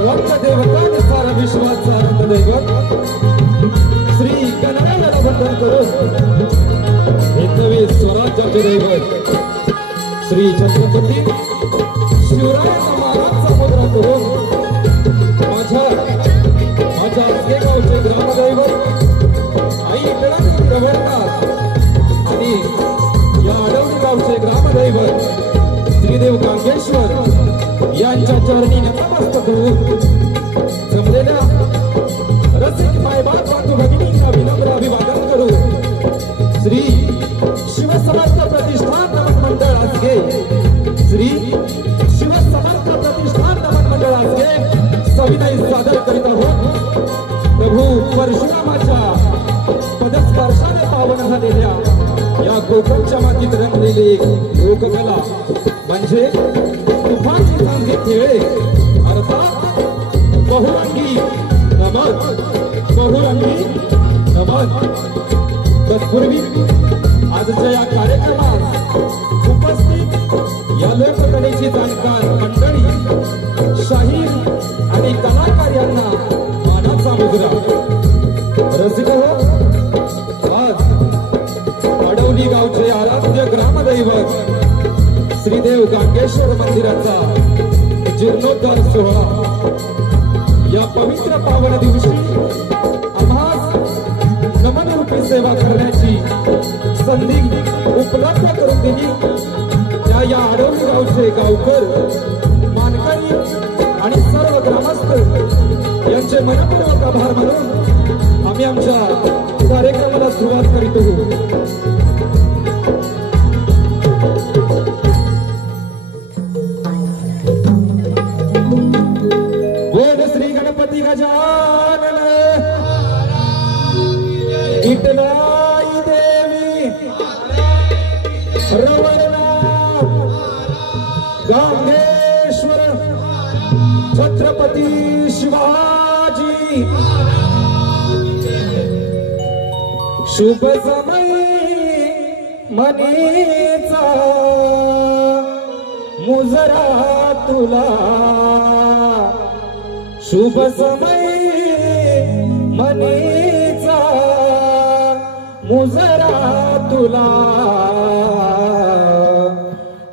गावचा रंगदेवता सारा विश्वाचा रंगदैवत श्री गणरायाला वंदन करून हिंदवी स्वराज्याचे दैवत श्री छत्रपती शिवरायांचा महाराजचा मुद्रा करून माझ्या गावचे ग्रामदैवत आई पिढाजी रवळकर आणि या आडवली गावचे ग्रामदैवत श्रीदेव कांगेश्वर यांच्या चरणी नतमस्तक होऊन जमलेल्या रसिक मायबाप बंधू भगिनींना विनम्र अभिवादन करून श्री शिवसमर्थ प्रतिष्ठान नमन मंडळ आसगे श्री शिवसमर्थ प्रतिष्ठान नमन मंडळ आसगे सविनय सादर करीत आहोत। प्रभू परशुरामाच्या पदस्पर्शाने पावन झालेल्या या कोकणच्या मातीत रंगलेली लोककला म्हणजे तुफानी सांगीत खेळे अर्थात बहुरंगी नमन। तत्पूर्वी आजच्या या कार्यक्रमात उपस्थित या लोककलेची जाणकार मंडळी शाहीर आणि कलाकार यांना मानाचा मुजरा। रसिक हो, आज आडवली गावचे आराध्य ग्रामदैवत श्रीदेव गांगेश्वर मंदिराचा जीर्णोद्धार सोहळा या पवित्र पावन दिवशी आम्हास नमनरूपी सेवा करण्याची संधी उपलब्ध करून दिली त्या या आडवली गावचे गावकर मानकरी आणि सर्व ग्रामस्थ यांचे मनपूर्वक आभार मानून आम्ही आमच्या कार्यक्रमाला सुरुवात करीत आहोत। गजानन विठ्ठलाई देवी रवळनाथ गांगेश्वर छत्रपती शिवाजी शुभ समय मनीचा मुजरा तुला शुभ समय मनीचा मुजरा तुला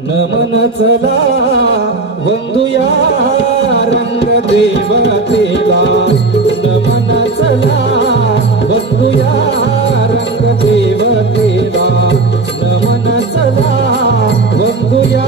नमन चला वंदुया रंग देवतेला नमन चला वंदुया रंग देवतेला नमन चला वंदुया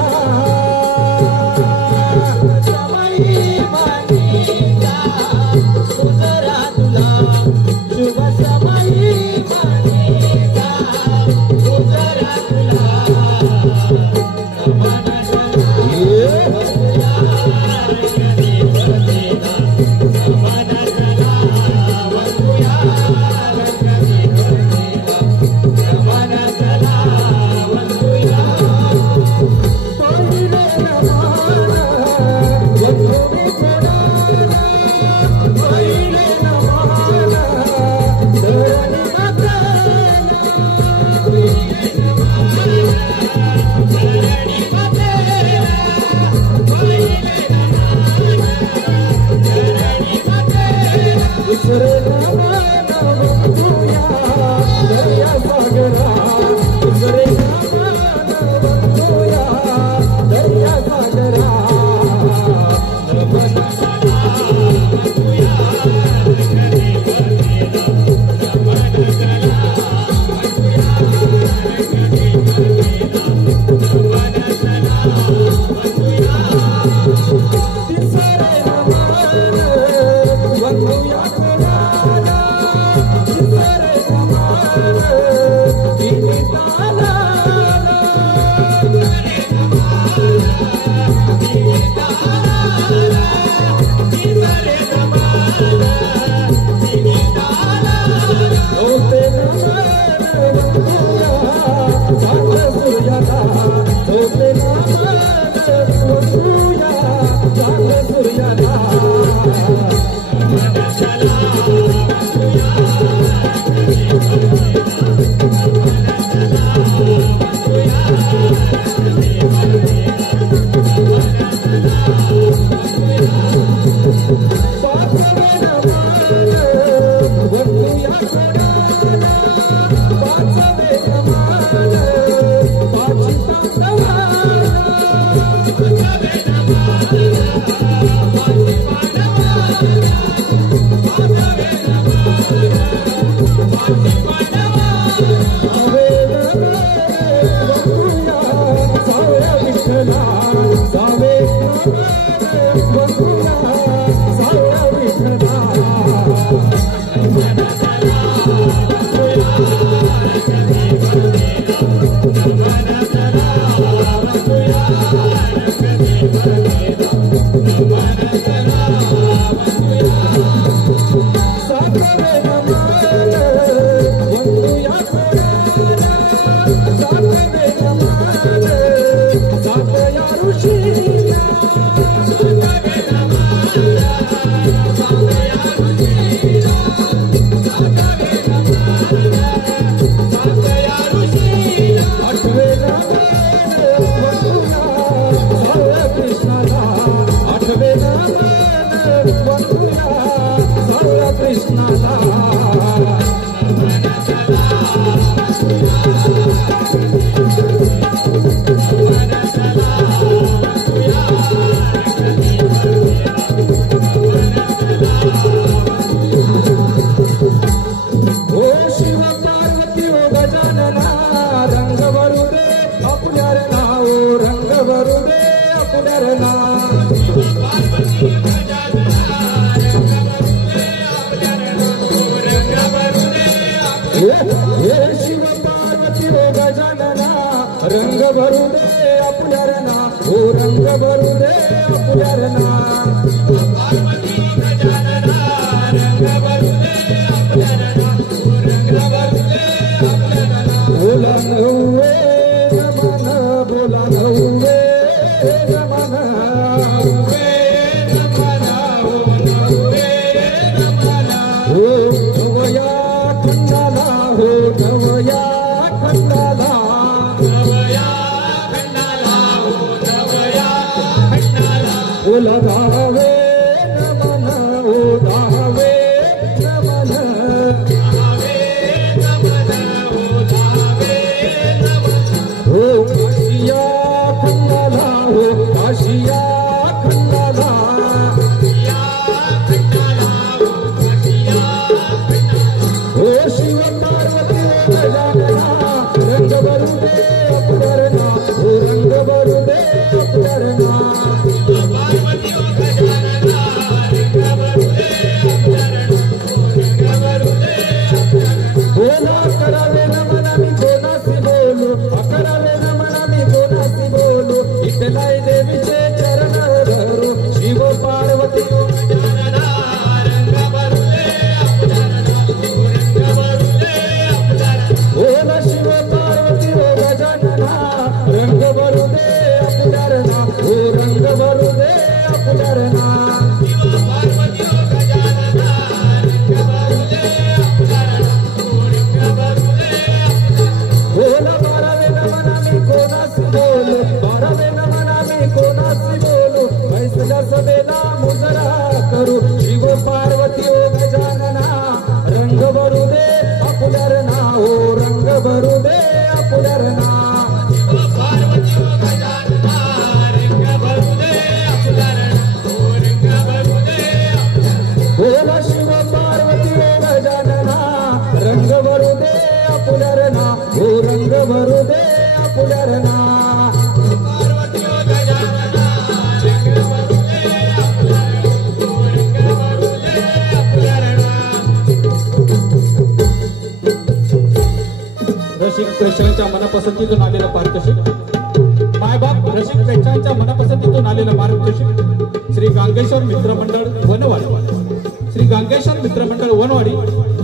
प्रेक्षकांच्या मनपसंतीतून आलेलं पारितोषिक मायबाप रसिक प्रेक्षकांच्या मनपसंतीतून आलेलं पारितोषिक श्री गांगेश्वर मित्रमंडळ वनवाडी श्री गांगेश्वर मित्रमंडळ वनवाडी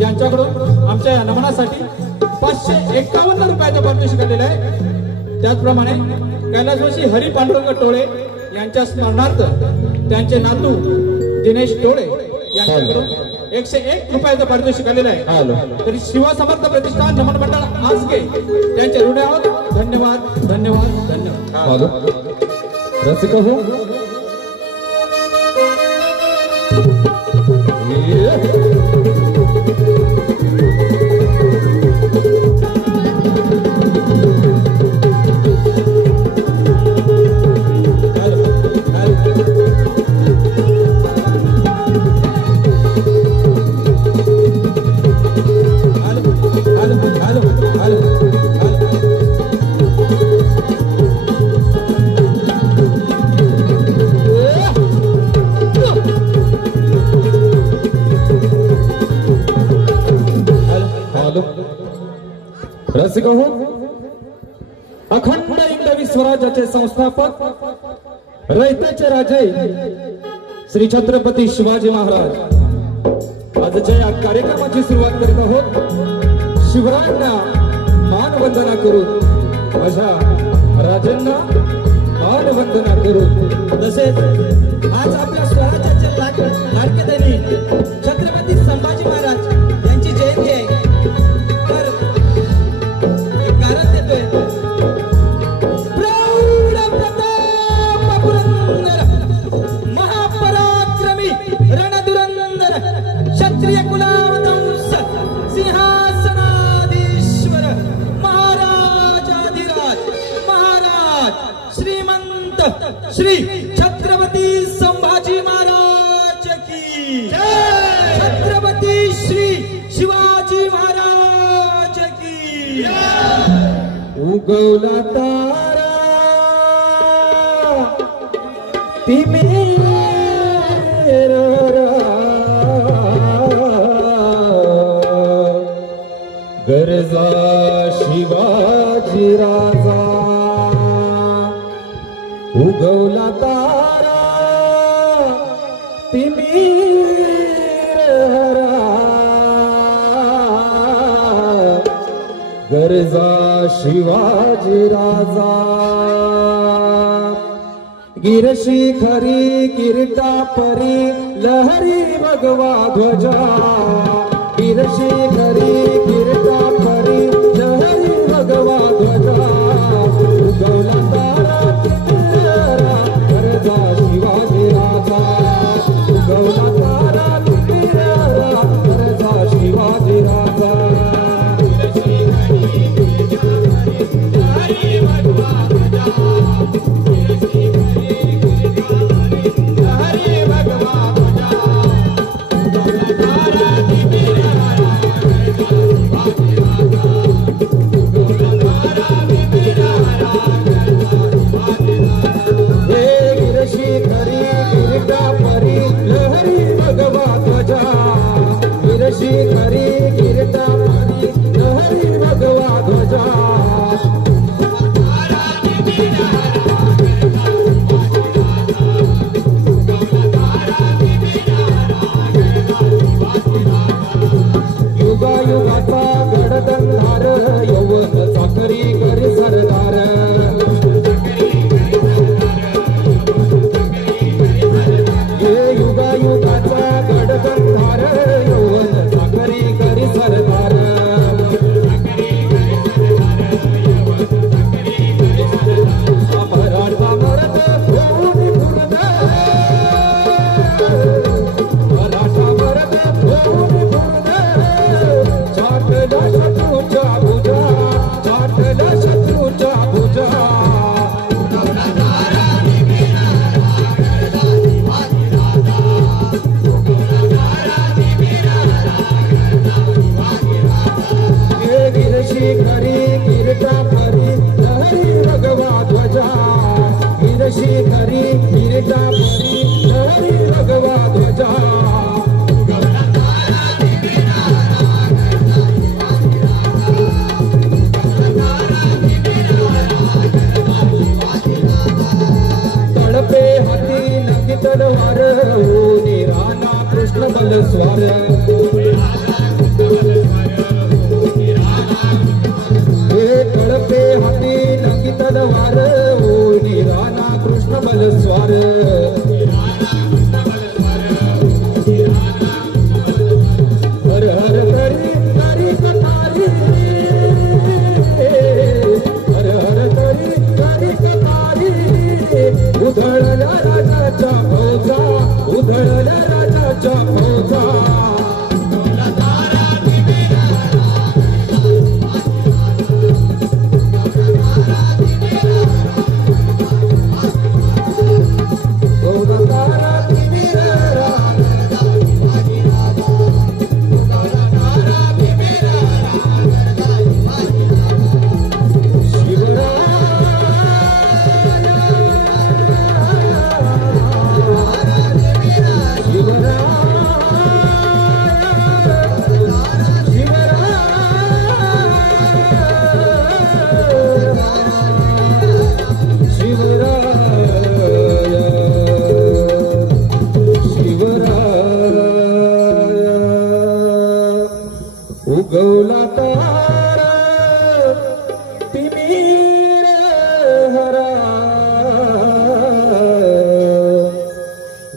यांच्याकडून आमच्या या नमनासाठी 551 रुपयाचं पारितोषिक आलेलं आहे। त्याचप्रमाणे कैलासवासी हरी पांडुरंग टोळे यांच्या स्मरणार्थ त्यांचे नातू दिनेश टोळे यांच्याकडून 101 रुपयाचं पारितोषिक आलेलं आहे। तरी शिवसमर्थ प्रतिष्ठान नमन मंडळ आजके त्यांचे ऋणी आहोत। धन्यवाद धन्यवाद धन्यवाद। रसिक हो रसिक हो, अखंड हिंदवी स्वराज्याचे संस्थापक, रयतेचे राजे श्री छत्रपती शिवाजी महाराज आजच्या या कार्यक्रमाची सुरुवात करीत आहोत। शिवरायांना मानवंदना करून, माझ्या राजांना मानवंदना करून, तसेच आज आपल्या स्वराज्याचे लाडके दैनिक छत्रपती संभाजी महाराज यांची जयंती आहे। तर एक गाणं देतोय, प्रौढ प्रताप पुरंदर महापराक्रमी रणधुरंदर क्षत्रिय कुलावतंस सिंहासनाधीश्वर महाराजाधिराज महाराज श्रीमंत श्री छत्रपती संभाजी महाराज की जय, छत्रपती श्री शिवाजी महाराज की जय। उगवला तारा तिमिर गरजा शिवाजी राजा, उगवला तारा तिमिर गरजा शिवाजी राजा। गिरशिखरी किरीटा परी लहरी भगवा ध्वजा, गिरशिखरी किरीटा परी लहरी भगवा ध्वजा। उगवला तारा तिमिरा गरजा शिवाजी राजा, उगवला तारा तिमिरा गरजा शिवाजी राजा। उधळल्या राजाच्या तुझ्या फौजा उगवला तारा तिमीर हरा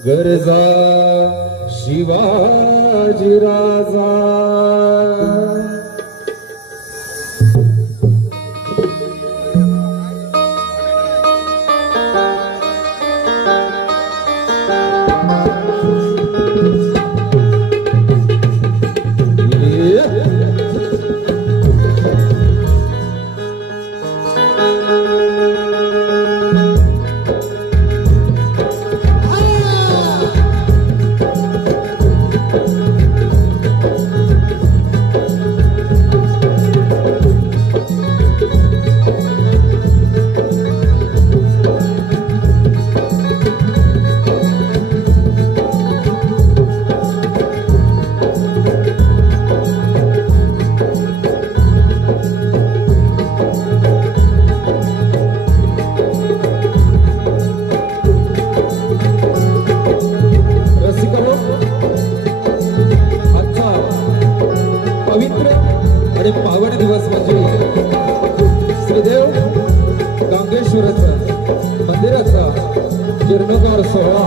गरजा शिवाजी राजा पावन दिवस म्हणजे श्रीदेव गांगेश्वराचा मंदिराचा जीर्णोद्धार सोहळा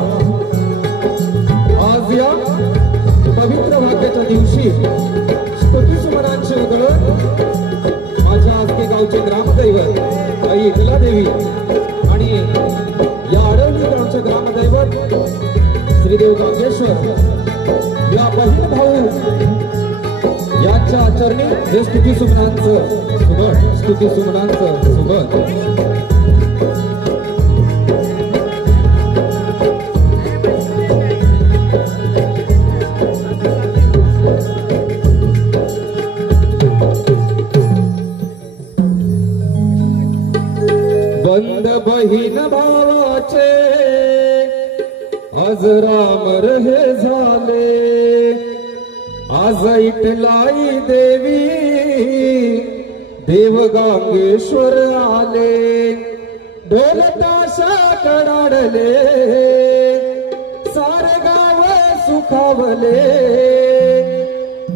आज या पवित्र भाग्याच्या दिवशी स्तुती सुमनांचे उधळण माझ्या आजके गावचे ग्रामदैवत आई एकलादेवी आणि या आडवली गावचे ग्रामदैवत श्रीदेव गांगेश्वर या बहीण भाऊ याच्या चरणी हे स्तुती सुमनांचं सुगत स्तुती सुमनांचं सुगत बंद बहीण भावाचे आज रामर हे झाले आज इटलाई देवी देव गांगेश्वर आले ढोल ताशा कडाडले सारे गाव सुखावले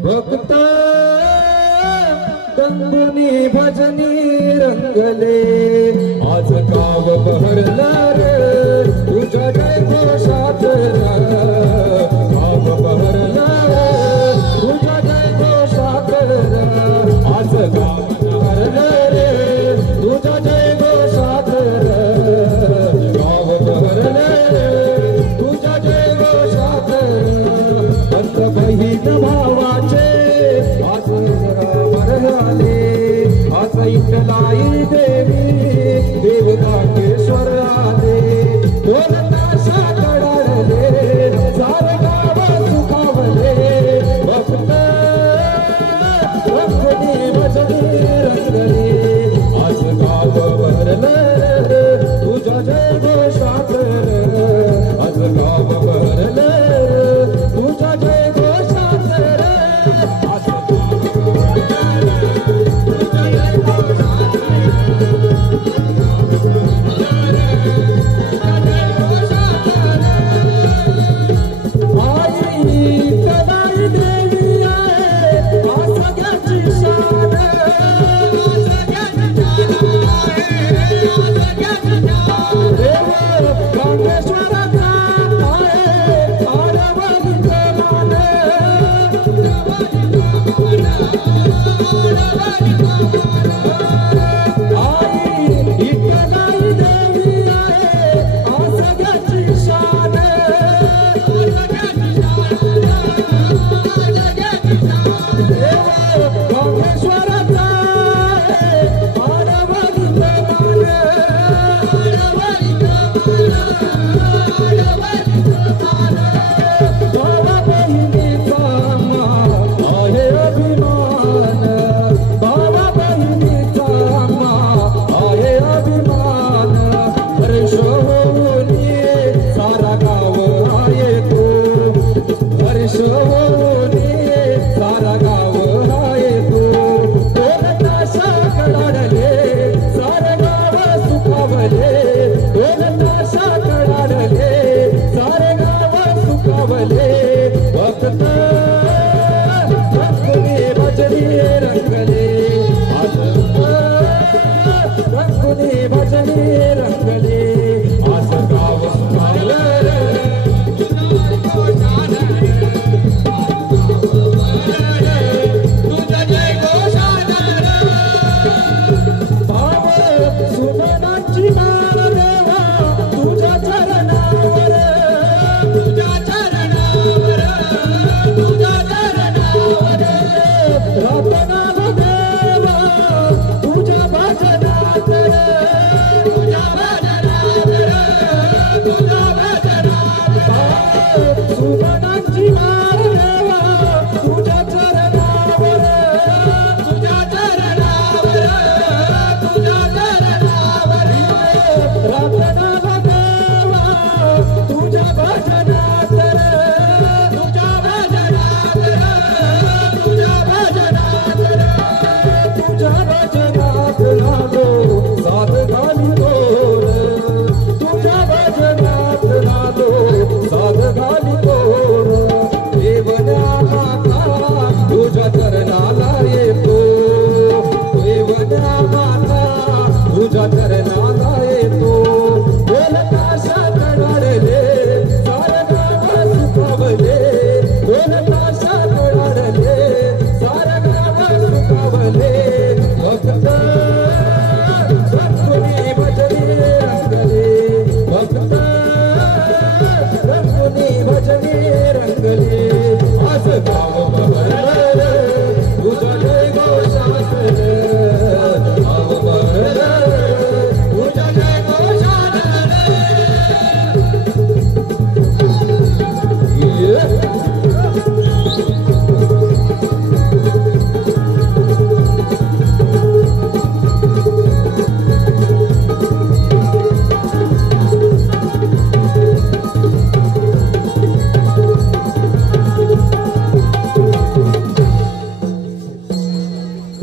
भक्त दंगुनी भजनी रंगले आज गाव बहरलं रे तुझ्या जय घोषात गाव बहरलं आज गाव बहरलं रे तुझ्या जय घोषात गाव बहरलं रे तुझ्या जय घोषात बंद बहीण भावाचे आज रामर आले आज इटलाई देवी देव गांगेश्वर आले ढोल ताशा कडाडले होणे सारा गाव हाय तो ढोल ताशा कडाडले सारे गाव सुखावले ढोल ताशा कडाडले सारे गाव सुखावले फक्त रंगुनी भजनी रंगले आज रंगुनी भजनी रंगले आज गाव सुखावले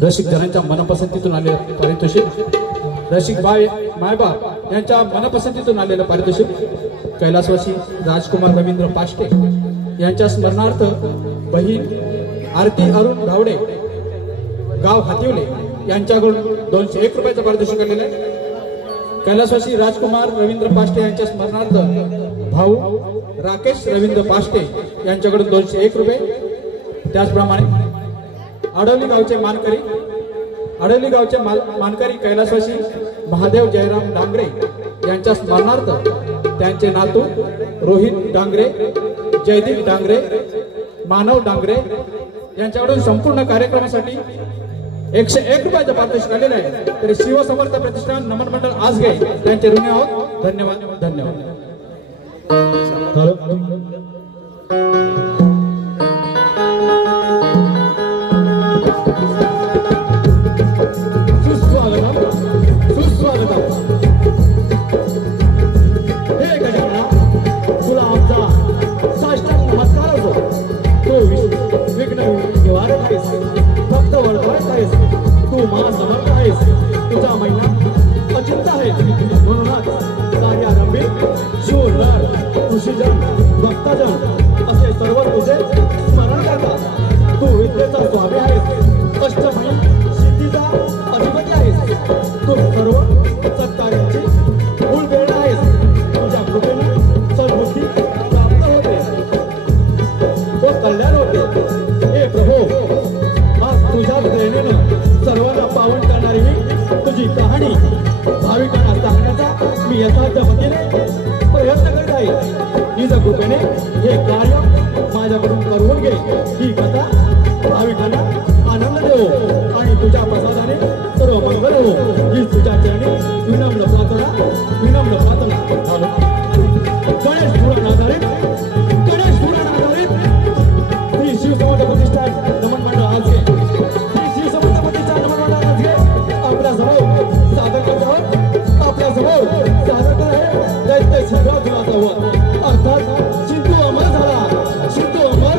रसिक जनांच्या मनपसंतीतून आले पारितोषिक रसिक मायबाप यांच्या मनपसंतीतून आलेलं पारितोषिक कैलासवासी राजकुमार रवींद्र पाष्टे यांच्या स्मरणार्थ बहीण आरती अरुण धावडे गाव हातिवले यांच्याकडून 201 रुपयाचं पारितोषिक आलेलं आहे. कैलासवासी राजकुमार रवींद्र पाष्टे यांच्या स्मरणार्थ भाऊ राकेश रवींद्र पाष्टे यांच्याकडून 201 रुपये. त्याचप्रमाणे आडवली गावचे मानकरी कैलासवासी महादेव जयराम डांगरे यांच्या स्मरणार्थ त्यांचे नातू रोहित डांगरे जयदीप डांगरे मानव डांगरे यांच्याकडून संपूर्ण कार्यक्रमासाठी 101 रुपयाचं पारितोषिक आलेलं आहे. तरी शिवसमर्थ प्रतिष्ठान नमन मंडळ आजगे त्यांचे ऋणी आहोत. धन्यवाद धन्यवाद. तुझा महिना अचिंत आहे म्हणूनच कार्यारंभी शूरनर ऋषीजन भक्तजन असे सर्व तुझे स्मरण करतात. तू विद्येचा स्वामी आहेस अष्टमयी सिद्धीचा अधिपती आहेस. तू सर्व सत्कार्याची मूळ वेळ आहेस. तुझ्या कृपेने सद्बुद्धी प्राप्त होते व कल्याण होते. हे प्रभू आज तुझ्या प्रेरणेनं सर्वांना पावन करणारी तुझी कहाणी भाविकांना सांगण्याचा मी यथार्थ पद्धतीने प्रयत्न करीत आहे. निज कृपेने हे कार्य माझ्याकडून करून घे. ही कथा भाविकांना आनंद देवो आणि तुझ्या प्रसादाने सर्व मंगल हो. ही तुझ्या चरणी विनम्र प्रार्थना गणेश पुराण आधारित श्री शिवसमर्थ प्रतिष्ठान नमन मंडळ आजगे अर्थात सिद्धू अमर झाला. सिद्धू अमर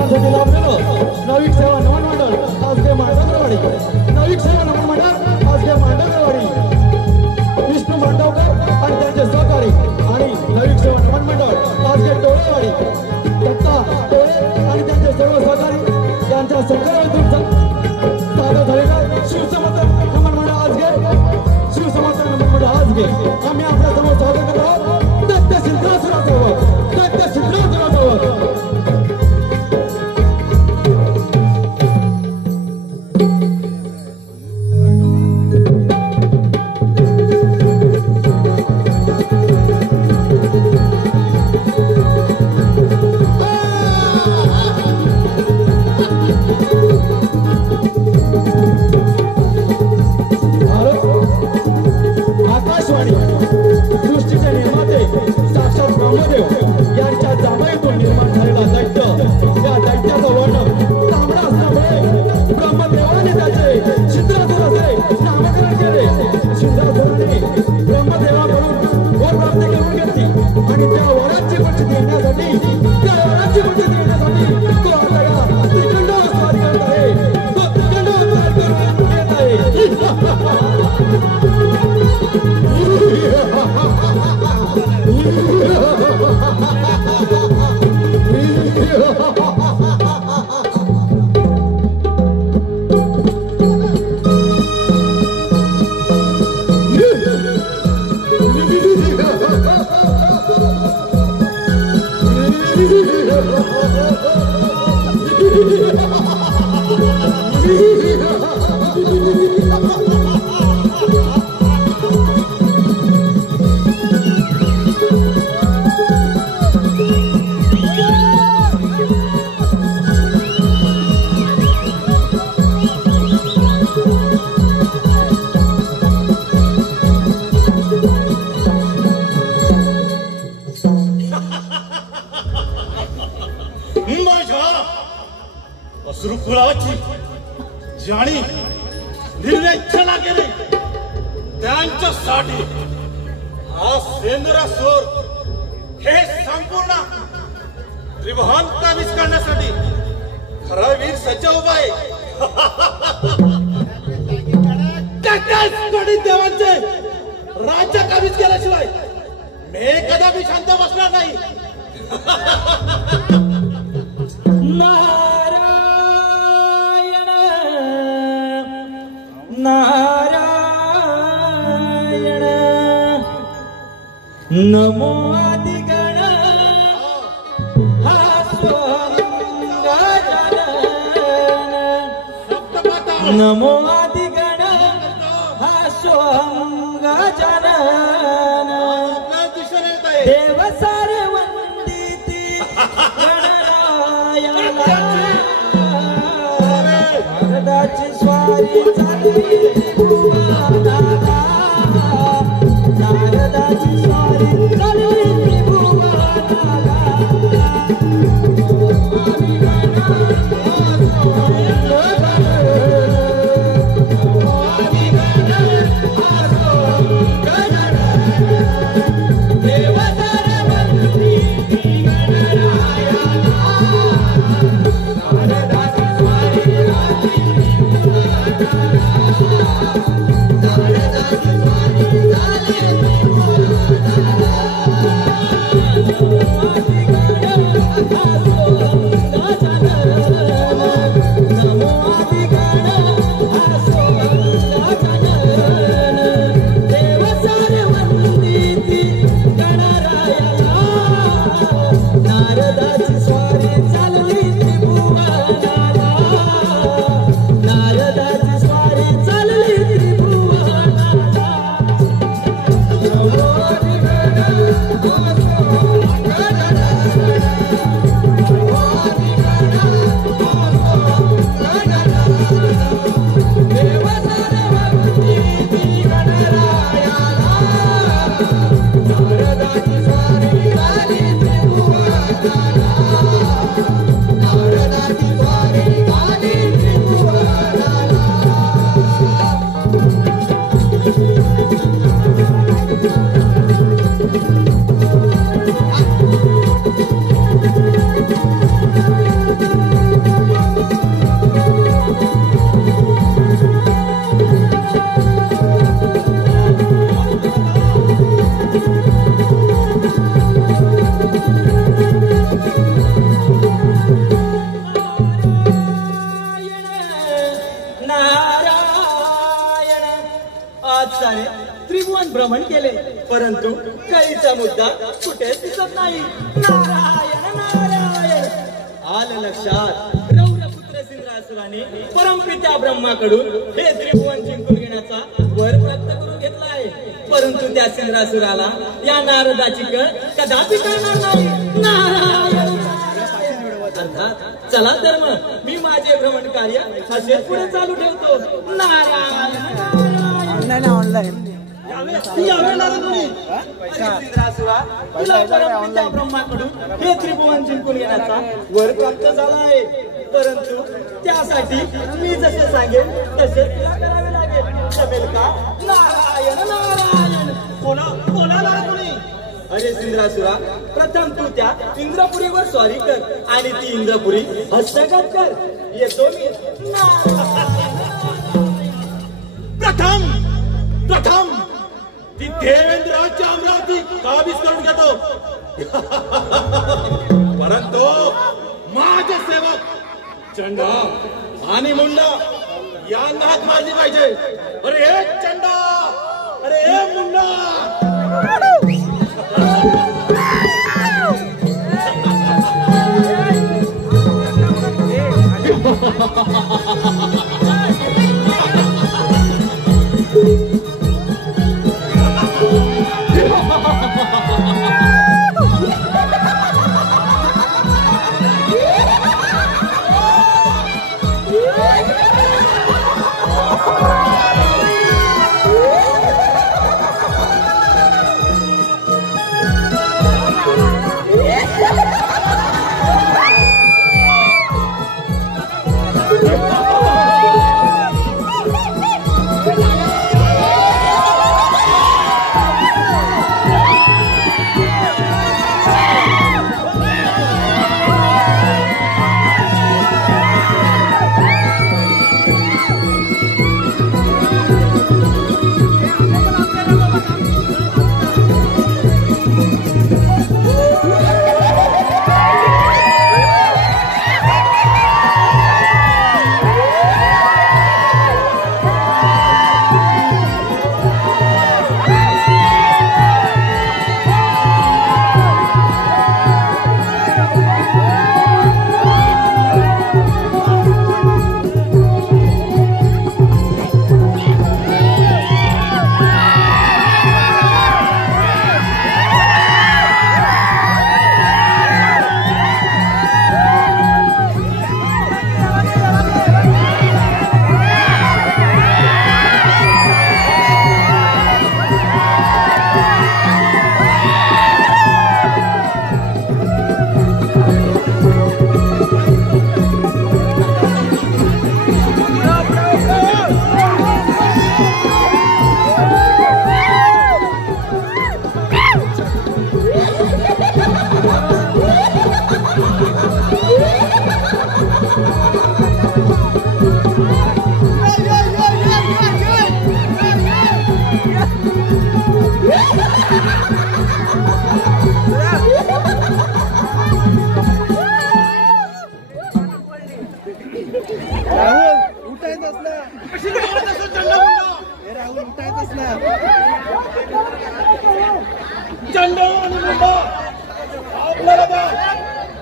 वर्षांसाठी लाभलेलं नाविक सेवा नमन मंडळ आज के मांडवगडवाडी, नाविक सेवा नमन मंडळ आज के मांडवगडवाडी, विष्णू मांडवकर आणि त्यांचे सहकारी आणि नाविक सेवा नमन मंडळ आज के टोळेवाडी, दत्ता टोळे आणि त्यांचे सर्व सहकारी यांच्या संघातून सादर झालेला शिवसमर्थन नमन मंडळ आज घे, शिवसमर्थन नमन मंडळ आज घे. आम्ही आपल्या समोर स्वागत करत आहोत दत्त सिद्धरासुरासोबत, दत्त सिद्धरासुरासोबत. सृष्टीचे निर्माते साक्षात ब्रह्मदेव यांच्या जामाईतून निर्माण झालेला दैत्य, त्या दैत्याचं वर्णन तांबडा असल्यामुळे ब्रह्मदेवाने त्याचे सिद्धरासुर असे नामकरण केले. सिद्धरासुराने ब्रह्मदेवाकडून वर प्राप्त करून घेतली आणि त्या वराची बक्षीस घेण्यासाठी तो आता या त्रिखंडावर स्वारी करत आहे, तो त्रिखंडावर स्वारी करून येत आहे. अश्रुकुळाची जाणी निर्वेच्छना केली त्यांच्यासाठी हा सेंद्रासुर हे संपूर्ण त्रिभुवन काबीज करण्यासाठी खरा वीर सज्ज उभा आहे. देवांचे राज्य काबीज केल्याशिवाय मी कदापि शांत बसणार नाही. नमो आदिगण हा गजानन, नमो आदिगण हा गजानन, देव सर्ववंदिती गणरायाला नारदाची स्वारी चालली त्रिभुवनाला, नारदाची स्वारी चालली त्रिभुवनाला. गजानन भ्रमण केले, परंतु कळीचा मुद्दा कुठेच दिसत नाही. नारायण नारायण. आलं लक्षात. रौरपुत्र सिंद्रासुराने परमपित्या ब्रह्माकडून हे त्रिभुवन जिंकून घेण्याचा वर प्राप्त करून घेतला आहे, परंतु त्या सिंद्रासुराला या नारदाची कळ कदापि कळणार नाही. नारायण अर्थात चला धर्म, मी माझे भ्रमण कार्य असेच पुढे चालू ठेवतो. नारायण ऑनलाईन तुला परमपित्या ब्रह्माकडून हे त्रिभुवन जिंकून घेण्याचा वर प्राप्त झाला आहे, परंतु त्यासाठी मी जसे सांगेन तसे तुला करावे लागेल. जमेल का? नारायण नारायण. कोणाला तुम्ही? अरे सिंद्रासुरा, प्रथम तू त्या इंद्रपुरीवर स्वारी कर आणि ती इंद्रपुरी हस्तगत कर. येतो मी. प्रथम ती देवेंद्राची अमरावती काबीज करून घेतो, परंतु माझे सेवक चंडा आणि मुंडा यांना हात मारली पाहिजे. अरे हे चंडा, अरे हे मुंडा.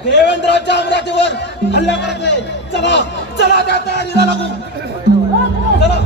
देवेंद्राच्या अमरावतीवर हल्ला करायचे. चला चला त्या तयारीला लागू. चला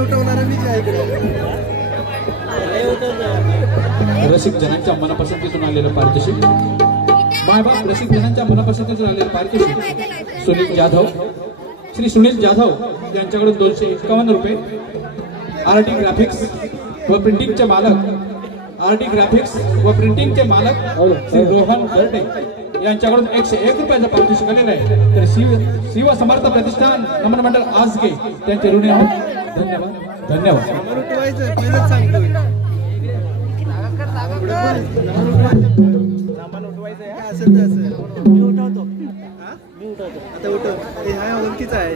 सामान उठवणारा विजय आहे इकडे. रसिक जनांच्या मनपसंतीतून आलेलं पारितोषिक. मायबाप रसिक जनांच्या मनपसंतीतून आलेलं पारितोषिक सुनील जाधव, श्री सुनील जाधव यांच्याकडून 251 रुपये. आरटी ग्राफिक्स व प्रिंटिंगचे मालक, आरटी ग्राफिक्स व प्रिंटिंगचे मालक श्री रोहन गर्डे यांच्याकडून 101 रुपयाचं पारितोषिक आलेलं आहे. तर शिव समर्थ प्रतिष्ठान नमन मंडळ आजगे त्यांचे ऋणी आहोत. धन्यवाद धन्यवाद. सामान उठवायचं पहिलंच सांगतोय. सामान उठवायचं आहे. असं तर असं मी उठवतो. आता उठव. हे हाय ओळखीचा आहे.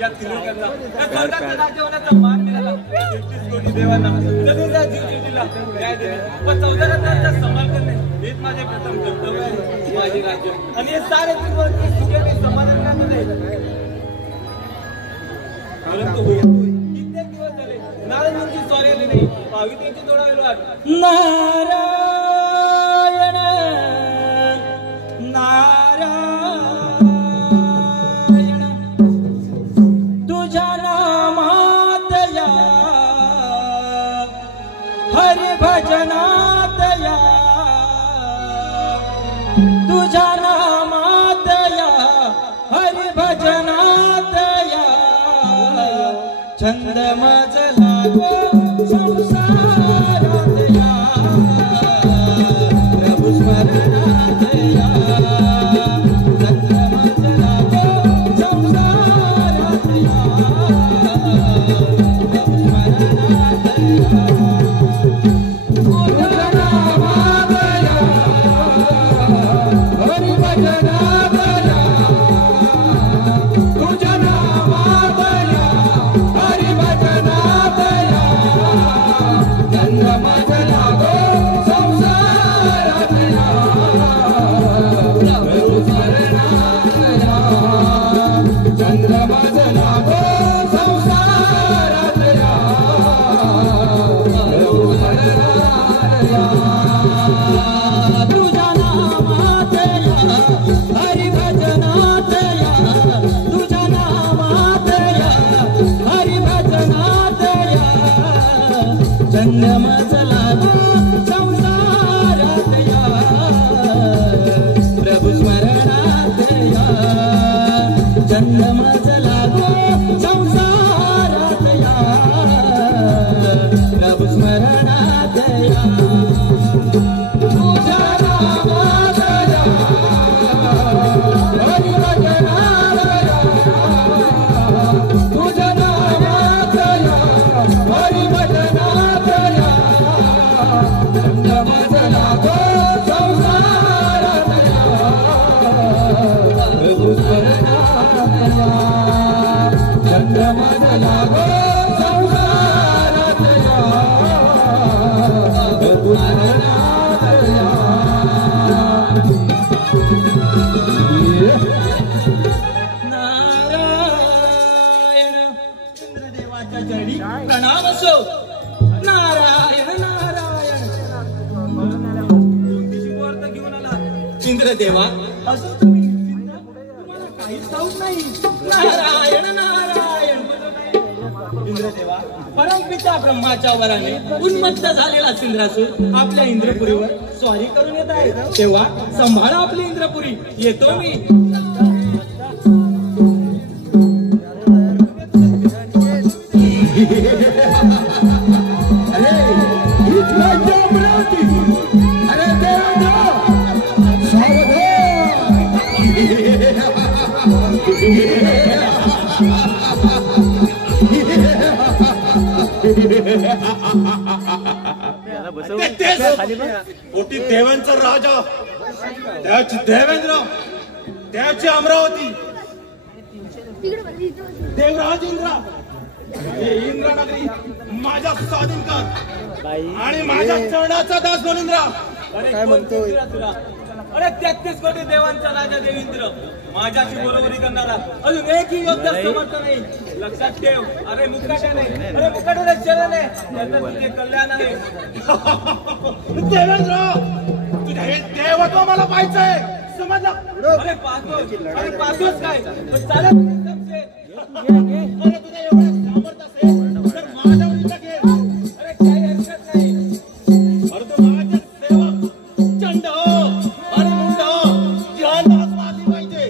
या तिरुकांना त्या स्वर्गाच्या राज्यवनाचा मान मिळाला. 33 कोटी देवांना जगूचा जीव दिला न्याय देणे व 14 रत्नांचा समाल करणे हेच माझे प्रथम कर्तव्य आहे. माझे राज्य आणि हे सारे त्रिवर्ती सुखेने समाधान करणे. परंतु कित्येक दिवस झाले नारायणांची स्वारी आली नाही. पावित्र्याची जोडावेलो वाट. नारायण नारायण तुझ्या नामात या हरि भजनात या तुझ्या नामात या हरि भजनात या छंद मजला संसारात या प्रभु स्मरणात या छंद मजला संसारात या प्रभु स्मरणात या तुझ्या नामात या हरि भजनात या तुझ्या नामात या हरि भजनात या छंद मजला संसारात या प्रभु स्मरणात या छंद मजला संसारात या प्रभु स्मरणात या तुझ्या नामात या हरि भजनात या तुझ्या नामात या हरि भजनात या छंद मजला संसारात या प्रभु स्मरणात या छंद मजला संसारात या प्रभु स्मरणात या तुझ्या नामात या हरि भजनात या तुझ्या नामात या हरि भजनात या छंद मजला संसारात या प्रभु स्मरणात या छंद मजला संसारात या प्रभु स्मरणात या नारायण इंद्रदेवाच्या चरणी प्रणाम असो. नारायण नारायण अर्थ घेऊन आला इंद्रदेवा. असं तुम्हाला काहीच ठाऊक नाही. नारायण नारायण इंद्रदेवा परमपिता ब्रह्माच्या वराने उन्मत्त झालेला इंद्रासूर आपल्या इंद्रपुरीवर स्वारी करून येत आहे. तेव्हा सांभाळा आपली इंद्रपुरी. येतो मी. कोटी देवांचा राजा, त्याची देवेंद्र, त्याची अमरावती, देवराज इंद्र, हे इंद्रनगरी माझा स्वाधीन कर आणि माझ्या चरणाचा दास म्हणून राहा. काय म्हणतोय? अरे 33 कोटी देवांचा राजा देवेंद्र माझ्याशी बरोबरी करणारा अजून एकही योद्धा समर्थ नाही. लक्षात ठेव. अरे मुकाट्या नाही, अरे मुकाट्याला चरण आहे, त्याचं तुझे कल्याण आहे. देवेंद्र, तुझे हे देवत्व मला पाहिजे. समजला? अरे पाहतोच काय पण चालत नाही सबसे. अरे तुझ्या एवढं सामर्थ्य असेल तर माझ्या उलटा घे. अरे काही हरकत नाही. अरे तू माझे सेवक चंड आणि मुंड या नाच मारली पाहिजे.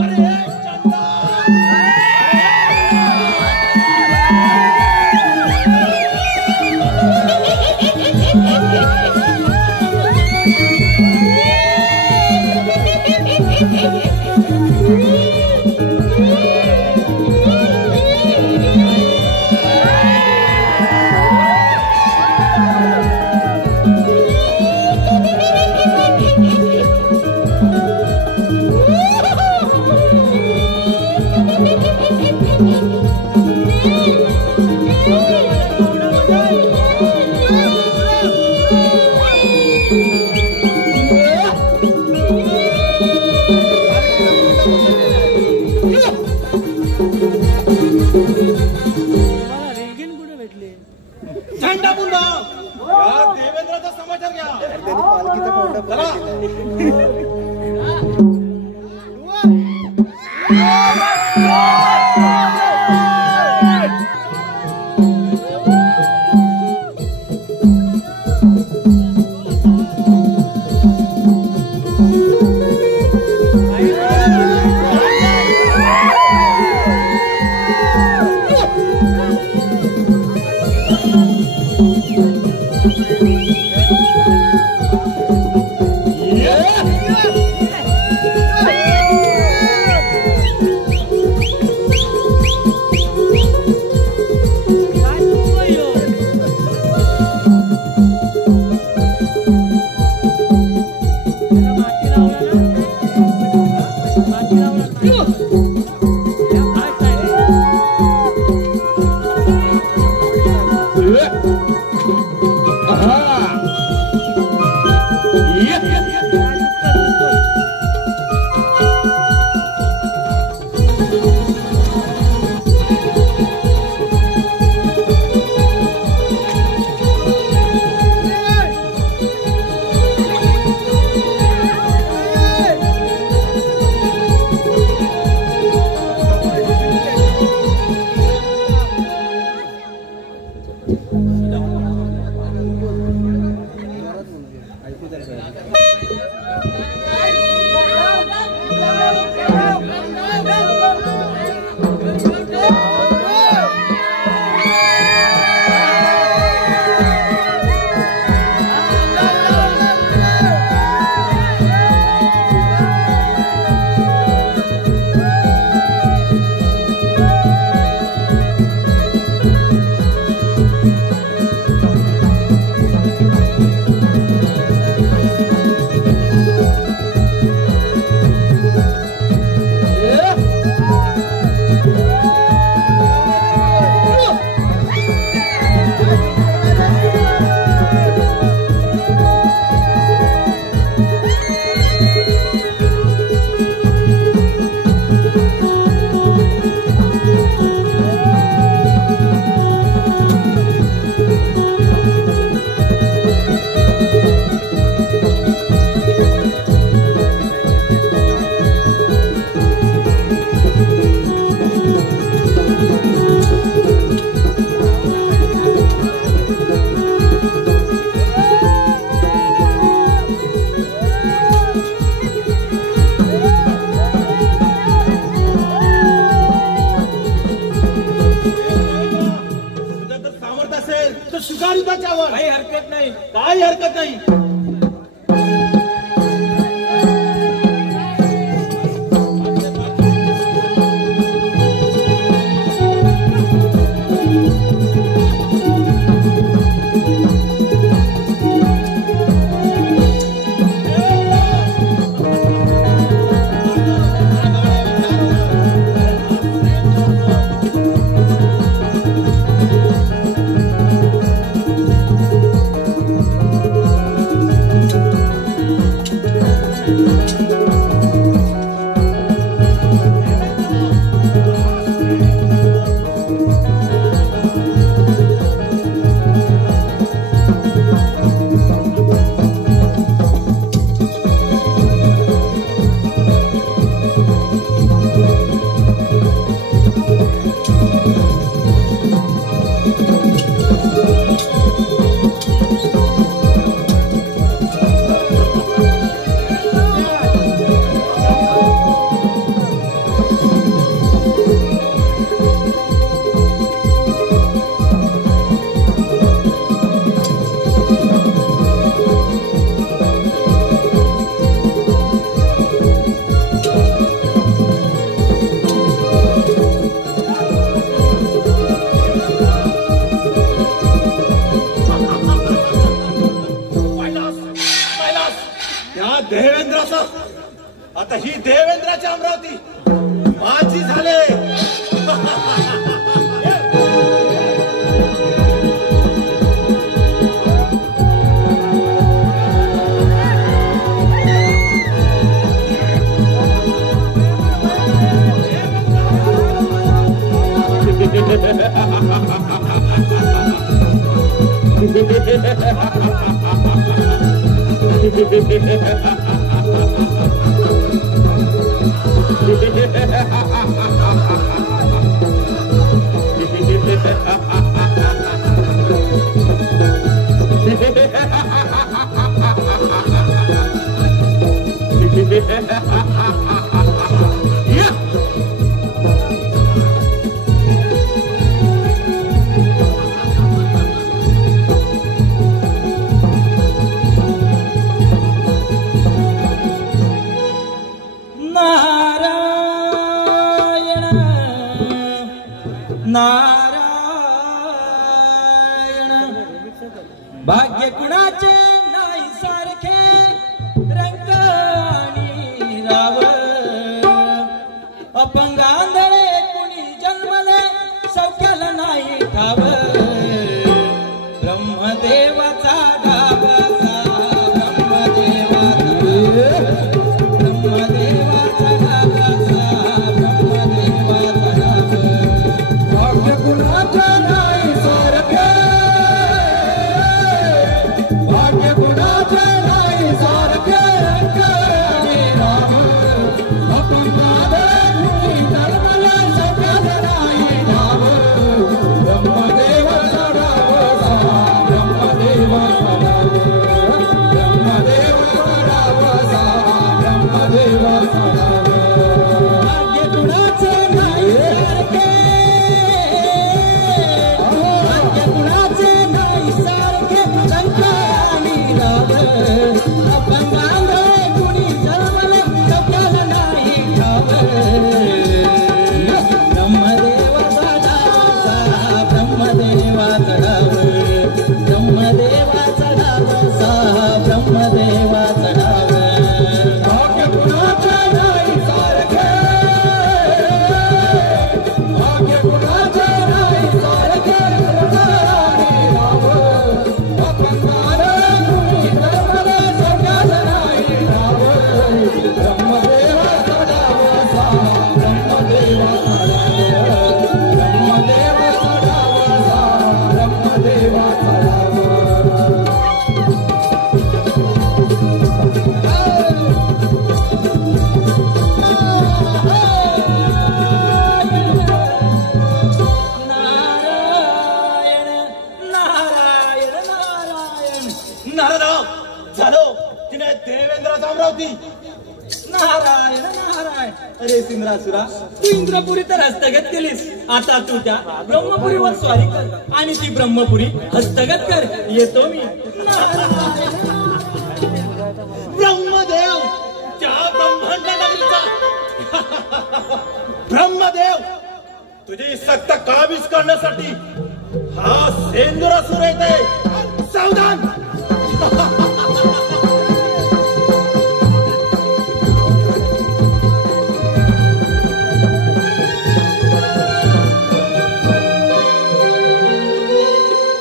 अरे चंड चंडा मुंड या देवेंद्राचा समाचार घ्या. त्यांनी पालखीचा पावडा चला. काही हरकत नाही. काही हरकत नाही. आता ही देवेंद्राची अमरावती माझी झाले. भाग्य कुणाचे नाही सारखे रंग आणि राव अपंग आंधळे कुणी जन्मले सौख्याला नाही ठाव ब्रह्मदेवाचा गावाचा ब्रह्मदेवाचा गावाचा ब्रह्मदेवाचा गाव भाग्य कुणाचे नाही सारखे भाग्य कुणाचे नाही सारखे रंग आणि राव अपंग आंधळे कुणी जन्मले सौख्याला नाही ठाव ब्रह्मदेवाचा गावाचा ब्रह्मदेवाचा गाव ब्रह्मदेवाचा गावाचा ब्रह्मदेवाचा गाव भाग्य कुणाचे नाही सारखे भाग्य कुणाचे नाही सारखे रंग आणि राव अपंग आंधळे कुणी जन्मले सौख्याला नाही ठाव ब्रह्मदेवाचा गावचा ब्रह्मदेवाचा गाव ब्रह्मदेवाचा गावचा ब्रह्मदेवाचा गाव भाग्य कुणाचे नाही सारखे भाग्य कुणाचे नाही सारखे रंग आणि राव अपंग आंधळे कुणी जन्मले सौख्याला नाही ठाव ब्रह्मदेवाचा गावचा ब्रह्मदेवाचा गाव ब्रह्मदेवाचा गावचा ब्रह्मदेवाचा गाव नारायण नारायण नारायण नारायण झालो तिने देवेंद्राचा अमरावती. नारायण नारायण अरे सिंद्रासुरा तू इंद्रपुरी तर हस्तगत केलीस आता तू त्या ब्रह्मपुरीवर स्वारी कर आणि ती ब्रह्मपुरी हस्तगत कर येतो मी. नारायण ब्रह्मदेव त्या ब्रह्मांड नगरीचा ब्रह्मदेव तुझी सत्ता काबीज करण्यासाठी हा सेंद्रासुर येते. सावधान.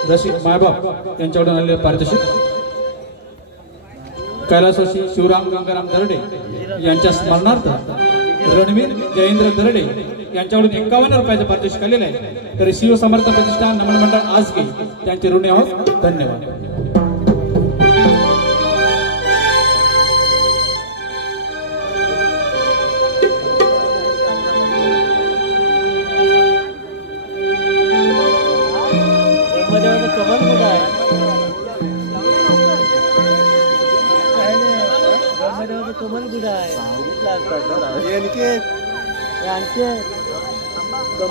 रसिक मायबाप यांच्याकडून आलेले पारितोषिक कैलासवासी शिवराम गंगाराम दर्डे यांच्या स्मरणार्थ रणवीर जयेंद्र दर्डे यांच्याकडून 51 रुपयाचे पारितोषिक आलेले आहे. तर शिवसमर्थ प्रतिष्ठान नमन मंडळ आजगे त्यांचे ऋणी आहोत. धन्यवाद. कमल कुठं आहे? कमल कुठं आहे?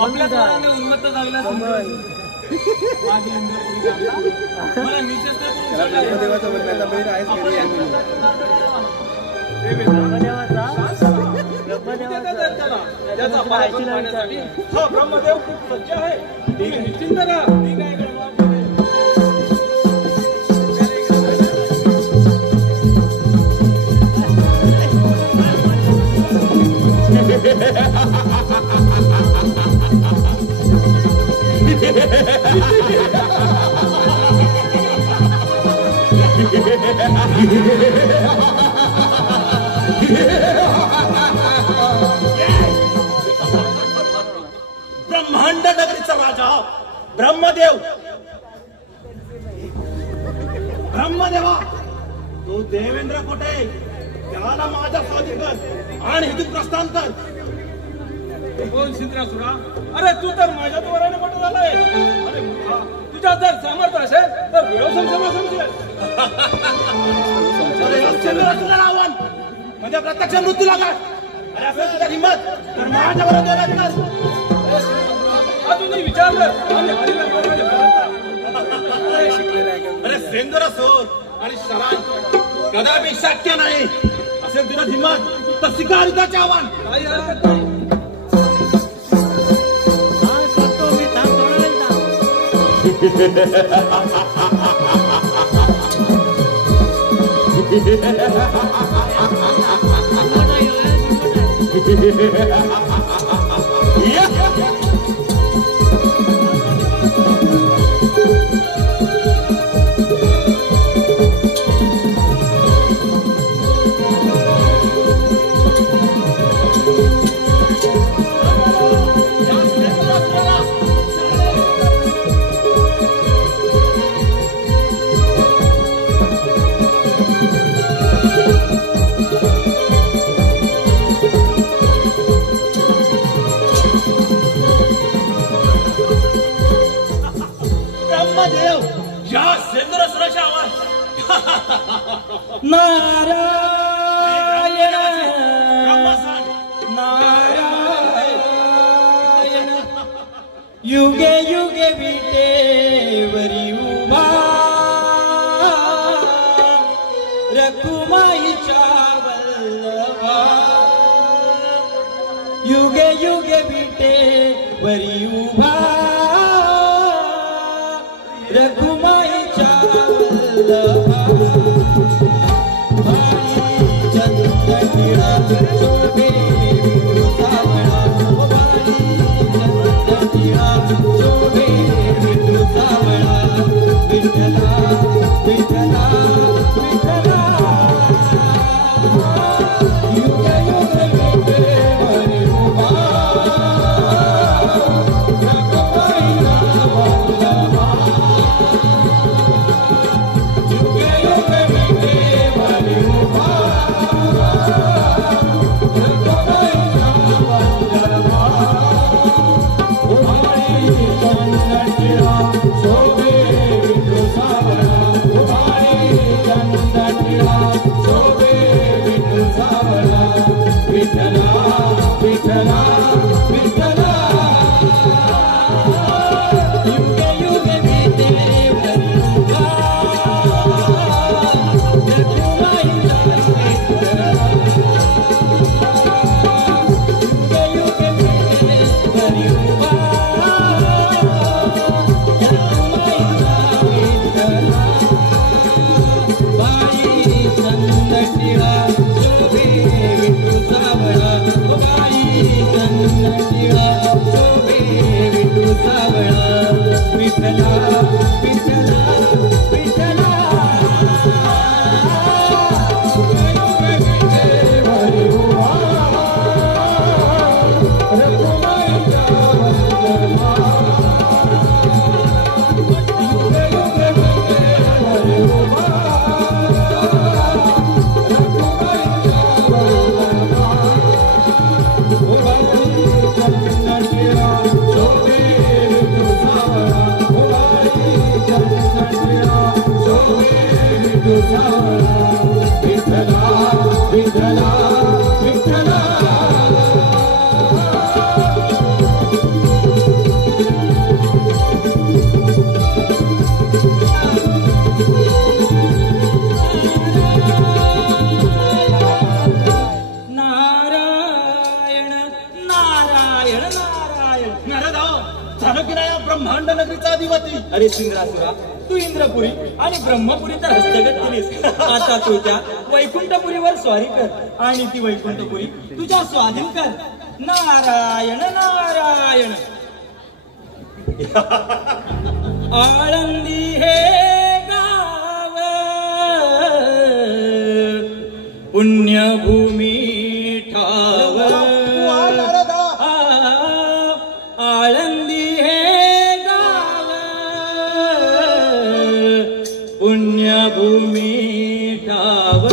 आपल्या सरांनी उन्मत्त झालेला कमल मला निश्चित ब्रह्मदेवाचा वर्गाचा बहीण आहेच घरी आहे. त्याचा पाहायची नाही. हा ब्रह्मदेव खूप सज्ज आहे. ठीक आहे निश्चिंत राहा. ठीक आहे ब्रह्मांड नगरीचा राजा ब्रह्मदेव. ब्रह्मदेवा, तू देवेंद्र कोटे त्याला माझ्या स्वाधीन कर आणि इथून प्रस्थान कर. बोल सिंद्रासुरा, अरे तू तर माझ्या द्वाराने मोठा झालाय. अरे तुझ्या जर सामर्थ्य असेल तर वेळ समजेल. सिंद्रासुराला आव्हान म्हणजे प्रत्यक्ष मृत्यू लागला. अरे असं तुझ्या हिंमत तर माझ्या बरोबर अजूनही विचारलं आणि हरीला मारवायला. अरे सेंद्रसूर आणि शरान कदापि शक्य नाही. असेल तुझं हिंमत तर स्वीकार युद्धाचे आव्हान. काही हरकत नाही. नारायण नारायण युगे युगे विटेवरी उभा रखुमाईच्या वल्लभा. युगे युगे विटेवरी उभा रखुमाईच्या वल्लभा. शोभे विठू सावळा विठ्ठला विठ्ठला विठ्ठला युग युग विठेवरी उभा रखुमाईचा वल्लभा. युग युग विठेवरी उभा विठ्ठला विठ्ठला विठ्ठला युग युग विठेवरी उभा रखुमाईचा विठ्ठला. युग युग विठेवरी उभा रखुमाईचा विठ्ठला. बाई चंदटिळा शोभे विठू सावळा बाई चंदटिळा शोभे विठू सावळा. विठ्ठला विठ्ठला विठ्ठला युग विठेवरी उभा रखुमाईचा वल्लभा. युग युग विठेवरी उभा रखुमाईचा वल्लभा. चंदटिळा शोभे विठू सावळा चंदटिळा शोभे विठू सावळा. विठ्ठला विठ्ठला विठ्ठला नारायण नारायण नारायण. नारद झालं की नाही ब्रह्मांड नगरीचा अधिपती. अरे सिंद्रासुरा, तू इंद्रपुरी आणि ब्रह्मपुरी तर हस्तगत केलीस. आता तू त्या वैकुंठपुरीवर स्वारी कर आणि ती वैकुंठपुरी तुझ्या स्वाधीन कर. नारायण नारायण. आळंदी हे गाव पुण्यभूमी ठाव. आळंदी हे गाव पुण्यभूमी ठाव.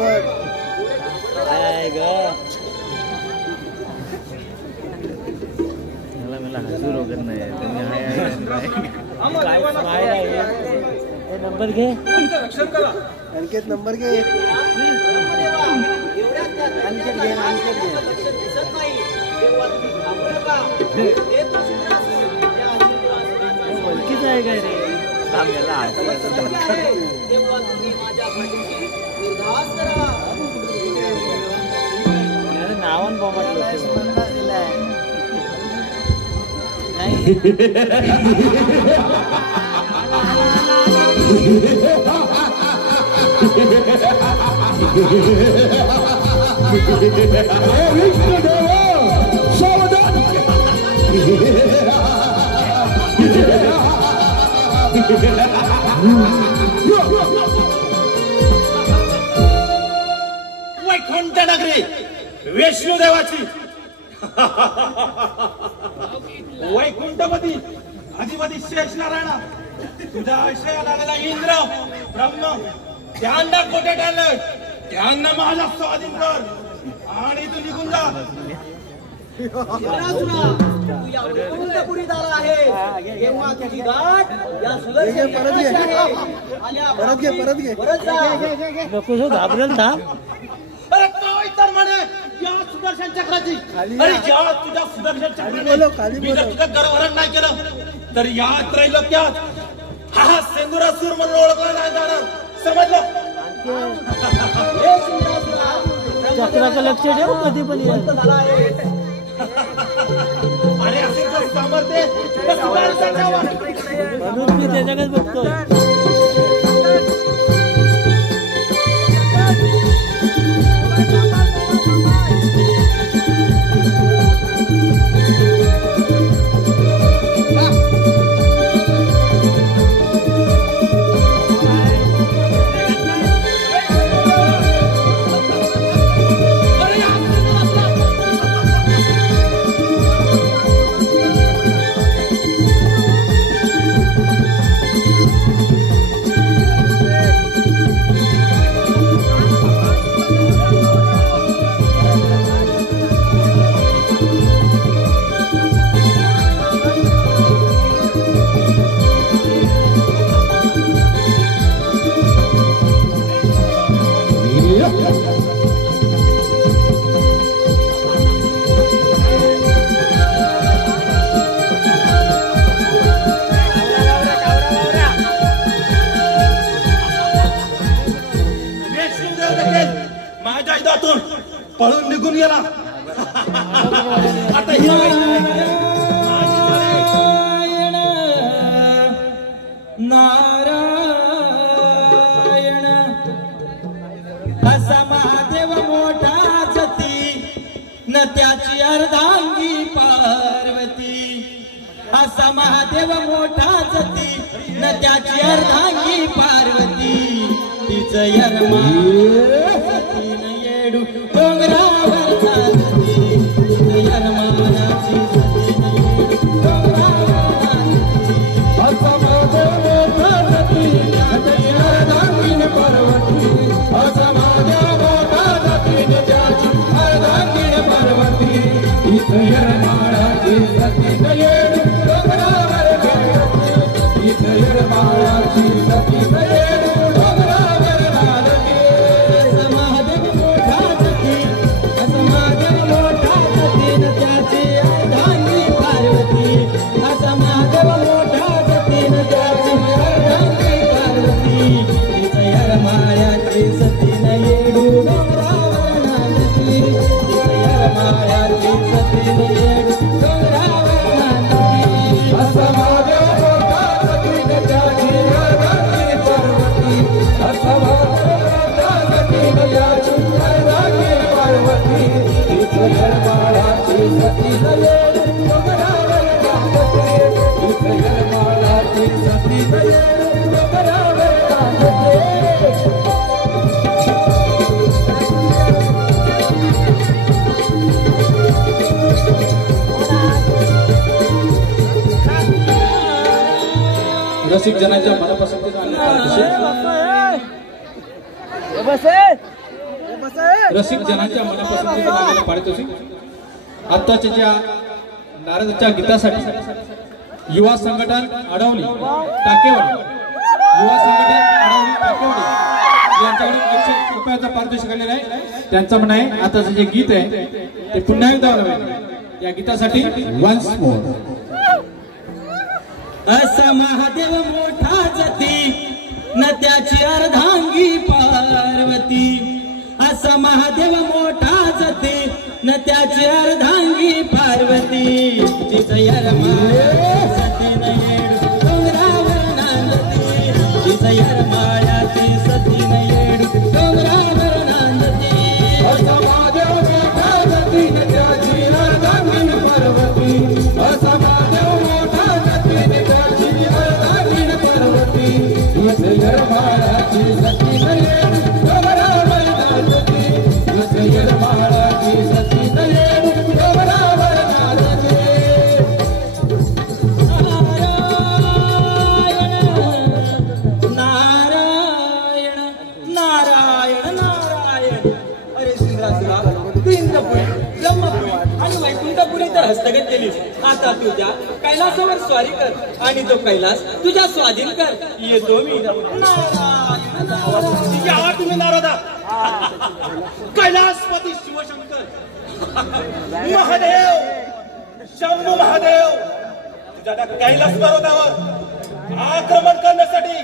बघ काय ग मला हजूर वगैरे नाही नंबर घे रक्षण करा अंकित नंबर घे ओळखीच आहे काय रे नावन बोमटलं वैकुंठ नगरी विष्णुदेवाची वैकुंठपती अधिपती शेष नारायणा तुझ्या आश्रयाला आलेला इंद्र ब्रह्म त्यांना कोठे ठेवलं त्यांना माझा स्वाधीन कर आणि तू निघून जा नको जो घाबरेल थांब अरे काय तर म्हणे या सुदर्शन चक्राची अरे या तुझ्या सुदर्शन चक्राने मी जर तुझं गरवरण नाही केलं तर या त्रैलोक्यात हा सेंदुरासूर म्हणून ओळखला नाही जाणार समजलं चक्राचं लक्ष ठेव कधी पण आणि असे जर सामर्थ्य तर सुदर्शन ठेवा. म्हणून मी त्याच्याकडेच बघतोय माझ्या इथून पळून निघून गेला आता ही नारायण असा महादेव मोठा सती न त्याची अर्धांगी पार्वती असा महादेव मोठा सती न त्याची अर्धांगी पार्वती तिचं यरमा सतीन येडू डोंगरावर नाचती तिचं यरमानाची सतीन येडू डोंगरावर नाचती असा महादेव मोठा सती न त्याची अर्धांगी पार्वती असा महादेव मोठा सती न त्याची अर्धांगी पार्वती तिचं यरमानाची सतीन येडू डोंगरावर नाचती तिचं यरमानाची सतीन येडू रसिक जनाच्या मनपसंतीचा रसिक जनांच्या मनापसंतीचं आलेलं पारितोषिक आत्ताच्या ज्या नारदच्या गीतासाठी युवा संघटन अडवली टाकेवाडी युवा संघटन अडवली टाकेवाडी यांच्याकडून 100 रुपयाचा पारितोषिक आलेला आहे. त्यांचं म्हणणं आहे आताचं जे गीत आहे ते पुन्हा एकदा लावावे. या गीतासाठी वन्स मोर. असा महादेव मोठा जती न त्याची अर्धांगी पार्वती. असा महादेव मोठा जती न त्याची अर्धांगी पार्वती. तिचं यरमाळ्याची न येड डोंगरावर नांदती. तिचं यरमाळ्याची सती न येड डोंगरावर नांदती. असा महादेव मोठा जती न त्याची अर्धांगी पार्वती. असा महादेव मोठा जती न त्याची अर्धांगी पार्वती. तिचं यरमाळ्याची सती न येड डोंगरावर नांदती. तिचं यरमाळ्याची सती न येड डोंगरावर नांदती. नारायण नारायण नारायण. अरे सुंदरासुरा तू इंद्रपुरी ब्रह्मपुरी आणि वैकुंठपुरी तर हस्तगत केलीस. आता तुझ्या कैलासावर स्वारी कर आणि तो कैलास तुझ्या स्वाधीन कर. येतो मी. नारायण नारायण. या तुम्ही नारदा कैलासपती शिवशंकर महादेव शंभू महादेव तुझ्या त्या कैलास पर्वतावर आक्रमण करण्यासाठी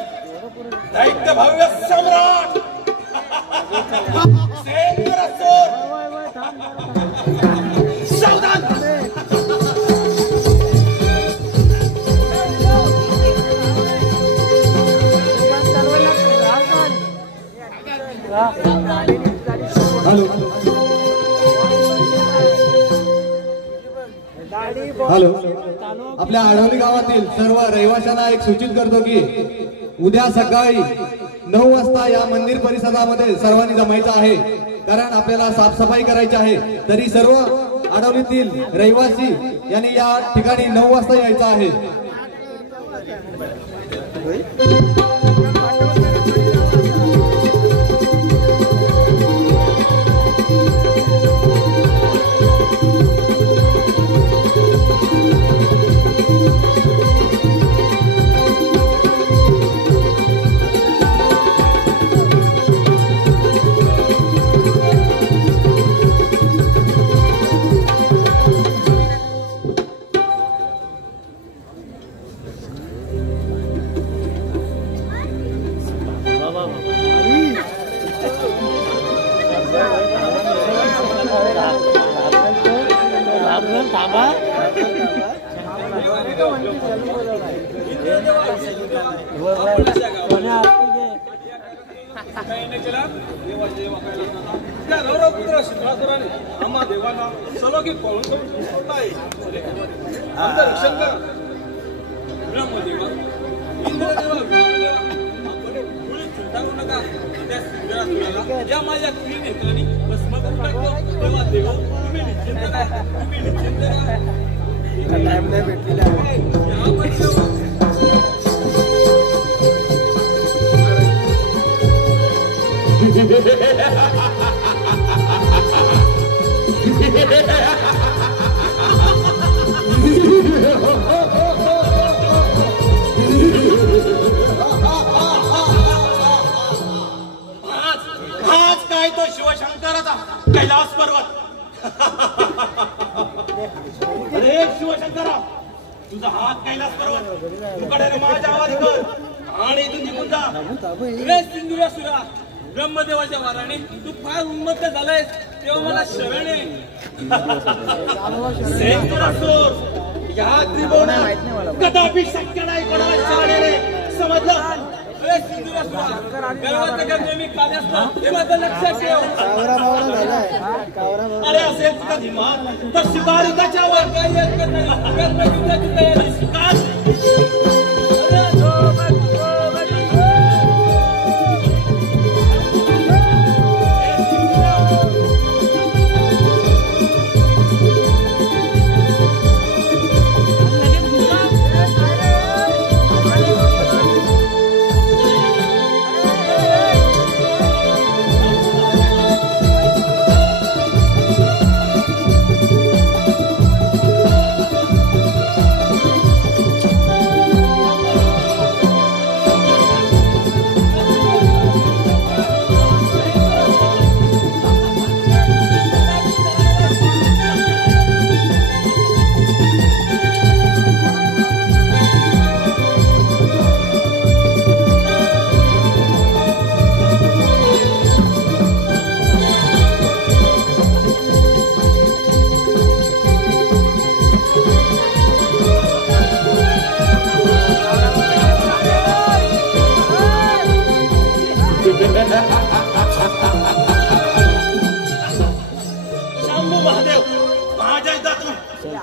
दैत्य भव्य सम्राट सेंद्रासुर सावधान. हॅलो. आपल्या आढवली गावातील सर्व रहिवाशांना एक सूचित करतो की उद्या सकाळी 9 वाजता या मंदिर परिसरामध्ये सर्वांनी जमायचं आहे. कारण आपल्याला साफसफाई करायची आहे. तरी सर्व आढवलीतील रहिवासी यांनी या ठिकाणी 9 वाजता यायचं आहे. त्या रौरवपुत्र शिवरासुराने आम्हा देवांना सलोखी पळून सोडताय. आमचं रक्षण करा. ब्रह्मदेवा इंद्रदेवा विष्णुदेवा आपण मुळी चिंता करू नका. त्या शिवरासुराला या माझ्या 3 नेत्रांनी भस्म करून टाकतो. तेव्हा देव तुम्ही निश्चिंत राहा. तुम्ही निश्चिंत राहा. हाच काय तो शिवशंकराचा कैलास पर्वत. अरे शिवशंकरा तुझा हात कैलास पर्वत तुकडे माझ्या आवाज कर आणि इथून निघून जा. रे सिंधुरासुरा ब्रह्मदेवाच्या वाराने तू फार उन्मत्त झालायस. तेव्हा मला शरण आहे. सेंद्रासुर या त्रिभुवनात कदापि शक्य नाही कोणाला शरण येणे. समजलं. अरे सिंधुरासुरा गर्वाचं गर्व मी काल असतो हे माझं लक्षात ठेव. अरे असेल तुझा धीमान तर शिकार त्याच्यावर काही हरकत नाही. गर्व युद्धाची तयारी. शिकार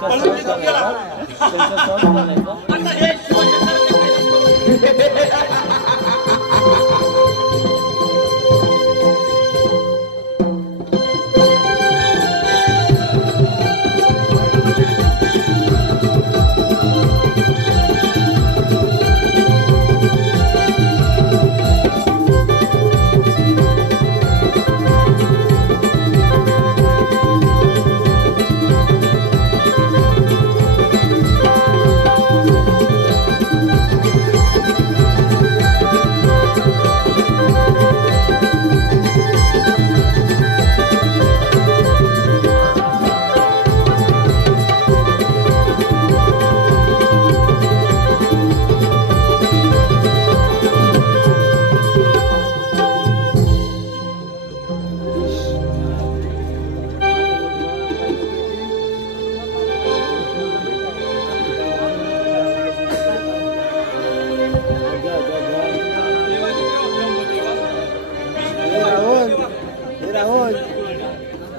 पळून निघून गेला. आता हे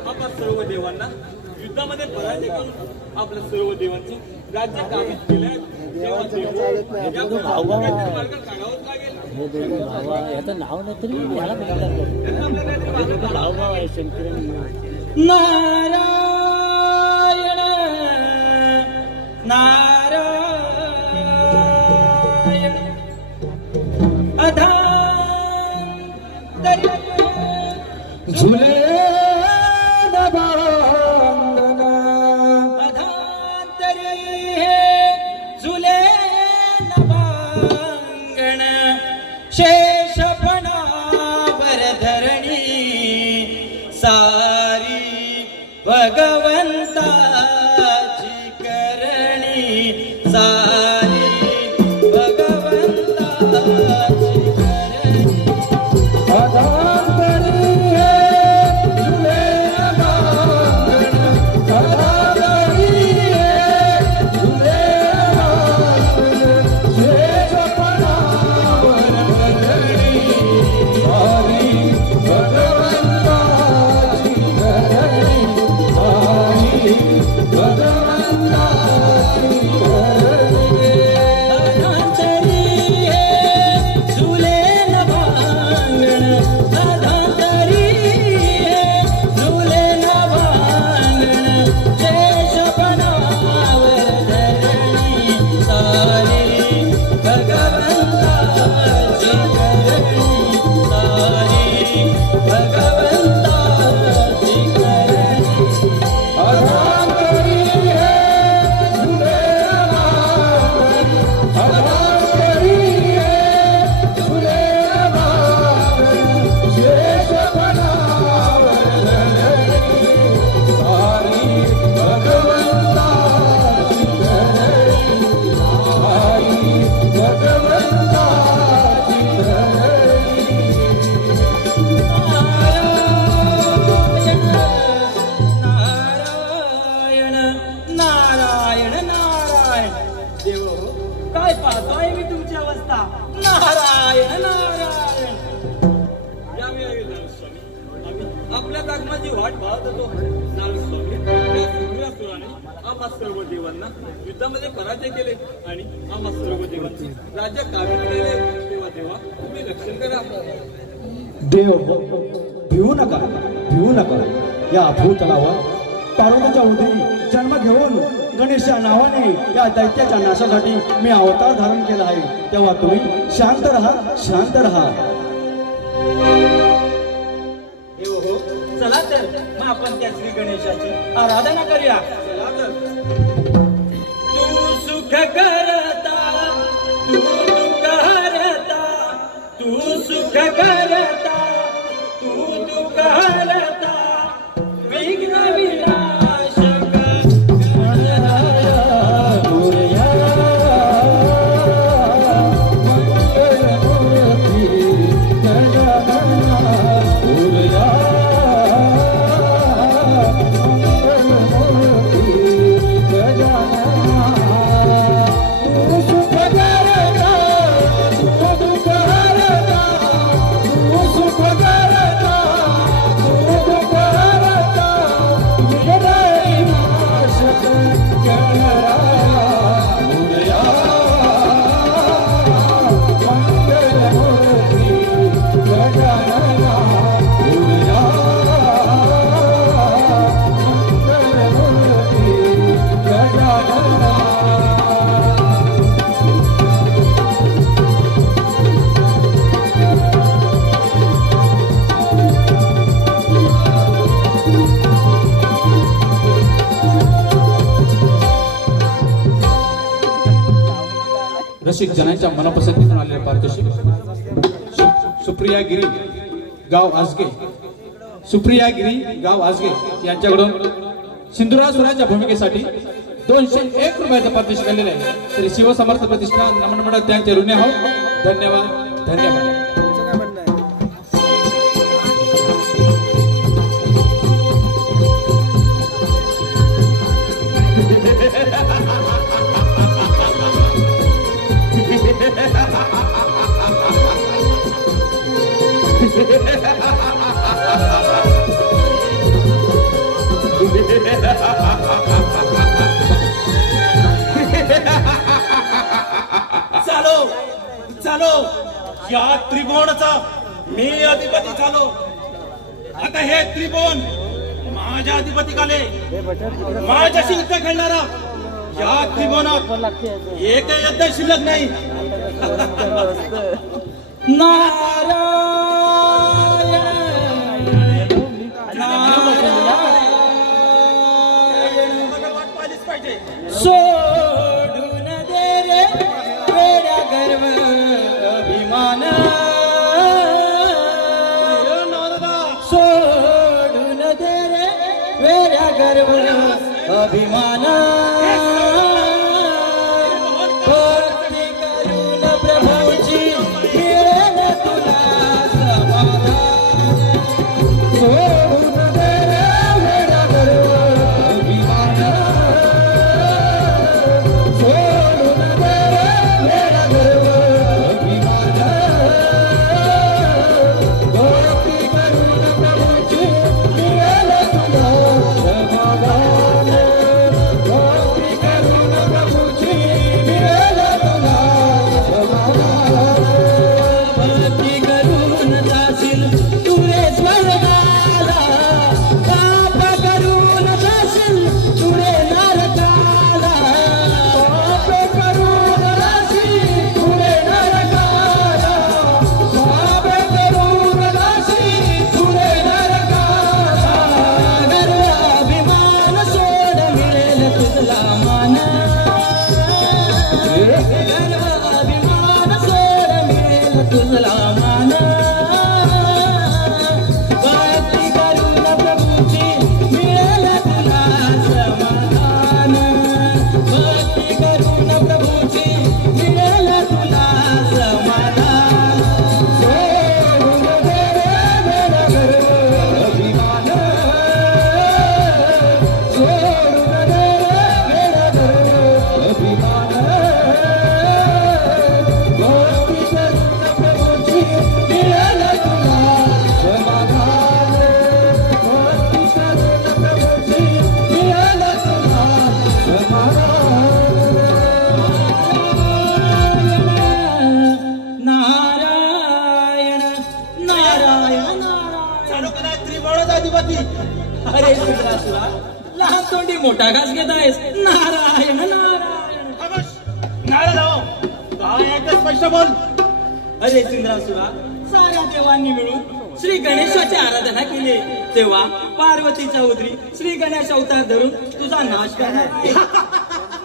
आपण सर्व देवांना युद्धामध्ये पराजय करून आपल्या सर्व देवांची राज्य काबीज केले. याचं नाव नाही तरी मला भावभाव आहे शंकर नारायण नारायण अधांतरी झुले अधांतरी झुले नवांगण शेषपणावर धरणी सारी भगवंताची करणी सारी भगवंताची आपल्या दागमाची वाट पाहत होतो. आम्हा सर्व देवांना युद्धामध्ये पराजय केले आणि आम्हा सर्व देवांची राज्य काबीज केले. तेव्हा देवा तुम्ही रक्षण करा. देव भिवू नका, भिवू नका. या भूतलावर पार्वतीच्या उदरी जन्म घेऊन गणेशच्या नावाने या दैत्याच्या नाशासाठी मी अवतार धारण केला आहे. तेव्हा तुम्ही शांत राहा, शांत राहा. हो चला तर मग आपण त्या श्री गणेशाची आराधना करूया. चला तर. तू सुख करता, तू दुःख हरता, तू सुख करता, तू दुःख हरता, विघ्न विनाशक गणराया मोरया, मंगलमूर्ती गजानना मोरया, मंगलमूर्ती गजानना रसिक जनांच्या मनापसंतीतून आलेले पारितोषिक सुप्रिया गिरी गाव आसगे, सुप्रिया गिरी गाव आसगे यांच्याकडून सिंधुरासुराच्या भूमिकेसाठी 201 रुपयाचं पारितोषिक आलेलं आहे. श्री शिवसमर्थ प्रतिष्ठान नमन मंडळ त्यांचे ऋणी आहोत. धन्यवाद धन्यवाद. चालो चालो या त्रिभुवनाचा मी अधिपती झालो. आता हे त्रिभुवन माझ्या अधिपतीकाले माझ्याशी युद्ध खेळणारा या त्रिभुवनात एक युद्ध शिल्लक नाही. सोडून दे रे वेड्या गर्व अभिमान, सोडून दे रे वेड्या गर्व अभिमान, भक्ती करून प्रभूची मिळेल तुला समाधान. सोडून दे रे वेड्या गर्व अभिमान, सोडून दे रे वेड्या गर्व अभिमान, भक्ती करून प्रभूची मिळेल तुला समाधान, भक्ती करून प्रभूची मिळेल तुला समाधान. भक्ती करून जाशील तुरे स्वर्गाला, पाप करून जाशील तुरे नरकाला, पाप करून जाशील तुरे नरकाला, पाप करून जाशील तुरे नरकाला. गर्व अभिमान सोड मिळेल तुला मान, गर्व अभिमान सोड मिळेल तुला मान, भक्ती करून प्रभूची मिळेल तुला समाधान, भक्ती करून प्रभूची मिळेल तुला समाधान. सोडून दे रे वेड्या गर्व अभिमान, सोडून दे रे वेड्या गर्व अभिमान, भक्ती करून प्रभूची मिळेल तुला समाधान, भक्ती करून प्रभूची मिळेल तुला समाधान. नारायण नारायण नारायण. चालू करा त्रिभुवनाचा अधिपती. अरे सुरा लहान तोंडी मोठा घास घेत आहेस. नारायण नारायण. खामोश. नाराज आहो. काय आहे ते स्पष्ट बोल. अरे सिंद्रासुरा, साऱ्या देवांनी मिळून श्री गणेशाची आराधना केली, तेव्हा पार्वतीच्या उदरी श्री गणेश अवतार धरून तुझा नाश करणार आहे.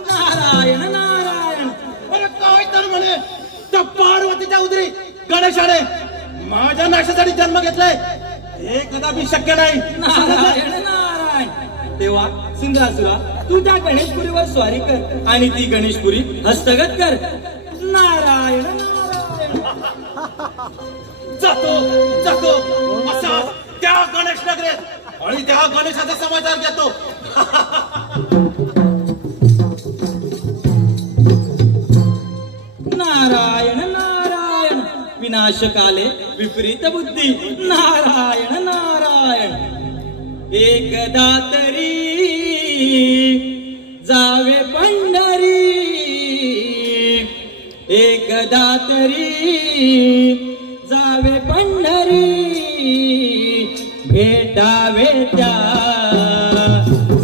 नारायण नारायण. अरे काय तर म्हणे त्या पार्वतीच्या उदरी गणेशाने माझ्या नाशासाठी जन्म घेतलाय, हे कदापि शक्य नाही. नारायण नारायण. तेव्हा सिंद्रासुरा, तू त्या गणेशपुरीवर स्वारी कर आणि ती गणेशपुरी हस्तगत कर. नारायण नारायण. जातो जातो असा त्या गणेश नगरेत आणि त्या गणेशाचा समाचार घेतो. नारायण नारायण. विनाशकाले विपरीत बुद्धी. नारायण नारायण. एकदा तरी जावे पंढरी, एकदा तरी जावे पंढरी, भेटावे त्या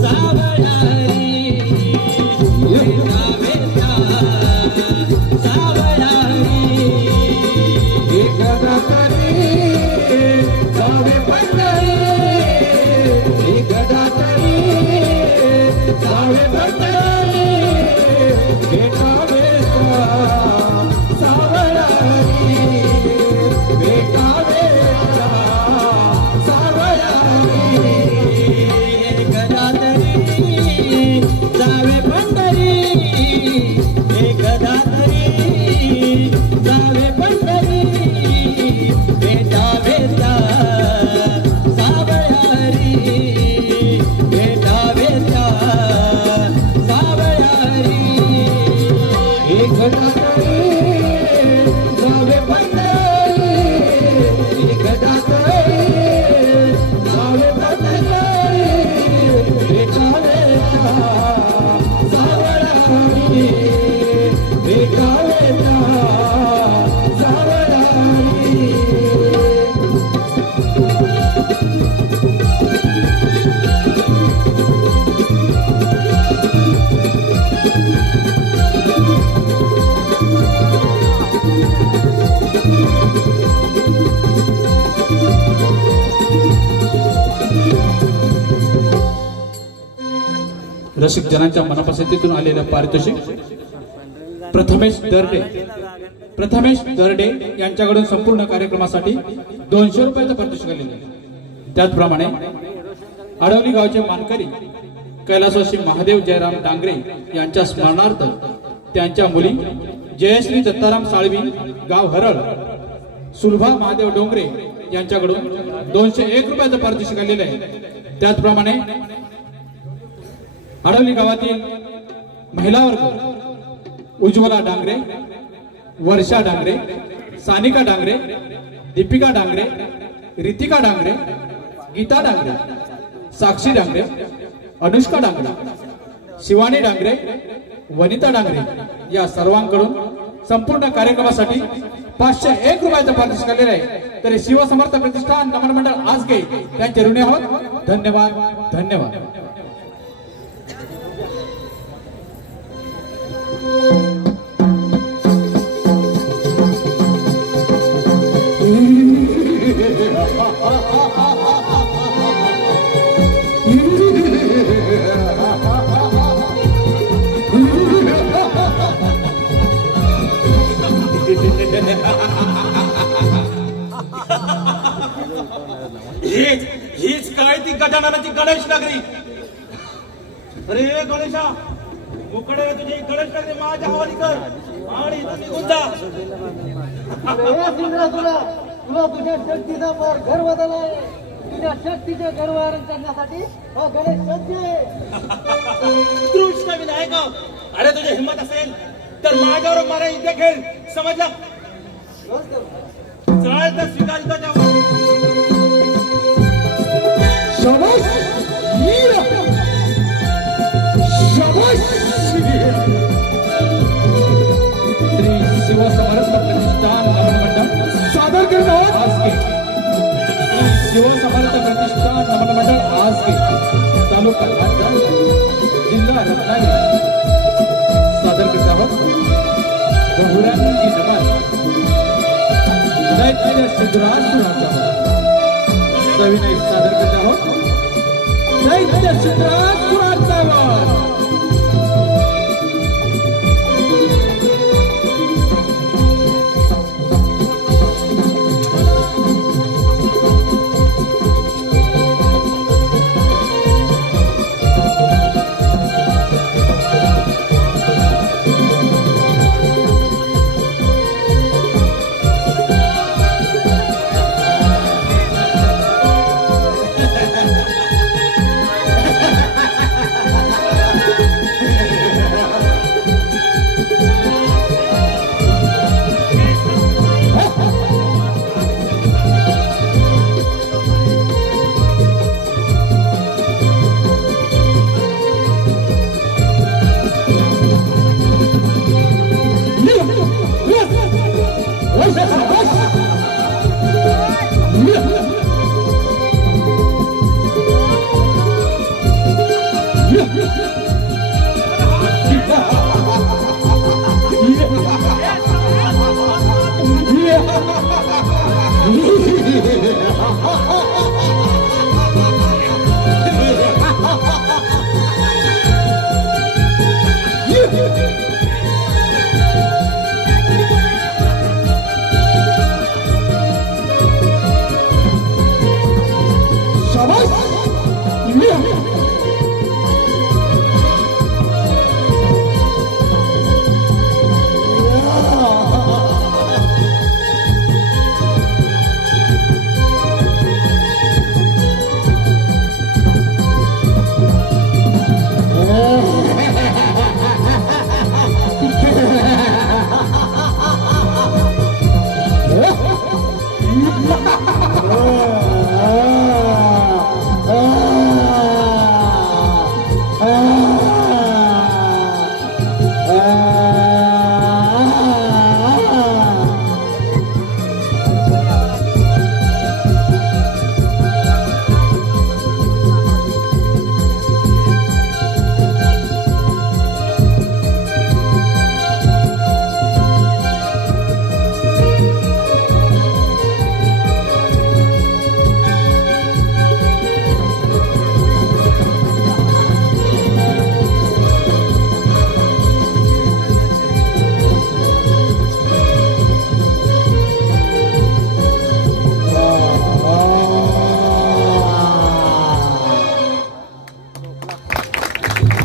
सावळारी, भेटावे त्या सावळारी. एकदा तरी जावे पंढरी, एकदा तरी जावे पंढरी, भेटावे त्या रसिक जनांच्या मनपसंतीतून आलेलं पारितोषिक प्रथमेश दर्डे यांच्याकडून संपूर्ण कार्यक्रमासाठी 200 रुपयाचं पारितोषिक आलेलं आहे। त्याचप्रमाणे आडवली गावचे मानकरी कैलासवासी महादेव जयराम डांगरे यांच्या स्मरणार्थ त्यांच्या मुली जयश्री दत्ताराम साळवी गाव हरळ, सुलभा महादेव डोंगरे यांच्याकडून 201 रुपयाचं पारितोषिक आलेलं आहे। त्याचप्रमाणे आडवली गावातील महिला वर्ग उज्ज्वला डांगरे, वर्षा डांगरे, सानिका डांगरे, दीपिका डांगरे, रितिका डांगरे, गीता डांगरे, साक्षी डांगरे, अनुष्का डांगरे, शिवानी डांगरे, वनिता डांगरे या सर्वांकडून संपूर्ण कार्यक्रमासाठी 501 रुपयाचं पारितोषिक आलेलं आहे। तरी शिवसमर्थ प्रतिष्ठान नमन मंडळ आसगे त्यांचे ऋणी आहोत। धन्यवाद धन्यवाद। हीच काय ती गजाननाची गणेश नगरी। अरे गणेशा, मुकडे तुझी गणेश नगरी माझ्या हवाली कर आणि इथून निघून जा। तुला तुझ्या शक्तीचा फार गर्व झालाय। तुझ्या शक्तीचे गर्वहरण करण्यासाठी हा गणेश सज्ज आहे। दृष्ट विनायक, अरे तुझी हिंमत असेल तर माझ्यावर मला इथे खेळ, समजला? चल तर स्वीकारितो जाऊ। शाबाश वीर, शाबाश श्री शिवसमर्थ प्रतिष्ठान नमन मंडळ सादर करत आहोत आसगे। श्री शिवसमर्थ प्रतिष्ठान नमन मंडळ आसगे, तालुका लांजा, जिल्हा रत्नागिरी सादर करत आहोत बहुरांची नमन दैत्य सिद्धराज सविनय सादर करत आहोत दैत्य सिद्धराज सुरांचावर।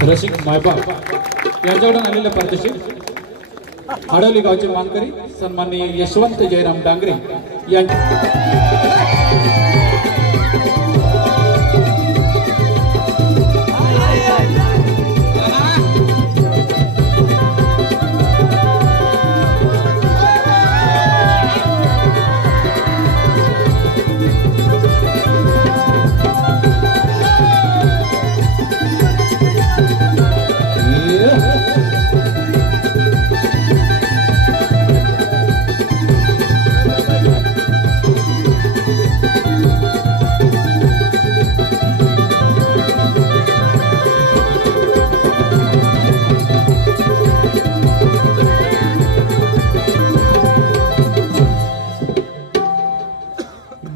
रसिक मायबाप यांच्याकडून आलेले पारितोषिक आडवली गावचे मानकरी सन्माननीय यशवंत जयराम डांगरे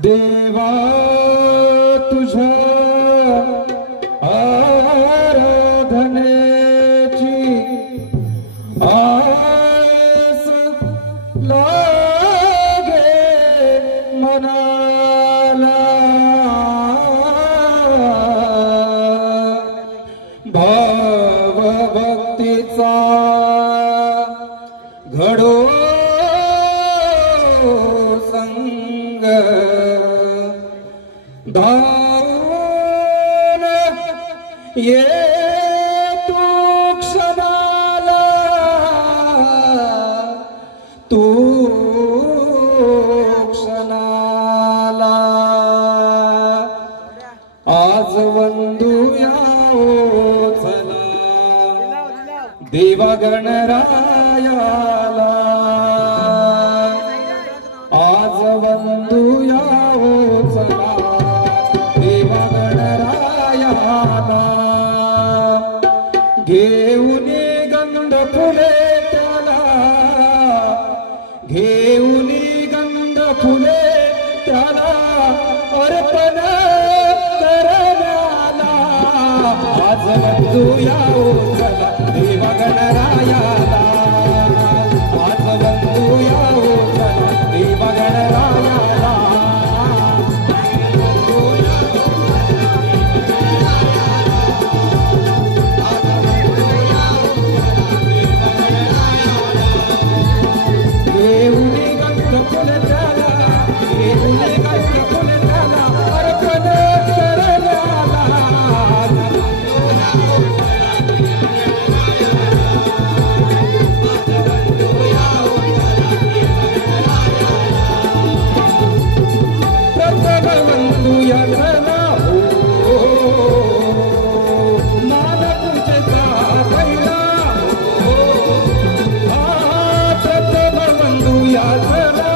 देवा तुझ्या आराधनेची आस लागे मनाला भाव भक्तीचा घडो संग धावून ये तू क्षणाला तू क्षणाला आज वंदूया चला देवा गणरायाला आज वंदूया चला देवा गणरायाला घेऊन गंध फुले त्याला घेऊन गंध फुले त्याला अर्पण करण्याला आज वंदूया चला देवा गणरायाला आज वंदूया चला देवा गणरायाला घेऊन गंध फुले त्याला घेऊन गंध फुले त्याला अर्पण करण्याला प्रथम वंदूया चला हो मानपूजेचा पहिला हो प्रथम वंदूया चला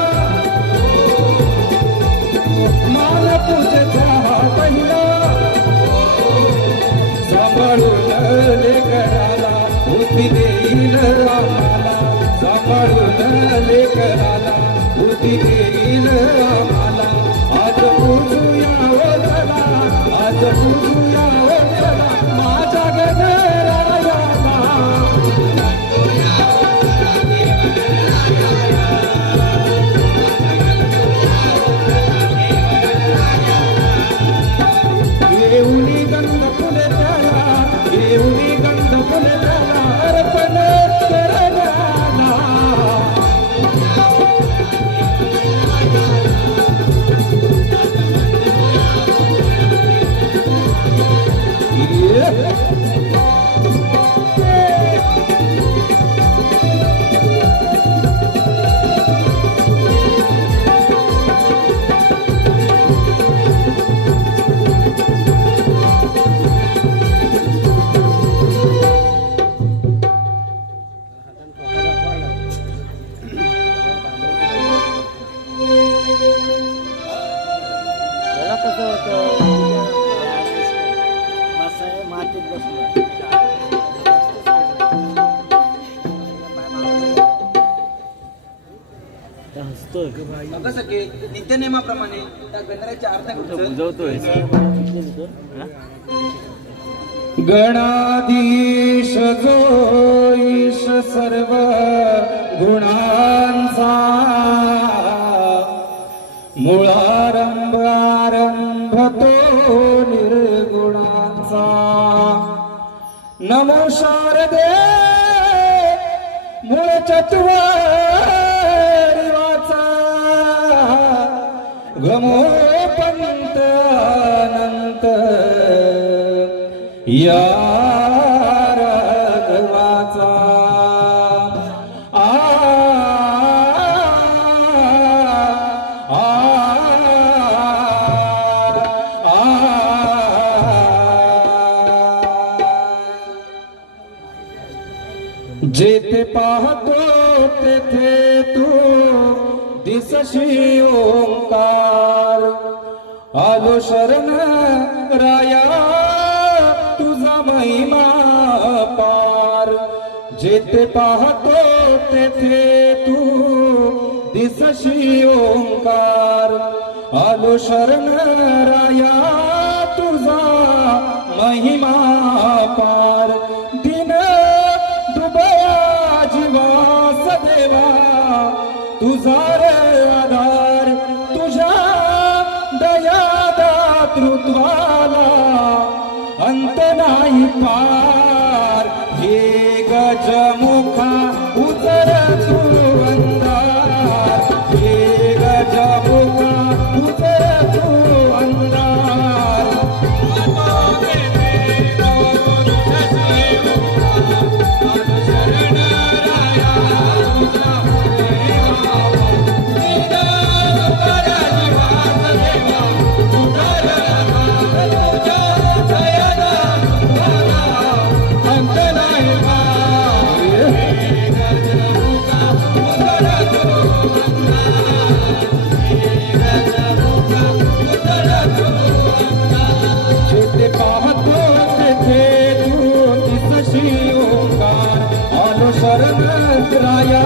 मानपूजेचा पहिला सांभाळून लेकराला बुद्धी देईल आम्हाला सांभाळून लेकराला बुद्धी देईल आम्हाला आज पूजूया चला आज पूजूया चला माझ्या गणरायाला घेऊनी गंध फुले त्याला घेऊनी गंध फुले त्याला अर्पण करण्याला नित्यनेमाप्रमाणे त्या गणराच्या अर्थ गणाधीश जो ईश सर्व गुणांचा मुळारंभ आरंभ तो निर्गुणांचा नमो शारदे मूळ चत्वारी वाचा गमो पंत अनंत या राघवाचा जेथे पाहतो तेथे तू दिसशी ओंकार आलो शरण राया तुझा महिमा पार जेथे पाहतो तेथे तू दिसशी ओंकार आलो शरण राया तुझा महिमा पार दिन जीवास देवा तुझा रे आधार तुझ्या दया दातृत्वाला अंत नाही पार हे गजमुखा उतर तू अंधार हे गजमुखा उतर तू अंधार राया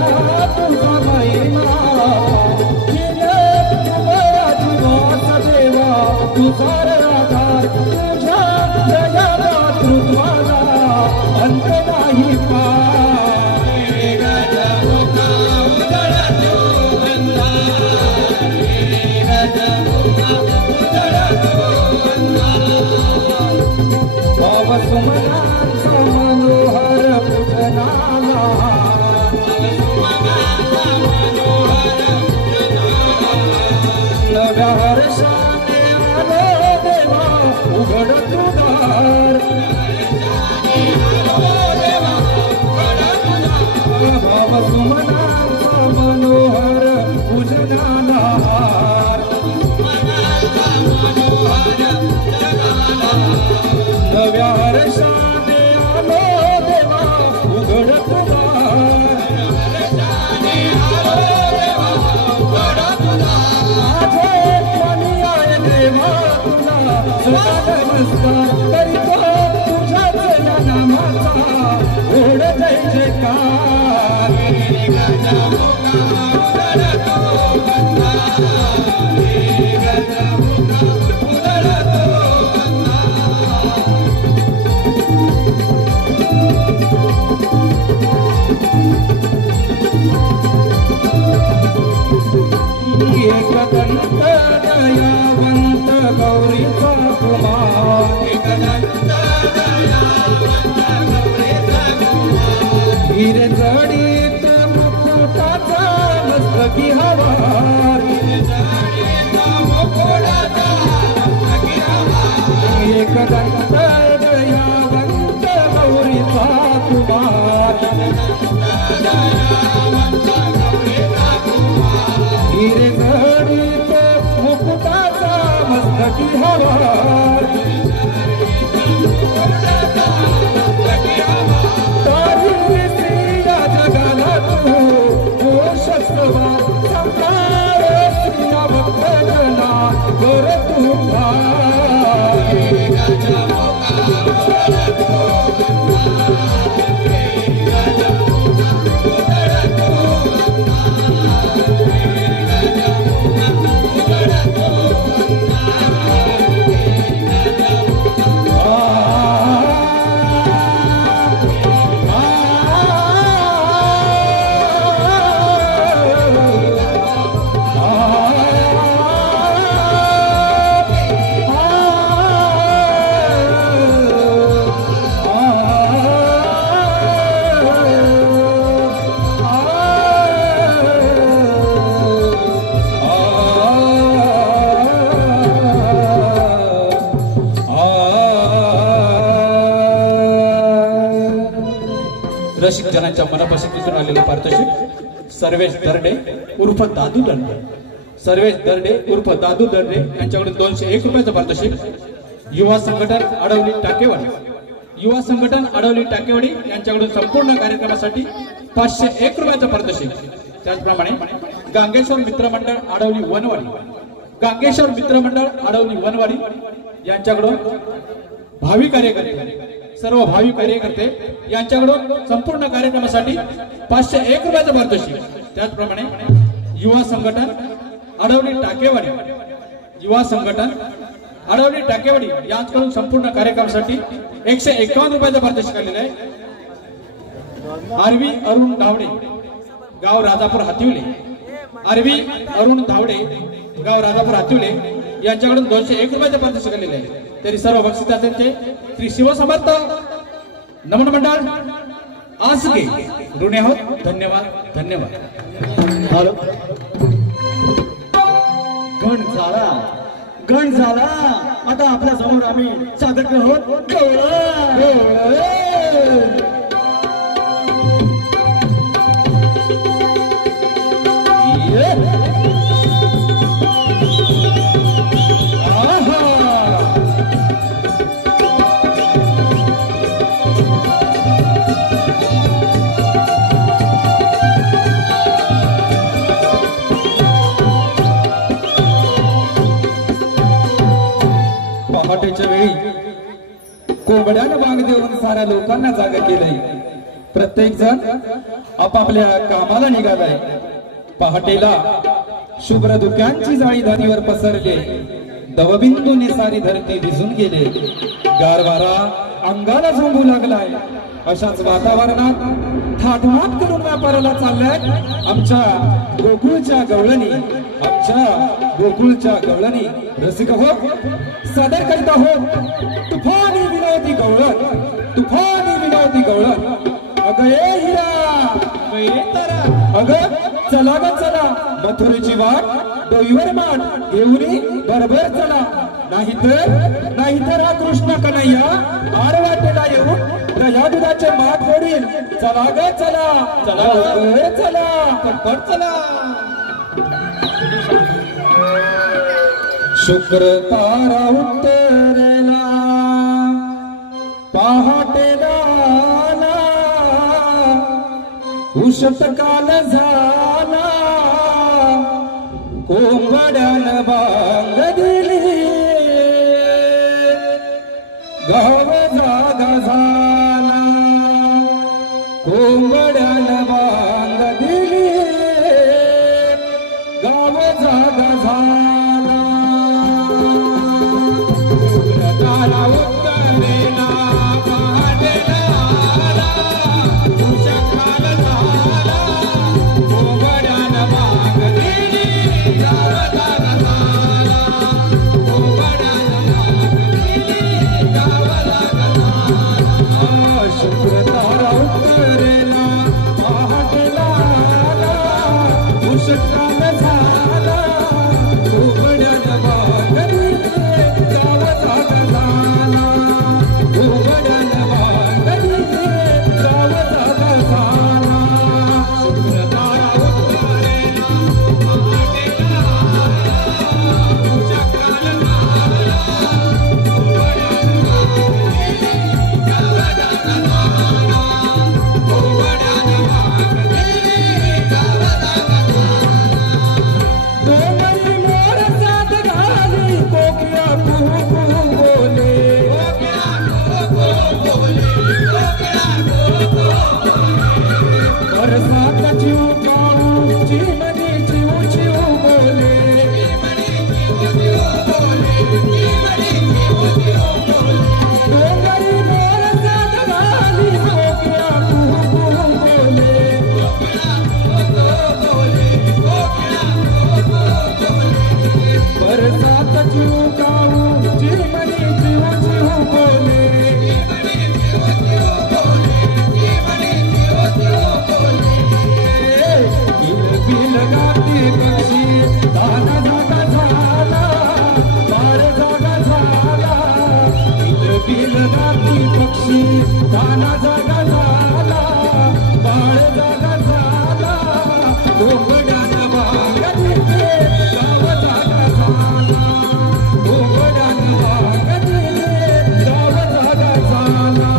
तुझा महिमा जीवास देवा तुझा आधार तुझ्या दया दातृत्वाला अंत नाही भाव सुमनांचा मनोहर पूजनाला नव्या हर्षाने आलो देवा उघड तू दार भाव सुमनांचा मनोहर पूजनाला नव्या हर्षाने आलो देवा उघड तू दार नमस्कार करीतो तुझ्याच या नामाचा ओढ जय जयकार एकदंत दयावंत गौरीचा कुमार हिरे जडीत मुकुटाचा मस्तकी हवार एकदंत दयावंत गौरीचा कुमार हिरे जडीत मुकुटाचा मस्तकी हवार तारी श्रीया जगाला तू शस्त्रवा संहार श्रीया भक्तजना कर तू रसिक जनांच्या मनापसंतीतून आलेलं पारितोषिक सर्वेश दर्डे उर्फ दादू दर्डे, सर्वेश दर्डे उर्फ दादू दर्डे यांच्याकडून 201 रुपयाचं पारितोषिक. युवा संघटन अडवली टाकेवाडी, युवा संघटन अडवली टाकेवाडी यांच्याकडून संपूर्ण कार्यक्रमासाठी 501 रुपयाचं पारितोषिक. त्याचप्रमाणे गांगेश्वर मित्रमंडळ अडवली वनवाडी, गांगेश्वर मित्रमंडळ अडवली वनवाडी यांच्याकडून भावी कार्यकर्ते, सर्व भावी कार्यकर्ते यांच्याकडून संपूर्ण कार्यक्रमासाठी 501 रुपयाचं पारितोषिक. त्याचप्रमाणे युवा संघटन अडवली टाकेवाडी, युवा संघटन अडवली टाकेवाडी यांच्याकडून संपूर्ण कार्यक्रमासाठी 151 रुपयाचं पारितोषिक आलेलं आहे. आरवी अरुण धावडे गाव राजापूर हातिवले, आरवी अरुण धावडे गाव राजापूर हातिवले यांच्याकडून 201 रुपयाचं पारितोषिक आलेलं आहे. तरी सर्व बक्षिसाचे श्री शिवसमर्थ नमन मंडळ आसगे ऋणी आहोत. धन्यवाद धन्यवाद. गण झाला आता आपल्या समोर आम्ही सादर आहोत पहाटेच्या वेळी कोंबड्यानं बाग देऊन साऱ्या लोकांना जागा केलंय. प्रत्येक जण आपापल्या कामाला निघालाय. पहाटेला शुभ्र धुक्यांची जाळी धरणीवर पसरले, दवबिंदूने सारी धरती भिजून गेले. गारवारा अंगाला झोंबू लागलाय. अशाच वातावरणात थाटमाट करून व्यापाराला चाललाय आमच्या गोकुळच्या गवळणी, आमच्या गोकुळच्या गवळणी. रसिक हो सादर करीत आहोत तुफानी विनोदी गवळण, तुफानी विनोदी गवळण. अगं ए हिरा, अगं चला ग चला मथुरेची वाट डोईवर माठ घेऊन बरोबर चला, नाहीतर हा कृष्ण कन्हैया आर वाटेला येऊन या दुधाचे माठ फोडील. चला ग चला, चला चला पटपट चला. शुक्र तारा उत्तरेला पहाटेला उषत काल झाला, कोंबड्यान बांग दिली गाव जागा झाला, कोंबड्यान बांग दिली गाव जागा झाला. तारा उत्तरेला पहाटेला उषत काल झाला, कोंबड्यान बांग दिली गाव जागा झाला, कोंबड्यान बांग दिली गाव जागा झाला. शुक्र तारा उत्तरेला पहाटेला उषत काल झाला, कोंबड्यान बांग दिली गाव जागा झाला, कोंबड्यान बांग दिली गाव जागा झाला. शुक्र तारा उत्तरेला पहाटेला उषत काल झाला, कोंबड्यान बांग दिली गाव जागा झाला, कोंबड्यान बांग दिली गाव जागा झाला. डोंगरी मोर साथ घाली कोकिळा कुहू बोले, बरसात चिवकाऊ चिमणी चिव चिव बोले, डोंगरी मोर साथ घाली कोकिळा कुहू बोले, बरसात चिवकाऊ चिमणी चिव चिव बोले, बिल गाती पक्षी दाना जागा झाला, बाळ जागा झाला, बिल गाती पक्षी दाना जागा झाला, बाळ जागा झाला कोंबड्यान वागले गाव जागा झाला कोंबड्यान वागले गाव जागा झाला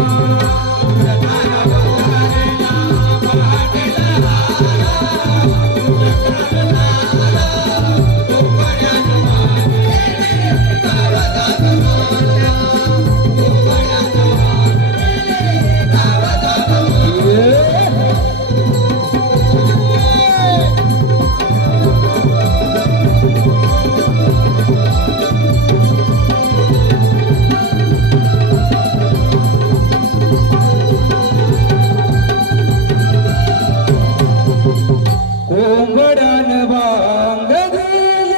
कोंबड्यान वांग दिले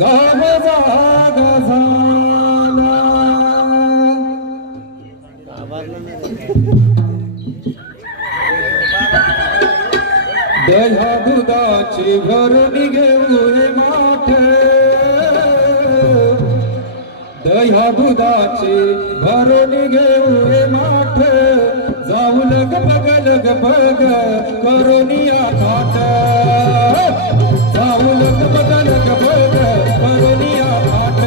गाव जागा झाला दह्या दुधाची भरणी घेऊन माठ दह्या दुधाची भरणी घेऊन माठ जाऊ लग बग करोनिया थाट जाऊ लग बग करोनिया थाट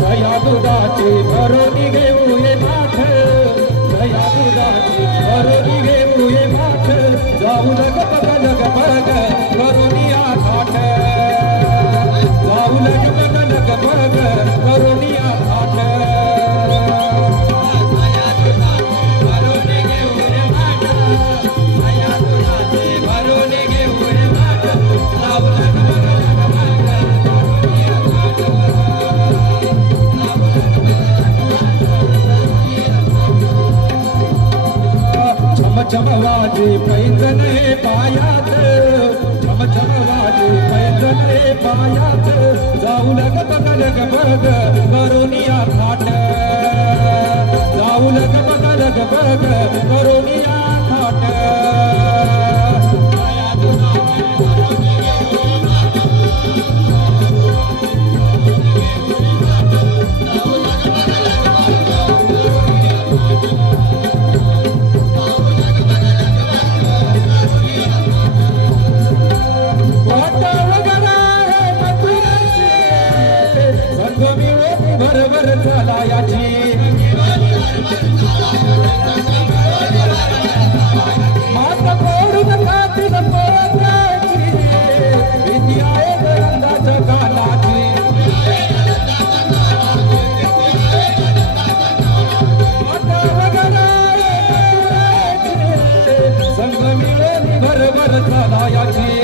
दया दुधाची भरोनी घेऊ ये माठ दया दुधाची भरोनी घेऊ ये माठ जाऊ लग बग करोनिया थाट जाऊ लग बग करोनिया थाट चमवाजी पैंजन पायात चमवाजी पैंजन पायात जाऊ लग बग करोनिया थाट जाऊ लग बग करोनिया थाट भरभर चालायाची मात कोरून खातील पोराची भीती आहे गरंदाच्या गालाची माता वगैरे संग मिळून भरभर चालायाची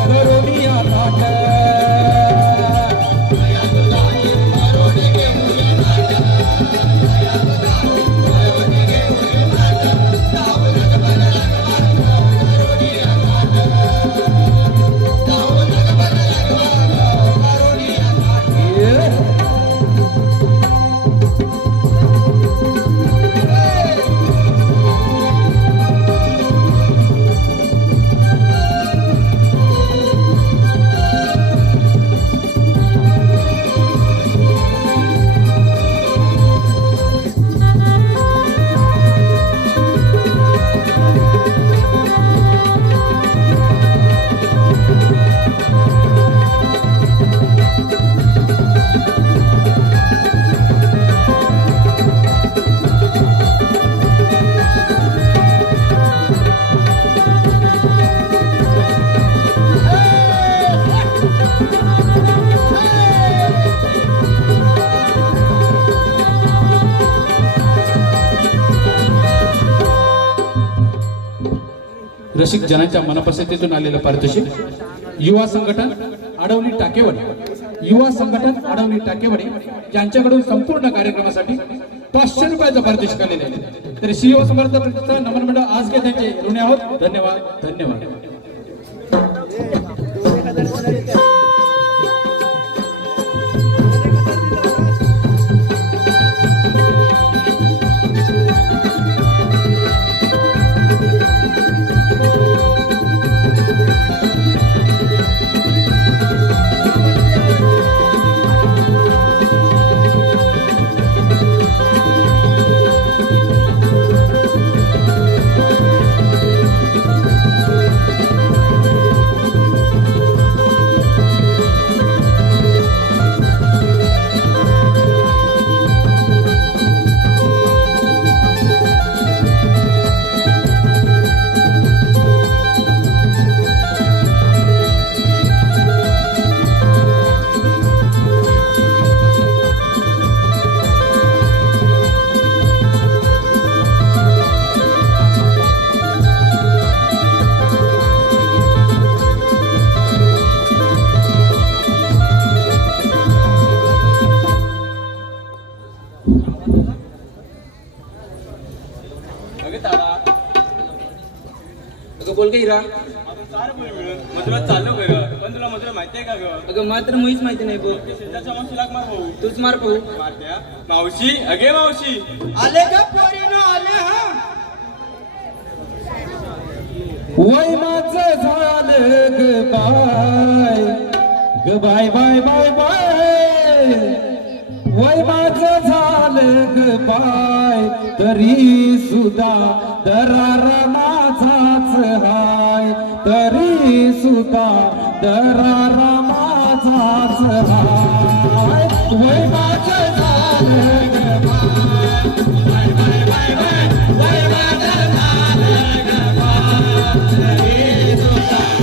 करोनिया रसिक जनांच्या मनपसंतीतून आलेलं पारितोषिक युवा संघटन आडवणी टाकेवाडी युवा संघटन आडवणी टाकेवाडी यांच्याकडून संपूर्ण कार्यक्रमासाठी 500 रुपयाचं पारितोषिक आलेलं आहे. तरी सीओ समर्थ प्रतिष्ठान नमन मंडळ आज के त्यांचे ऋणी आहोत. धन्यवाद धन्यवाद. बोल हिरा मधुरा चाललो ग पण तुला मधुरा माहिती आहे का ग? अगं मात्र मुळीच माहिती नाही बघ. शेजारच्या मावशीला मार भाऊ तूच मार भाऊ. मारत्या मावशी अगे मावशी आले का पोरीनो आले. हा वय माझं झालं ग बाय बाय बाय बाय वय माझं झालं ग बाय तरी सुद्धा दरार माझाच हाय तरी सुद्धा दरार माझाच हाय वय माझं झालं ग बाय बाय बाय बाय वय माझं झालं ग बाय तरी सुद्धा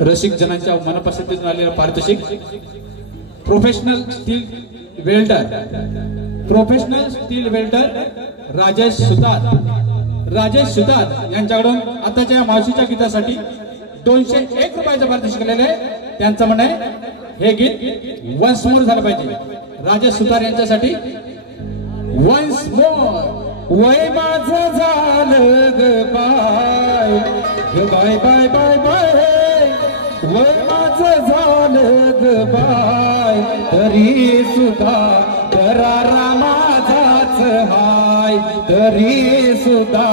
रसिक जनांच्या मनपसंतीतून आलेलं पारितोषिक प्रोफेशनल स्टील वेल्डर राजेश सुतार यांच्याकडून आताच्या मावशीच्या गीतासाठी 201 रुपयाचं पारितोषिक आलेलं आहे. त्यांचं म्हणणं आहे हे गीत वन्स मोर झालं पाहिजे. राजेश सुतार यांच्यासाठी वन्स मोर. वय माझं झालं ग bye bye bye bye bye वय माझं झालं ग बाय तरी सुद्धा दरारा माझाच हाय तरी सुद्धा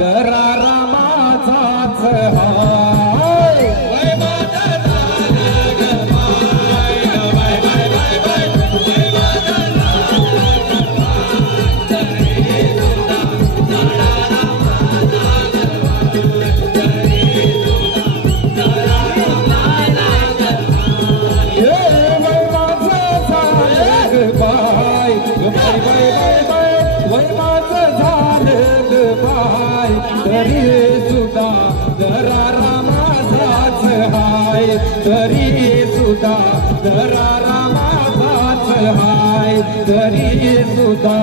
दरारा माझाच हाय वय माझं झालं ग bye bye bye bye bye वय माझं झालं ग बाय तरी सुद्धा दरारा माझाच हाय तरी सुद्धा दरारा माझाच हाय वय माझं झालं ग बाय बाय बाय बाय वय माझं झालं ग बाय तरी सुद्धा दरारा माझाच हाय तरी सुद्धा दरारा माझाच हाय तरी सुद्धा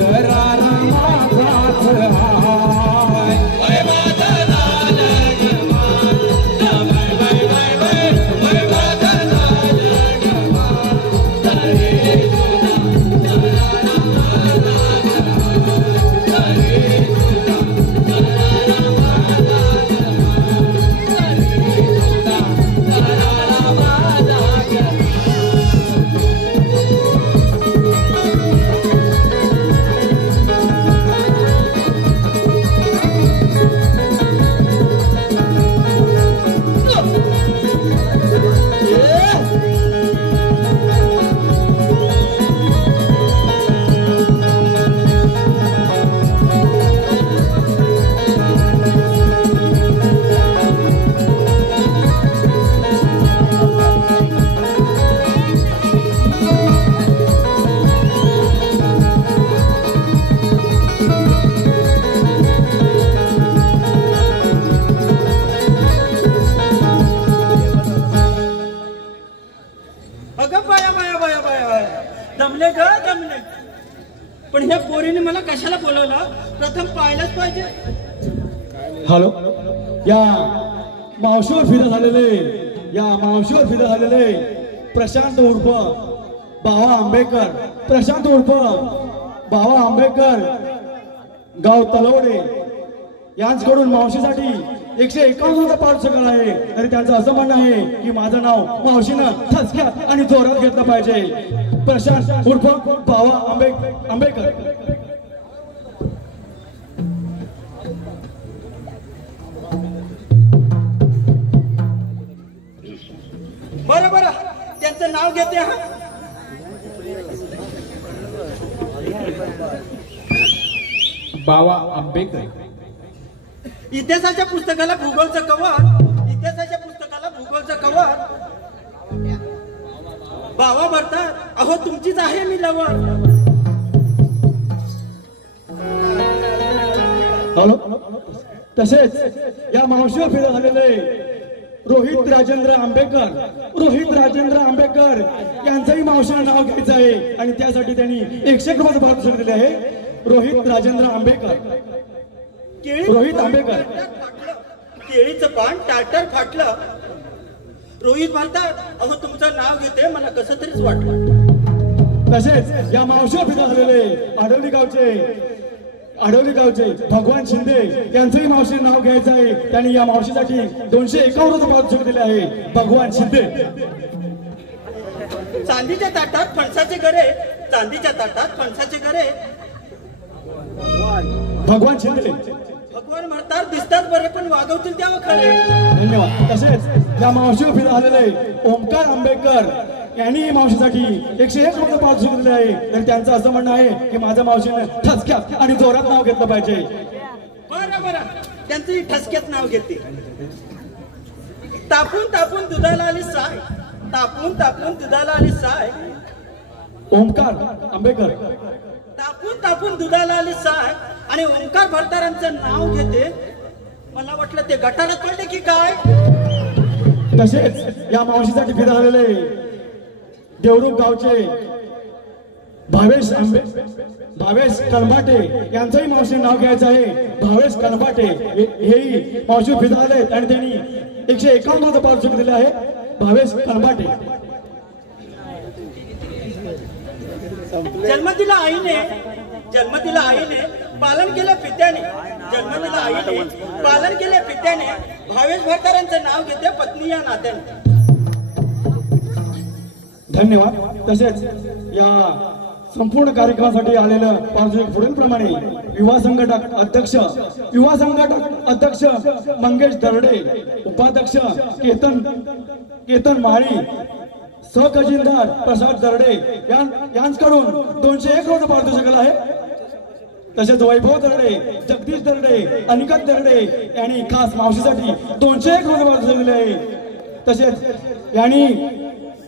दरारा माझाच हाय वय माझं झालं ग बाय बाय बाय बाय वय माझं झालं ग बाय तरी सुद्धा दरारा माझाच हाय तरी सुद्धा दरारा माझाच हाय तरी सुद्धा दरारा माझाच अगं बाया बाया बाया बाया बाया दमले ग दमले पण ह्या पोरीने मला कशाला बोलवलं प्रथम पाहायलाच पाहिजे. हॅलो या मावशीवर फिदा झालेले या मावशीवर फिदा झालेले प्रशांत उर्फ बावा आंबेकर प्रशांत उर्फ बावा आंबेकर गाव तलवडे यांच्याकडून मावशीसाठी 151 पाठसकळ आहे. तरी त्यांचं असं म्हणणं आहे की माझं नाव मावशीनं ठसक्यात आणि जोरात घेतलं पाहिजे. प्रशांत उर्फ बावा आंबेकर बरं बरं त्यांचं नाव घेते हा. बावा आंबेकर इतिहासाच्या पुस्तकाला भूगोलचं कवर इतिहासाच्या पुस्तकाला भूगोलचं कवर बावा भरतात अहो तुमचीच आहे मी लवर. हॅलो तसेच या मावशीवर फिदा झालेले रोहित राजेंद्र आंबेकर यांचंही मावशीला नाव घ्यायचं आहे आणि त्यासाठी त्यांनी 101 पारितोषिक दिले आहे. रोहित राजेंद्र आंबेकर रोहित आंबेकर केळीचं पान टाटर फाटलं. रोहित भारतात अहो तुमचं नाव घेते मला कसं तरीच वाटलं. तसेच या मावशीवर फिदा झालेले आडवली गावचे भगवान शिंदे यांचंही मावशीचे नाव घ्यायचं आहे. त्यांनी या मावशीसाठी 251 पारितोषिक दिले आहे. भगवान शिंदे चांदीच्या ताटात फणसाचे गरे चांदीच्या ताटात फणसाचे गरे भगवान शिंदे भगवान म्हणतात दिसतात बरे पण वागवतील त्यावर खरे. धन्यवाद. तसेच या मावशीवर फिदा झालेले ओमकार आंबेकर यांनी मावशीसाठी 101 पारितोषिक दिले आहे. तर त्यांचं असं म्हणणं आहे की माझ्या मावशीने ठसक्यात आणि जोरात नाव घेतलं पाहिजे. बरं बरं त्यांचं ठसक्यात नाव घेते. तापून तापून दुधाला आली साय तापून तापून दुधाला आली साय. ओमकार आंबेकर तापून तापून दुधाला आली साय आणि ओंकार भरतारांचं नाव घेते. मला वाटलं ते गटारात पडले की काय. तसेच या मावशीसाठी फिदा झालेले देवरुख गावचे भावेश कणबाटे यांचंही मावशी नाव घ्यायचं आहे. भावेश कणबाटे हेही मावशी फिदा आले आणि त्यांनी 151 पारितोषिक दिले आहे. भावेश कणबाटे जन्म दिला आईने पालन केल्या पित्याने, जन्म दिला आईने, पालन केल्या पित्याने, भावेश भरतारांचं नाव घेते पत्नी या नात्याने. धन्यवाद. तसेच या संपूर्ण कार्यक्रमासाठी आलेलं पार्श्विक पुढील प्रमाणे युवा संघटक अध्यक्ष मंगेश दर्डे, उपाध्यक्ष केतन माळी, सहखजिनदार प्रसाद दर्डे यांच्याकडून 201 रोज पारितोषिक आहे. तसेच वैभव दर्डे, जगदीश दर्डे, अनिकेत दर्डे यांनी खास मावशीसाठी 201 रोज पारितोषिक दिले आहे. तसेच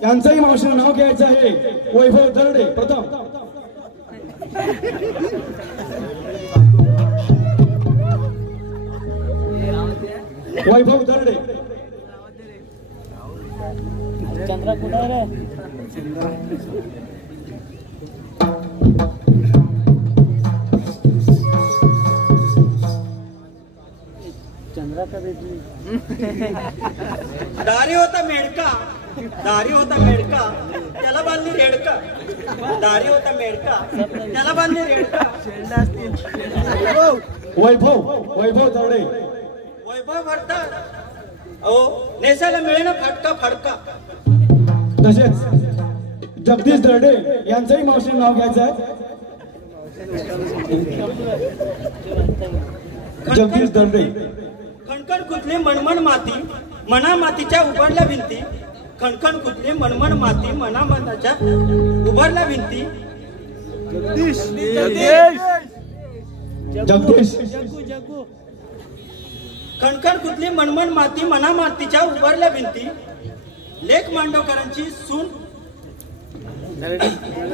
यांचंही मावशीचं नाव घ्यायचं आहे. वैभव दर्डे प्रथम. वैभव दर्डे. चंद्रा कुठे आहे रे? चंद्रा का बेटी. दारी होता मेडका, दारी होता मेडका, त्याला बांधली रेडका. दारी होता मेडका, त्याला बांधली रेडका. वैभव दर्डे. वैभव भरतार नेसायला मिळेना फाटका फाटका. तसेच जगदीश दर्डे यांचंही मावशीचं नाव घ्यायचं आहे. जगदीश दर्डे. खणखण कुठली मनमन माती, मना मातीच्या उभारल्या भिंती. खणखण कुठली मनमन माती, मना मातीच्या उभारल्या भिंती. जगदीश. खणखण कुठली मनमन माती, मना मातीच्या उभारल्या भिंती. लेख मांडवकरांची सून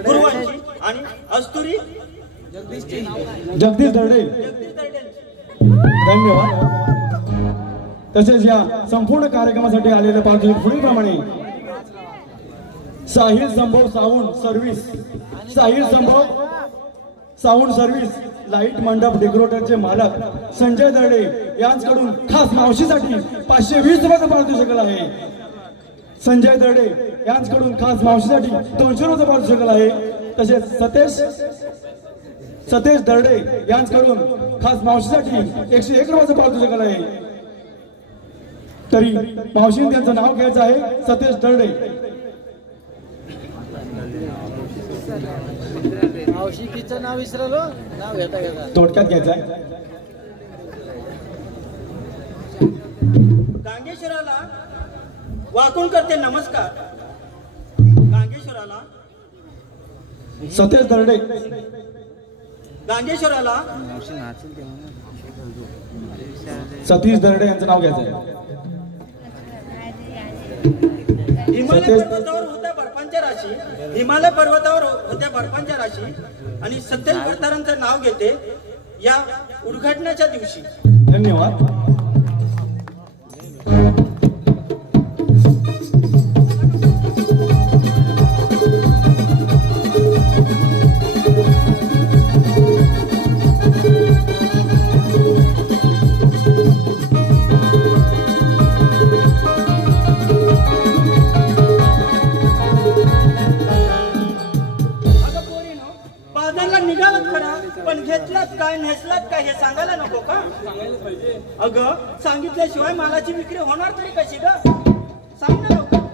गुरुवांची आणि अस्तुरी जगदीश दर्डे. धन्यवाद. तसेच या संपूर्ण कार्यक्रमासाठी आलेले पार्श्विक पुढील प्रमाणे साहिल संभव साऊंड सर्व्हिस लाईट मंडप डेकोरेटरचे मालक संजय दर्डे यांच्याकडून खास मावशीसाठी 520 रुपये पारितोषिक आहे. संजय दर्डे यांच्याकडून खास मावशीसाठी 200 रुपये पारितोषिक आहे. तसेच सतेज दर्डे यांच्याकडून खास मावशीसाठी 101 रुपये पारितोषिक आहे. तरी मावशीने त्यांचं नाव घ्यायचं आहे. सतेज दर्डे. मावशी तिचं नाव विसरलो, नाव घेता थोडक्यात घ्यायचं आहे. गांगेश्वराला वाकून करते नमस्कार. गांगेश्वराला सतेज दर्डे. गांगेश्वराला सतीश दर्डे यांचं नाव घ्यायचं आहे. हिमालय पर्वतावर होत्या बर्फांच्या राशी, हिमालय पर्वतावर होत्या बर्फांच्या राशी आणि सतेज भरतारांचं नाव घेते या उद्घाटनाच्या दिवशी. धन्यवाद. काय नेसलात काय हे सांगायला नको का? अगं सांगितल्याशिवाय मालाची विक्री होणार तरी कशी ग? सांग ना लवकर.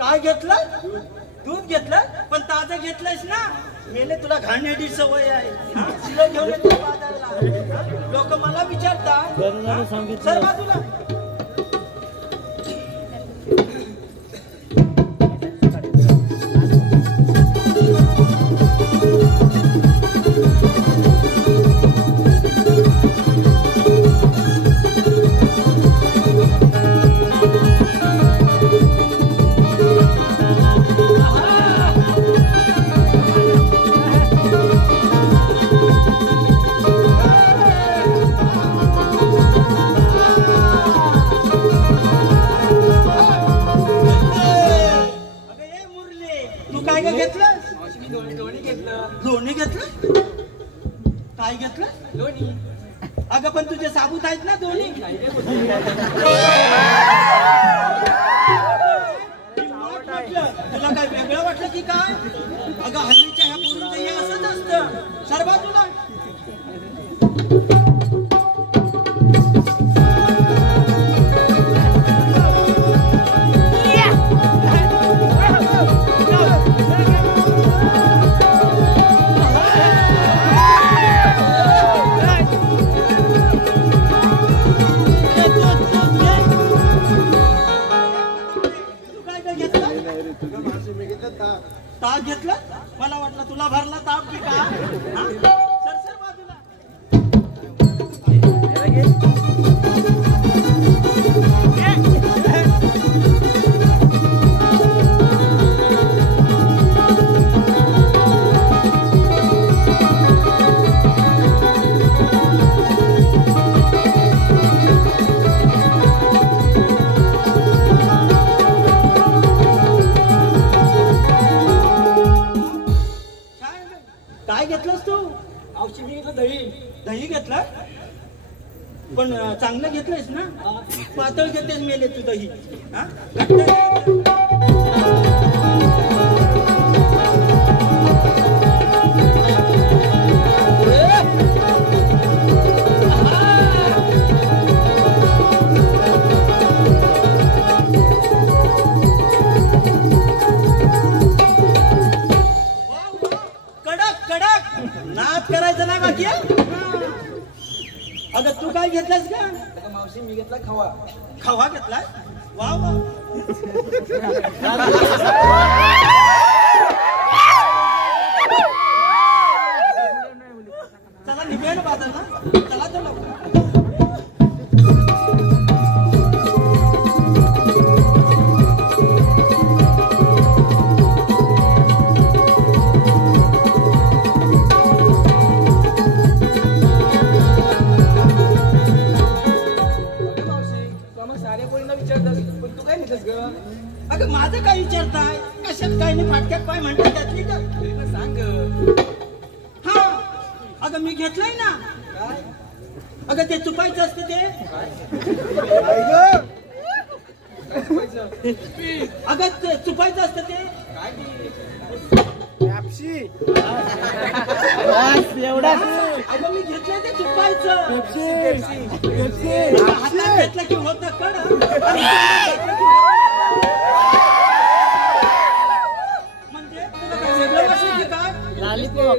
काय घेतलं? दूध घेतलं, पण ताजं घेतलंयस ना? मेले तुला घाणेरडी सवय आहे. शिलो घेऊन येतो बाजारला. लोक मला विचारतात सर बाजूला. काय काय घेतलं? लोणी घेतलं. लोणी घेतलं? काय घेतलं? लोणी. अगं पण तुझे साबूत आहेत ना दोन्ही. तुला काय वेगळं वाटलं की काय? अगं हल्लीच्या ह्या पूर्ण हे असंच असतं. सर्वा तुला ताप घेतला. मला वाटलं तुला भरला ताप की का. सर सर बाजूला. काय घेतलंस तू? औषध मी घेतलं दही. दही घेतलं पण चांगलं घेतलंयस ना. पातळ घेतेस मेले तू दही. कडक कडक नाद करायचं ना बाकी. अगं तू काय घेतलास का? मावशी मी घेतला खवा. खवा घेतलाय? वा वा. चला निघूया ना बाजार ना. चला चला. अगं माझं काय विचारताय? कशात काय नाही फाटक्यात काय म्हणतात त्यातली का सांग. हा अगं मी घेतलंय ना. अगं ते चुपायचं असतं ते. अगं ते चुपायचं असतं ते. अगं मी घेतलंय ते चुपायचं. हातात घेतलं की होतं कड. म्हणजे तुला काय वेगळं वाटलं की काय? लॉलीपॉप.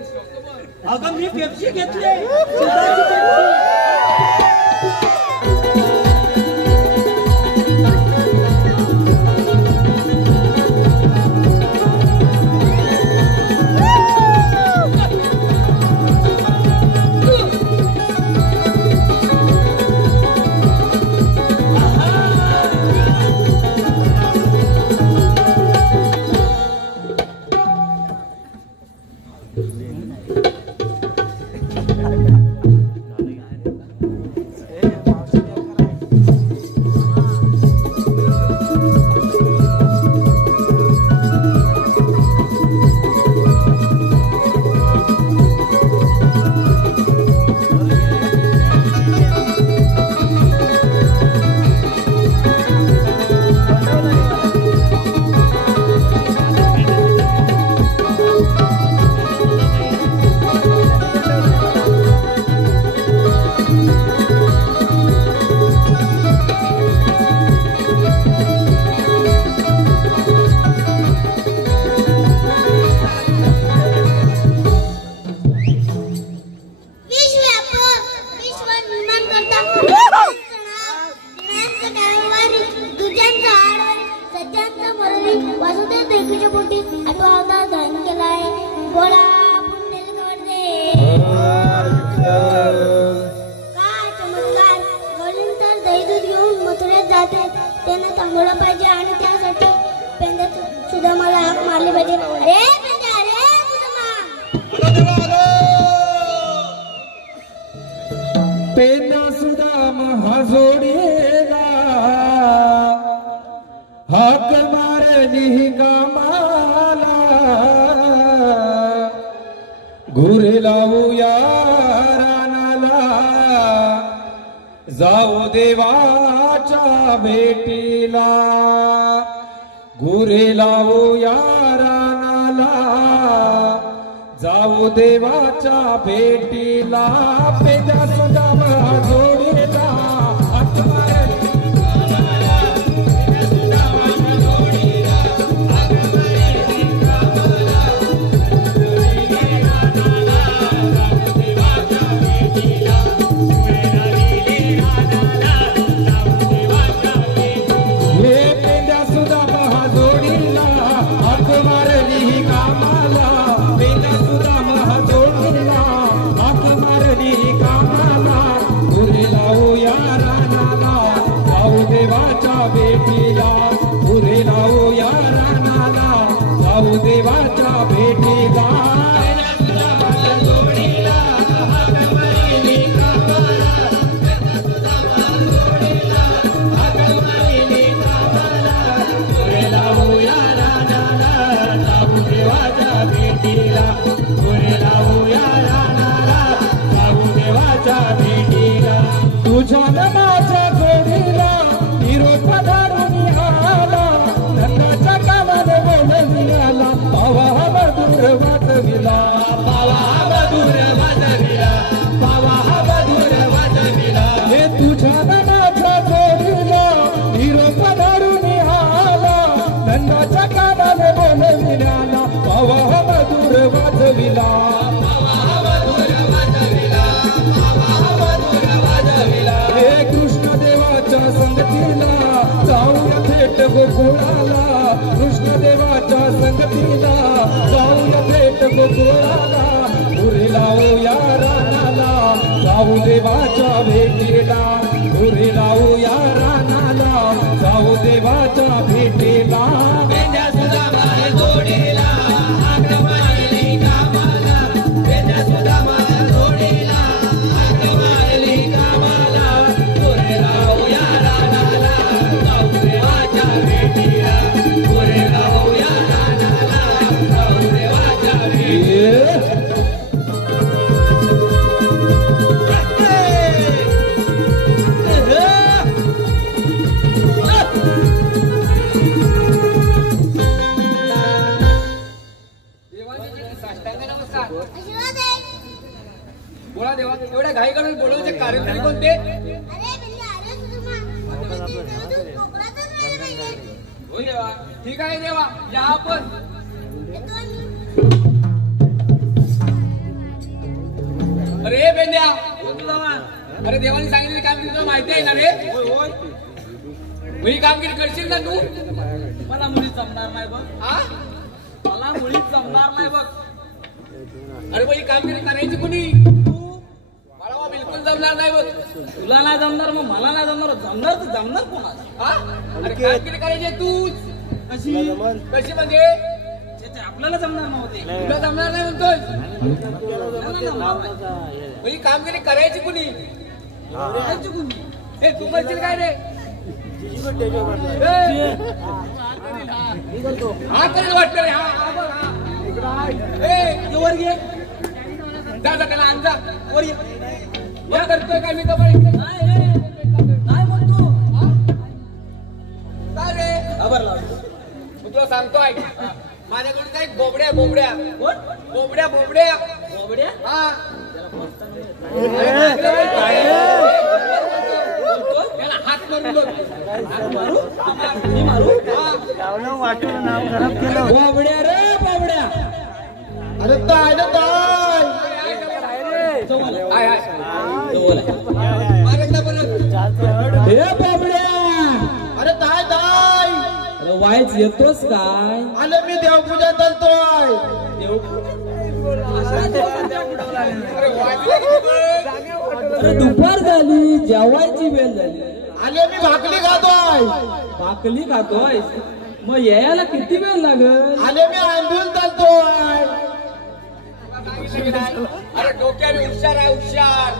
अगं मी पेप्सी घेतली. दुधाची पेप्सी. पेना सुदाम हजोडीला हाक मारली कामाला लावूया रानाला जाऊ देवाच्या भेटीला गुरे लावूया रानाला जाऊ देवाच्या भेटीला पेद्या सुद्धा जोडीला हात मारेल देवाच्या भेटीला तुझ्या नामाच्या जोडीला निरोप धारून आला धनाच्या कामाने बोलविला पावा मधुर वाजविला पावा मधुर वाजविला पावा मधुर वाजविला हे तुझ्या नामाच्या जोडीला निरोप धारून आला धनाच्या कामाने बोलविला पावा मधुर वाजविला संगतीला जाऊया थेट गोकुळाला कृष्णदेवाच्या संगतीला जाऊया थेट गोकुळाला उरे लावूया रानाला जाऊ देवाच्या भेटीला उरे लावूया रानाला जाऊ देवाच्या भेटीला वेद्या सुद्धा माझ्या जोडीला आक्रमाली कामाला वेद्या सुद्धा माझ्या जोडीला आक्रमाली कामाला उरे लावूया बोला देवा एवढ्या घाई करून बोलवचे कार्यक्रम कोणते हो देवा ठीक आहे देवा या आपण अरे बेंद्या अरे देवाने सांगितलेली कामगिरी तुला माहिती आहे ना रे ही कामगिरी करशील ना तू मला मुळीच जमणार नाही बघ हा मला मुळीच जमणार नाही बघ अरे ही कामगिरी करायची कुणी मला बिलकुल जमणार नाही बघ तुला नाही जमणार मग मला नाही जमणार जमणार तर जमणार कोणाला हा अरे कामगिरी करायची तूच कशी कशी म्हणजे आपल्याला जमणार नव्हते तुला जमणार नाही म्हणतोय ही कामगिरी करायची कुणी हे तू करशील काय रे हा करेल वाटतं रे हा वर घे जा त्याला आणजा वर ये करतोय काय मी तर नाही म्हणतो काय रे खबर लाव तुला सांगतो ऐक माझ्याकडून काय बोबड्या बोबड्या बोबड्या बोबड्या बोबड्या हा त्याला हात मारून मी मारू वाटून नाव खराब केलं बोबड्या रे बोबड्या अरे ताय ना ताय हे बोबड्या अरे ताय ताय अरे वाईच येतोस काय आले मी देवपूजा चालतोय अरे दुपार झाली जेवायची वेळ झाली आले मी भाकरी खातोय भाकली खातोय मग यायला किती वेळ लागल आले मी आंदोलन चालतोय अरे डोक्याने हुशार आहे हुशार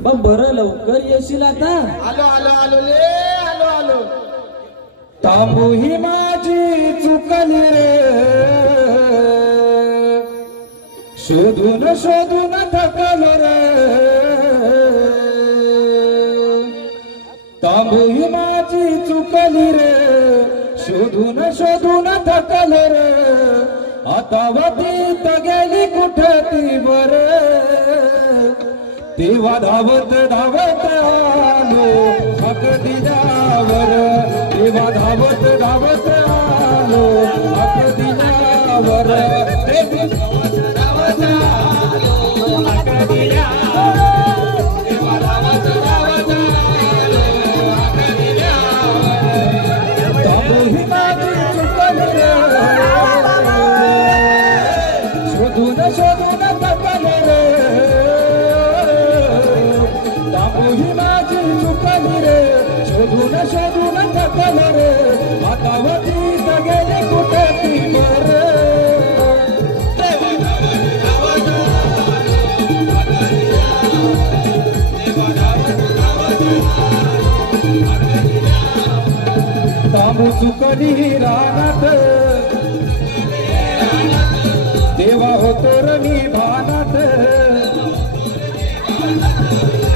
मग बरं लवकर येशील आता आलो आलो आलो ले आलो आलो तांबू ही माझी चुकली रे शोधू शोधून शोधून थकलो रे तांबूही माझी चुकली रे शोधून शोधून थकलो रे आता वतीत गेली कुठे ती बर तेव्हा धावत धावत आलो हक दिल्यावर तेव्हा धावत धावत आलो हक दिल्यावर धावत धावत आलो हक दिल्यावर तेव्हा धावत धावत आलो हक दिल्यावर तांबूही माझी चुकली रे शोधून शोधून थकलो रे तांबूही माझी चुकली रे शोधून शोधून थकलो रे आता वतीत गेले कुठे ती बर तांबू चुकली रानात देवा होतो रमी भानात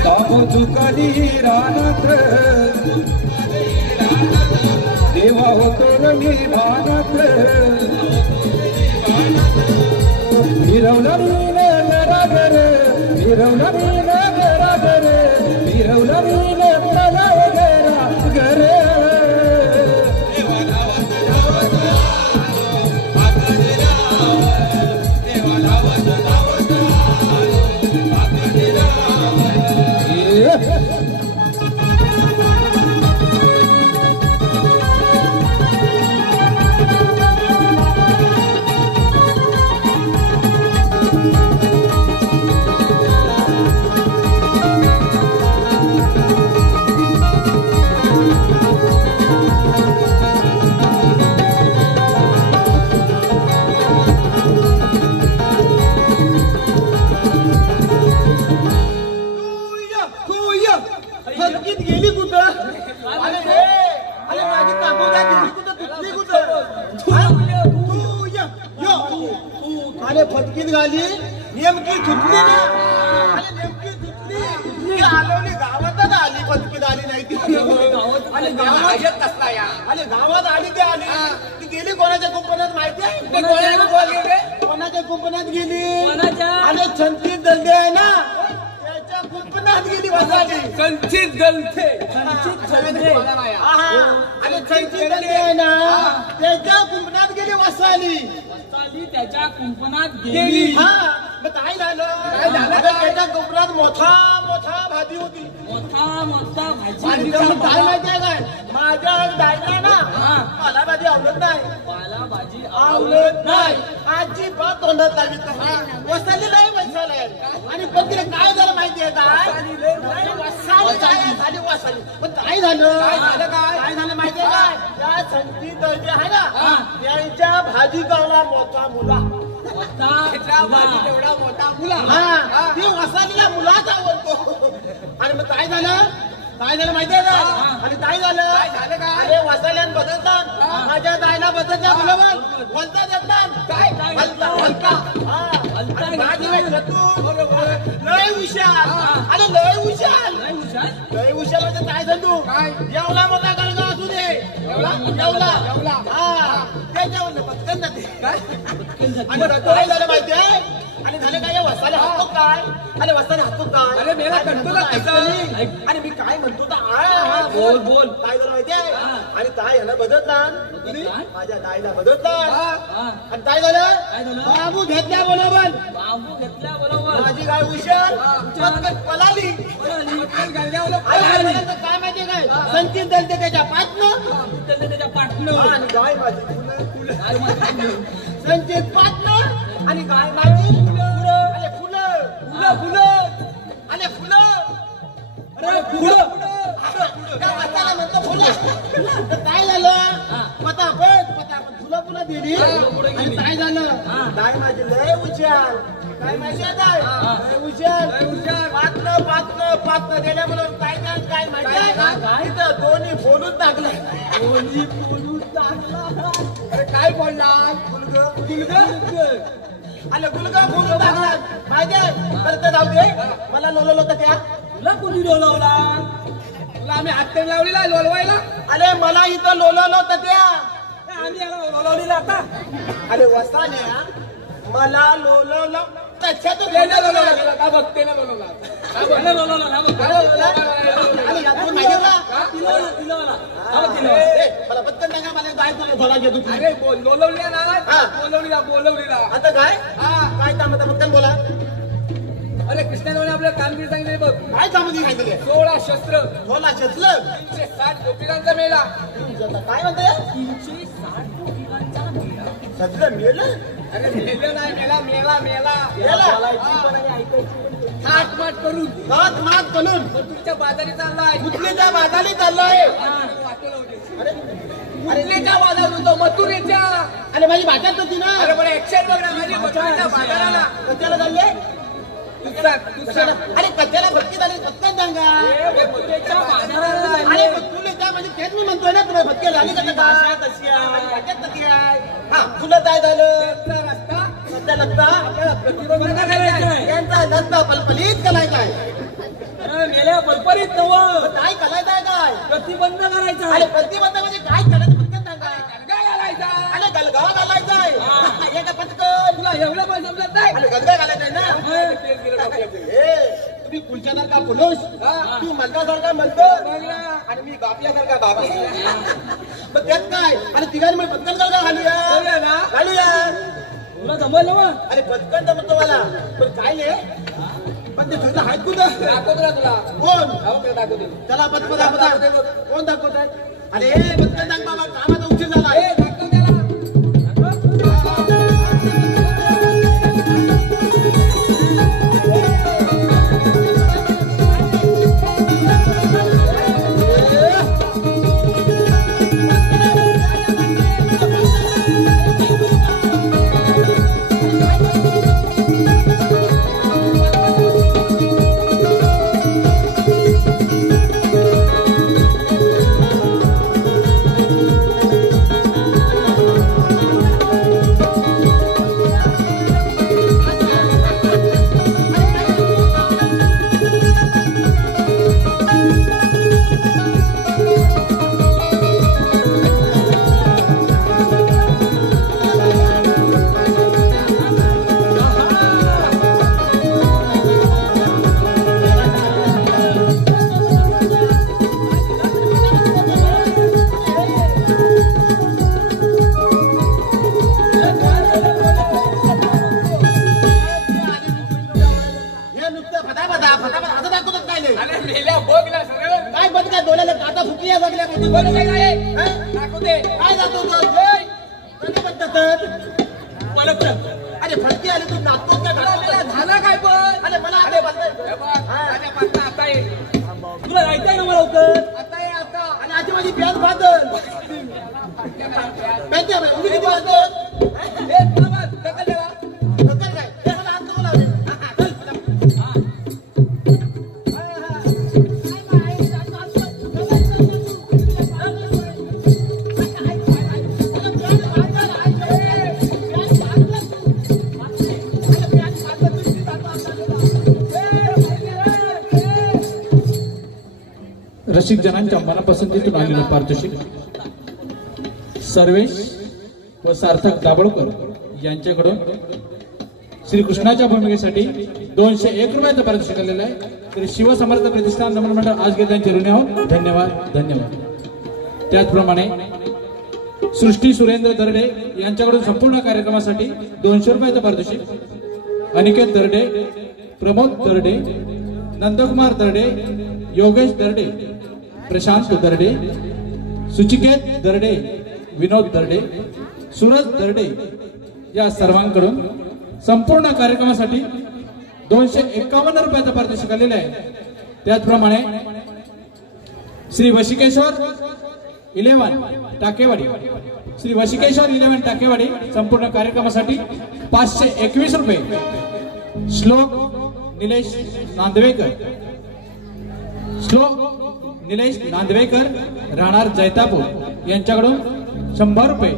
तांबू चुकली रानात देवा होतो रमी भानात फिरवलं मीने मेरा घर फिरवलं मीने मेरा घर फिरवलं मीने मला गेरा घर फटकीत गेली कुठं अरे रे अरे माझी तांबूला गेली कुठं तुटली कुठं अरे फटकीत घाली नेमकी तुटली ना अरे नेमकी तुटली आलोली गावातच आली फटकीत आली नाही ती अरे गावात कसला या अरे गावात आली ती आली ती गेली कोणाच्या कुंपणात माहिती आहे कोणाच्या कुंपणात गेली अरे संचित दलदे आहे ना कुंपणात गेली वासाली संचित गलथे आणि संचित दलदे आहे ना त्याच्या कुंपणात गेली वासाली त्याच्या कुंपणात गेली हा मग काय झालं त्याच्या कुंपणात मोठा मोठा भाजी होती मोठा मोठा आणि काय माहितीये काय माझ्या दायना ना मला भाजी आवडत नाही मला भाजी आवडत नाही अजिबात तोंडात लावित नाही वसाली नाही वसाले आणि पण तिला काय झालं माहितीये काय झाली वसाली पण काय झालं काय झालं माहितीये काय त्या संगीत दर्जे आहे ना त्यांच्या भाजी गावला मोठा मुला एवढा मोठा मुला हा ती वसालीला मुलाच आवडतो आणि मग काय झालं माहितीये का आणि काय झालं अरे वसाल्यान बदलतात माझ्या दायला बदलल्या बरोबर बोलता देतात काय लय हुशार अरे लय हुशार म्हणजे काय सांगू जेवला मोठा गणगा असू दे जेवला हा ते जेवण पटकन जाते आणि काय झालं माहितीये आणि झालं काय वसाला हातो काय अरे वसाला हातो काय अरे मेरा कंटोला आणि मी काय म्हणतो बोल बोल काय झालं माहितीये आणि ताई ह्याला बदलला माझ्या ताईला बदलला आणि काय झालं बाबू घेतल्या बरोबर माझी गाय हुशार पलाली काय माहितीये काय संचित दलते त्याच्या पाटणं आणि गाय माझी संचित पाटणं आणि गाय माझी फुलं अरे फुलं म्हणतो फुलं काय झालं पटापट फुलं दिली आणि काय झालं काय माझी लय हुशार काय माहिती लय हुशार पातलं गेल्यामुळे काय माहिती दोन्ही बोलून टाकलं अरे काय बोलला आले गुलगा बोलून टाकला माहितीये बरं ते जाऊ दे मला लोलवलं तर त्या तुला कोणी लोलवला तुला आम्ही हात लावलेला लोलवायला अरे मला इथं लोलवलं तर त्या आम्ही याला लोलवलेला आता अरे वसाने मला लोलवलं त्याच्यात लोलवला का बघते ना लोलवला आणि यातून माहिती मला पटकन सांगा मला काय तुला झोला घेतो अरे बोलवलीला ना बोलवलीला आता काय काय काम आता पटकन बोला अरे कृष्णाने आपल्या कामगिरी सांगितली बघ काय कामगिरी सांगितली 16 शस्त्र 16 शस्त्र 360 गोपिकांचा मेला काय म्हणते 360 गोपिकांचा मेला शस्त्र मेलं अरे मेलं नाही मेला थाटमाट करून तुमच्या बाजारी चाललाय कुठल्या बाजारी चाललाय कुठल्याच्या बाजारात होतो मथुरेच्या अरे माझी बाजार होती ना अरे बरं ऍक्शन बघ ना माझी मथुरेच्या बाजाराला कशाला चालले अरे कशाला भक्ती झाली पटकन सांगा मथुरेच्या बाजाराला अरे तुला म्हणजे तेच मी म्हणतोय ना तुला भक्ती झाली का तुला काय झालं रस्ता सध्या लगता प्रतिबंध करायचा यांचा नसता पलपलीत कलायचाय मेल्या पलपलीत नवं काय कलायचाय काय प्रतिबंध करायचा अरे प्रतिबंध म्हणजे काय करायचं पटकन सांगा गलगा घालायचा अरे गलगा घालायचाय एका पटकन तुला एवढं पण समजत नाही अरे गलगा घालायचाय ना तुम्ही खुलच्यासारखा पुरुष तू मलकासारखा मलक आणि मी बापल्यासारखा बाबा मग त्यात काय अरे तिघांनी मग पटकन गलगा घालूया तुला जमलं मग अरे पटकन जमतो मला पण काय नाही पण ते तुझं आहेत कुठं दाखवतो ना तुला कोण दाखवते चला पटपट कोण दाखवत आहे अरे पटकन सांग बाबा कामाचा उशीर झाला दाखव त्याला अरे फटके आले तू नाचतो झाला काय पण अरे मला तुला जायचंय ना मला लवकर आता आणि आजी माझी प्याज बांधल किती बांधल रसिक जनांच्या मनापसंतीतून आलेलं पारितोषिक सर्वेश व सार्थक दाभोळकर यांच्याकडून श्रीकृष्णाच्या भूमिकेसाठी 201 रुपयाचं पारितोषिक आलेलं आहे. तर शिवसमर्थ प्रतिष्ठान नमन मंडळ आज गेले त्यांचे ऋणी आहोत. धन्यवाद. त्याचप्रमाणे सृष्टी सुरेंद्र दर्डे यांच्याकडून संपूर्ण कार्यक्रमासाठी 200 रुपयाचं पारितोषिक अनिकेत दर्डे, प्रमोद दर्डे, नंदकुमार दर्डे, योगेश दर्डे, प्रशांत दर्डे, सुचिकेत दर्डे, विनोद दर्डे, सूरज दर्डे या सर्वांकडून संपूर्ण कार्यक्रमासाठी 251 रुपयाचं पारितोषिक आलेलं आहे. त्याचप्रमाणे श्री वशिकेश्वर 11 टाकेवाडी, श्री वशिकेश्वर 11 टाकेवाडी संपूर्ण कार्यक्रमासाठी 521 रुपये. श्लोक निलेश नांदवेकर राहणार जैतापूर यांच्याकडून 100 रुपये.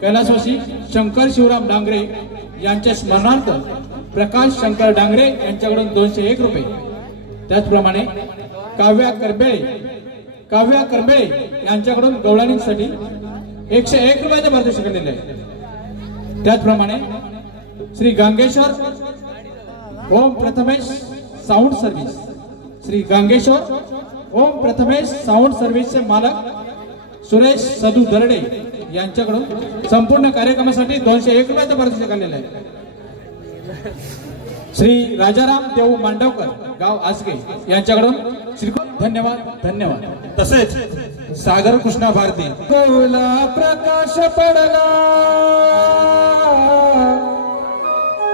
कैलासवासी शंकर शिवराम डांगरे यांच्या स्मरणार्थ प्रकाश शंकर डांगरे यांच्याकडून 201 रुपये, त्याचप्रमाणे काव्या करबेळे यांच्याकडून गवळणीसाठी 101 रुपयाचे पारितोषिक आलेले आहे. त्याचप्रमाणे श्री गांगेश्वर ओम प्रथमेश साऊंड सर्व्हिस, श्री गांगेश्वर ओम प्रथमेश साऊंड सर्व्हिसचे मालक सुरेश सदू दरडे यांच्याकडून संपूर्ण कार्यक्रमासाठी 201 रुपयाचे पारितोषिक आलेले आहे. श्री राजाराम देऊ मांडवकर गाव आसगे यांच्याकडून श्री धन्यवाद. तसेच सागर कृष्णा भारती गोला प्रकाश पडला,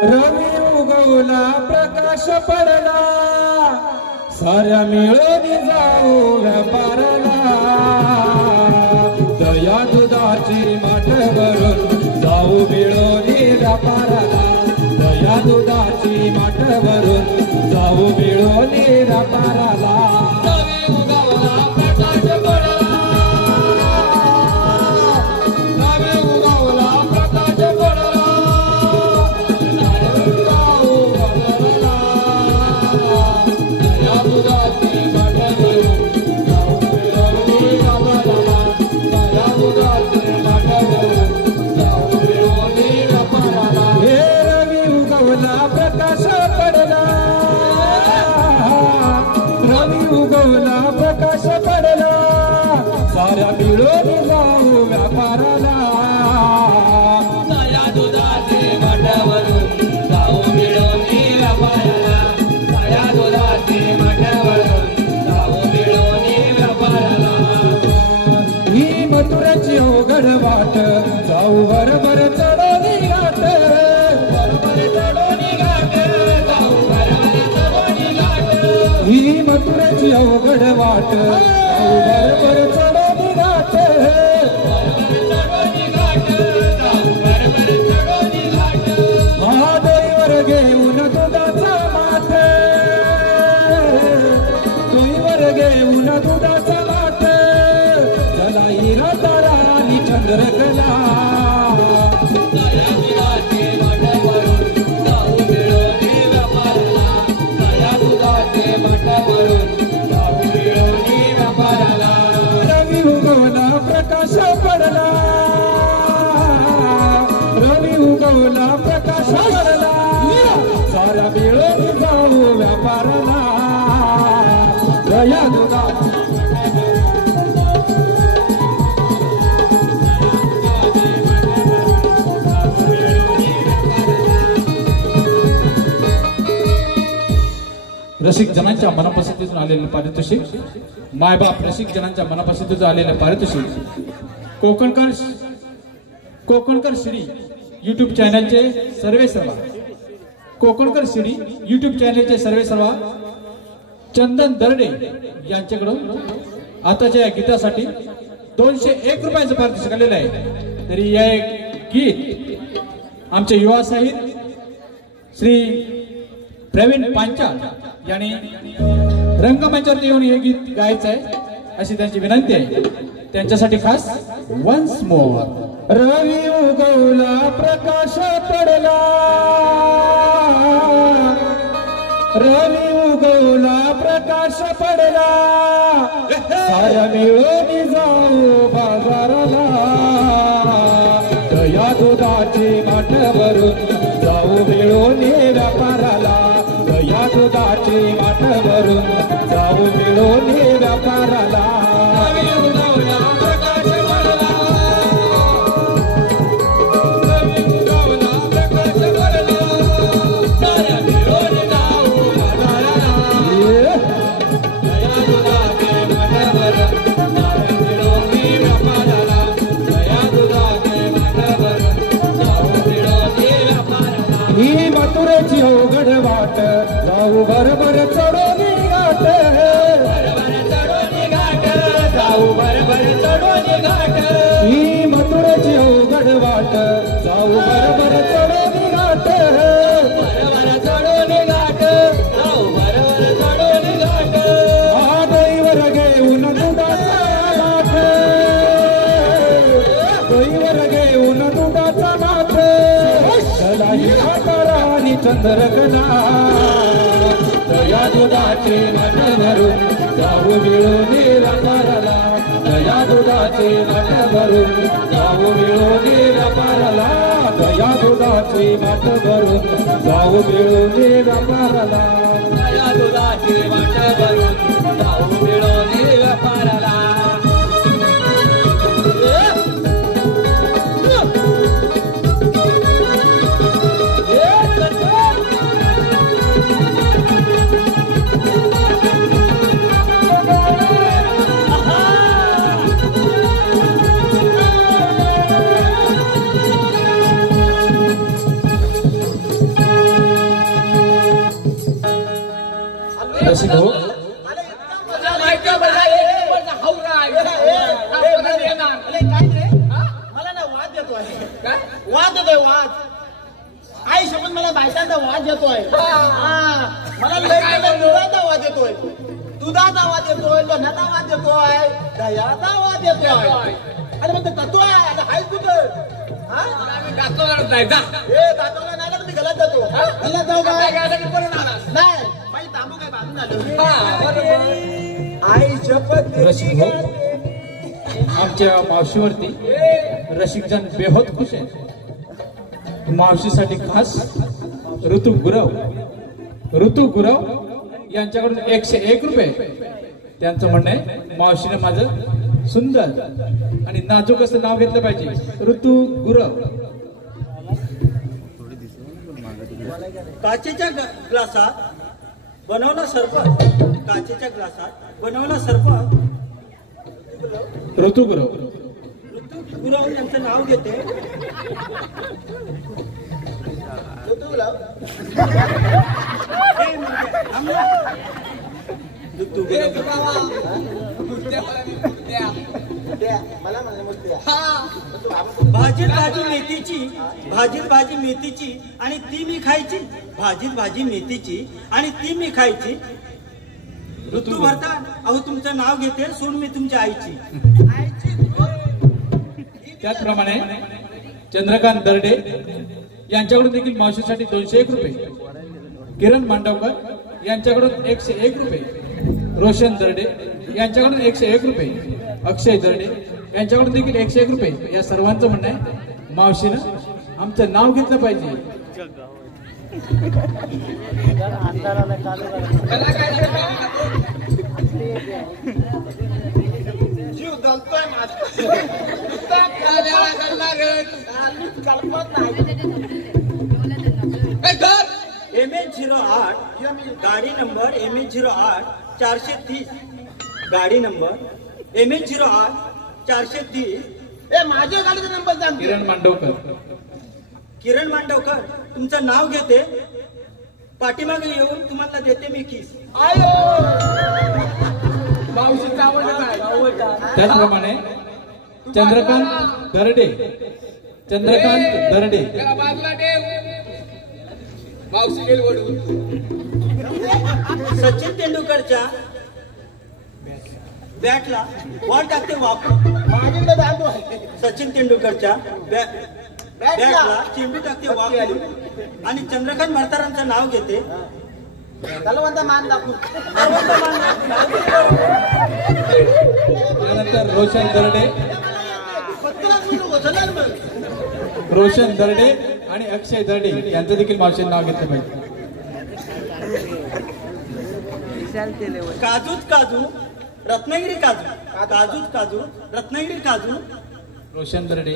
रवी उगवला प्रकाश पडला, साऱ्या मिळून जाऊ व्यापाराला, दया दुधाची माठ भरून जाऊ मिळून व्यापाराला, दया दुधाची माठ भरून जाऊ मिळून व्यापाराला. रवी उगवला प्रकाश पडला, रवी उगवला प्रकाश पडला, जाऊ व्यापाराला, दया दुधाची माठ भरून जाऊ मिळून व्यापाराला, दया दुधाची माठ भरून जाऊ मिळून व्यापाराला. हे रवी उगवला प्रकाश पडला, रवी उगवला प्रकाश पडला, साऱ्या मिळून जाऊ व्यापाराला, दया दुधाचे माठावरून जाऊ मिळून व्यापाराला, दया दुधाचे माठावरून जाऊ मिळून व्यापाराला. ही मथुराची अवघड वाट जाऊ बरोबर चढून घाट, बरोबर चढून घाट, जाऊ बरोबर चढून घाट. ही मथुराची अवघड वाट जाऊ बरोबर चढून घाट, बरोबर चढून घाट, जाऊ बरोबर चढून घाट. महादेवर घेऊन दुधाचा माठ, डोईवर घेऊन दुधाचा माठ, चला हिरा तारा आणि चंद्रकला, दया दुधाचे माठ भरून जाऊ मिळून व्यापाराला, दया दुधाचे माठ भरून जाऊ मिळून व्यापाराला. रवी उगवला प्रकाश पडला, रवी उगवला प्रकाश पडला, सारा मिळून जाऊ व्यापाराला, दया दुधाचे रसिक जनांच्या मनापसंतीतून आलेले पारितोषिक, मायबाप रसिक जनांच्या मनापसंतीतून आलेले पारितोषिक, कोकणकर श्री युट्यूब चॅनलचे सर्वेसर्वा, कोकणकर श्री युट्यूब चॅनलचे सर्वेसर्वा चंदन दरडे यांच्याकडून आताच्या या गीतासाठी 201 रुपयाचं पारितोषिक आलेलं आहे. तरी या एक गीत आमचे युवा साहित्य श्री प्रवीण पांचाळ यांनी रंगमंचावरती येऊन हे गीत गायचं आहे अशी त्यांची विनंती आहे. त्यांच्यासाठी खास वन्स मोर. रवी उगवला प्रकाश पडला, रवी उगवला प्रकाश पडला, साऱ्या मिळून जाऊ बाजाराला, दया दुधाची माठ भरून जाऊ मिळून व्यापाराला, दया दुधाची माठ भरून जाऊ मिळून व्यापाराला. रवी उगवला प्रकाश पडला, रवी उगवला प्रकाश पडला, साऱ्या मिळून जाऊ बाजाराला, दया दुधाची माठ भरून जाऊ मिळून व्यापाराला, दया दुधाची माठ भरून जाऊ मिळून व्यापाराला. ही मथुरेची अवघड वाट जाऊ बरोबर चढून घाट, बरोबर चढून घाट, जाऊ बरोबर चढून घाट. ही मथुरेची अवघड वाट जाऊ बरोबर चढून घाट, बरोबर चढून घाट, जाऊ बरोबर चढून घाट. महादेवर घेऊन दुधाचा माठ, डोईवर घेऊन दुधाचा माठ, चला चंद्रकला दया दुधाचे वाट भरून जाऊ मिळून व्यापाराला दया दुधाचे वाट भरून जाऊ मिळून व्यापाराला दया दुधाचे वाट भरून जाऊ मिळून व्यापाराला दया दुधाचे वाट भरून जाऊ मिळून व्यापाराला रसिक हो मला ना वाद येतोय वाद येतोय वाद आई सोबत मला बायकांचा वाद येतोय मला दुधाचा वाद येतोय दुधाचा वाद येतोय लोण्याचा वाद येतोय दह्याचा वाद येतोय अरे मग तत्व आहे आता हाय कुठं दातोला नाही तर मी गलत जातो गलत जाऊ काय नाही बाई तांबू काय बांधून झालं आई शपथ रसिक हो आमच्या मावशीवरती रसिकजन बेहोत खुश आहे. मावशीसाठी खास ऋतू गुरव यांच्याकडून 101 रुपये. त्यांचं म्हणणं आहे मावशीने माझं सुंदर आणि नाजूक असं नाव घेतलं पाहिजे, ऋतू गुरव. काचेच्या ग्लासात बनवला सरपत, काचेच्या ग्लासात बनवला सरपत. ऋतू गुरव यांचं नाव घेते. भाजीत भाजी मेथीची आणि ती मी खायची. भाजीत भाजी मेथीची आणि ती मी खायची. ऋतू भरता अहो तुमचं नाव घेते सोड मी तुमच्या आईची. त्याचप्रमाणे चंद्रकांत दर्डे यांच्याकडून देखील मावशीसाठी 201 रुपये. किरण मांडवकर यांच्याकडून 101 रुपये. रोशन दर्डे यांच्याकडून 101 रुपये. अक्षय दर्डे यांच्याकडून देखील 101 रुपये. या सर्वांचं म्हणणं आहे मावशीनं आमचं नाव घेतलं पाहिजे. जीव दलतोय MH08 गाडी नंबर MH08 430. गाडी नंबर MH08 430. माझ्या गाडीचा नंबर सांगते. किरण मांडवकर तुमचं नाव घेते. पाठीमागे येऊन तुम्हाला देते मी किस. त्याचप्रमाणे चंद्रकांत दर्डे सचिन तेंडुलकरच्या बॅटला बॉल टाकते वापरून. सचिन तेंडुलकरच्या बॅटला चेंडू टाकते वापरून आणि चंद्रकांत म्हातारांचं नाव घेते. मान दाखवू. त्यानंतर रोशन दर्डे आणि अक्षय दर्डे यांचं देखील मावशीने नाव घेतलं पाहिजे. काजूच काजू रत्नागिरी काजू. काजूच काजू रत्नागिरी काजू. रोशन दर्डे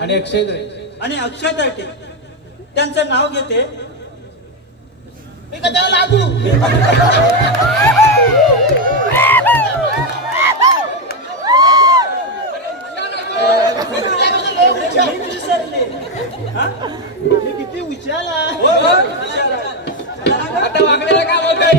आणि अक्षय दर्डे त्यांचं नाव घेते. मी का त्याला लागू. मी किती हुशार आता वागलेला काम होतंय.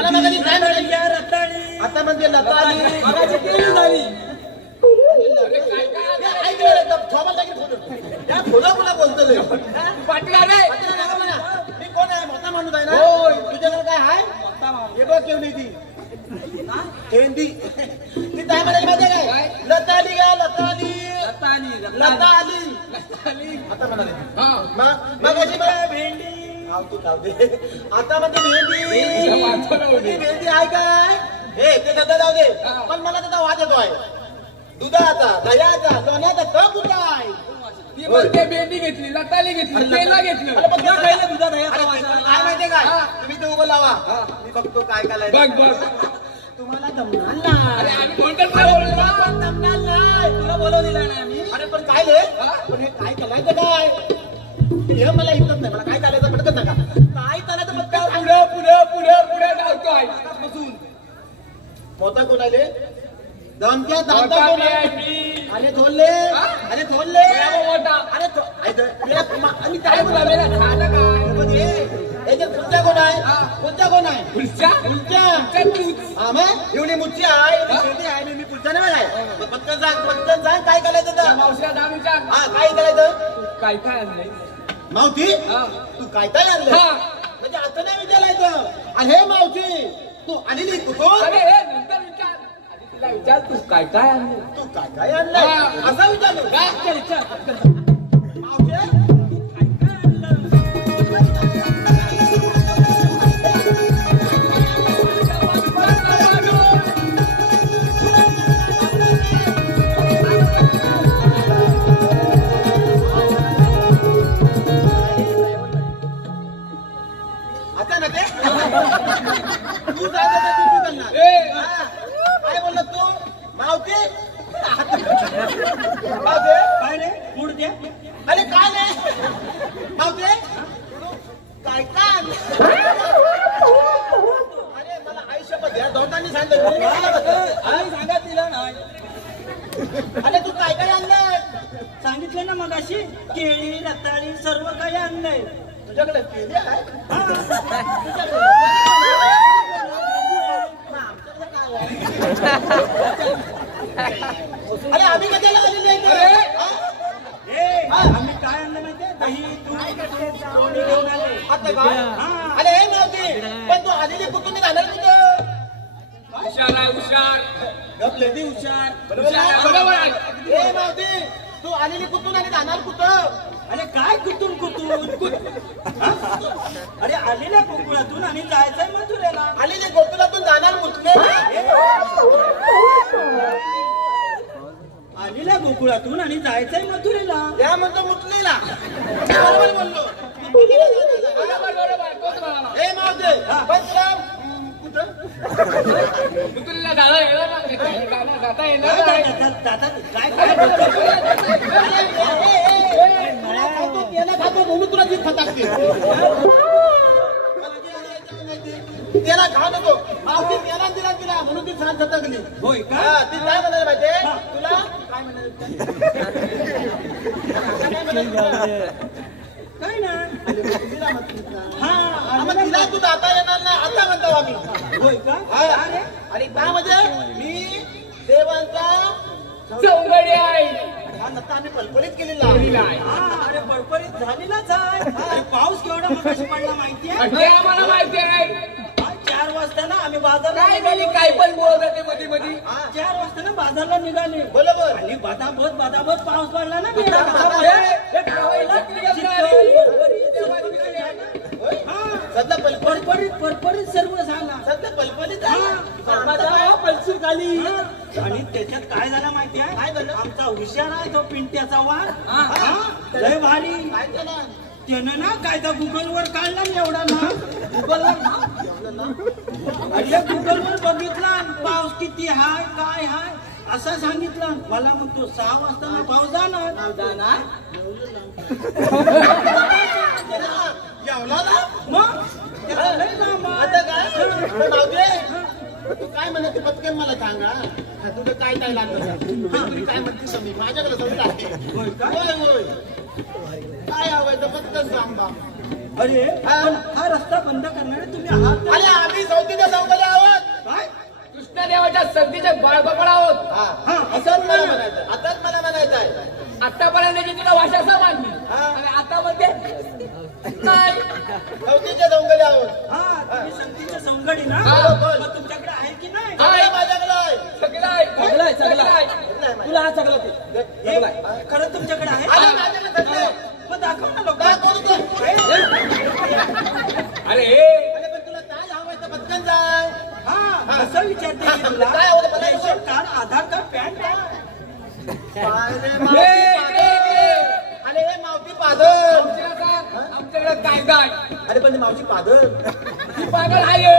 मला मगाशी काय म्हणाली? या रताळी. आता म्हणते लताळी. मगाशी केळी झाली. पाटला रे. मी कोण आहे? मोठा माणूस आहे ना. तुझ्याकडे काय आहे? हे बघ केवढी ती केंदी. ती काय म्हणाली माहिती काय? लताली का लताली. लताली. आता म्हणाले मग अशी भेंडी. आता म्हणते भेंडी. भेंडी आहे काय? हे ते सध्या जाऊ दे. पण मला त्याचा वाद येतो आहे. दुधाचा, दह्याचा, लोण्याचा तग कुठं आहे? ती म्हणते भेंडी घेतली, लताली घेतली, केला घेतली. काय माहितीये काय? तुम्ही ते उभं लावा. मी बघतो काय काय तुम्हाला जमणार नाही. जमणार नाही. तुला बोलवलेलं नाही आम्ही. अरे पण काय रे? पण हे काय करायचं काय? हे मला ऐकत नाही. मला काय करायचं पटकन नका. काय करायचं पटकन पुढे धावतोय. बसून मोठा कोण आले? दमक्या दादा कोण आहे? अरे थोरले. अरे थोरले. अरे आम्ही काय बोलायला झालं काय? याच्यात कुठच्या कोण आहे? कोणत्या कोण आहे? हा मग एवढी मुच्ची आहे. मी पुढच्या नाही आहे. पटकन सांग काय करायचं तर. हा काय करायचं? काय काय आणलंय मावशी? तू काय काय आणलं? म्हणजे असं नाही विचारायचं. अरे मावशी तू आलेली कुठून? विचार तू काय काय आणलं? तू काय काय आणलं असं विचारलं. मावशी आता ना ते तू काय बोलला तू? मावती काय रे मूड द्या. अरे काय नाही मावते काय काय? अरे मला आयुष्यभर घ्या दोघांनी सांगा तिला नाही. अरे तू काय काय आणलंय? सांगितलं ना मगाशी केळी रताळी सर्व काही आणलंय. तुझ्याकडे केली आहे? अरे आम्ही कशाला आलेली आहे? आम्ही काय आणलं माहितीये? दही दूध लोणी घेऊन आले. आता काय? अरे हे मावती पण तू आलेली कुठून जाणार कुठं? हुशार गपलेली हुशार. बरोबर आहे. हे मावती तू आलेली कुठून आणि जाणार कुठं? अरे काय कुठून अरे आलेल्या गोकुळातून आणि जायचंय मथुरेला. आलेली गोकुळातून जाणार मुतले. आलेल्या गोकुळातून आणि जायचंय मथुरेला. त्या म्हणतो मुतलेला. बरोबर बोललो. हे मावते पण तुला कुठं? मथुरेला जाता येणार काय काय खातो म्हणून तुला जीत खातात त्याला खात होतो. मावशी त्याला दिला तिला म्हणून ती छान सतकली. होय का? ती काय म्हणायला पाहिजे तुला? काय म्हणायला काय नाही. तिला तू जाता येणार नाही आता म्हणतो आम्ही. होय का? आणि काय म्हणजे मी देवांचा चौघडी आहे. हा नसता आम्ही पलपलीत केलेला आहे. अरे पडपडीत झालेलाच आहे. पाऊस केवढा मगाशी पडला माहितीये? आम्हाला माहिती आहे. 4 वाजता ना आम्ही बाजारला काय पण बोलत होते मध्ये मध्ये. 4 वाजता ना बाजारला निघाले. बरोबर. आणि बदाबद पाऊस पडला ना. सध्या पडपडीत सर्व झाला. सध्या पलपलीत पलसूर झाली. आणि त्याच्यात काय झालं माहिती आहे? काय झालं? आमचा हुशार आहे तो पिंट्याचा वार. लय भारी. काय झालं? त्यानं ना कायदा गुगलवर काढला ना एवढा ना. गुगलवर बघितला पाऊस किती हाय काय हाय असं सांगितलं. मला म्हणतो 6 वाजता ना पाऊस जाणार. मग आता काय तू काय म्हणत पटकन मला सांगा. तुझं काय काय लागलं तुम्ही काय म्हणते मी माझ्याकडे सगळं आहे. होय काय हवं पटकन सांग बा. अरे हा रस्ता बंद करणारे तुम्ही आहात. अरे आम्ही चौकीच्या चौकाला आता सर्दीचे बाळबकळा आहोत. असंच मला म्हणायचं, आताच मला म्हणायचं आहे. आतापर्यंत तुला भाषा असं मानली आणि आता म्हणते नाही. चौथीचे दंगले आहोत. तुम्ही संगीतच्या संगडी ना, मग तुमच्याकडे आहे की नाही? माझ्याकडे आहे. सगळं आहे. तुला हा सगळं ते खरं तुमच्याकडे आहे? माझ्याकडे सगळे. मग दाखव ना लोक. अरे पण तुला काय हवंय तर पटकन जाय. असं विचारते मी तुला. काय होतं मला ration card, Aadhaar card, PAN card. अरे मावती पादर. आमच्याकडे कायदा आहे. अरे पण मावशी पादर ती पागल आहे.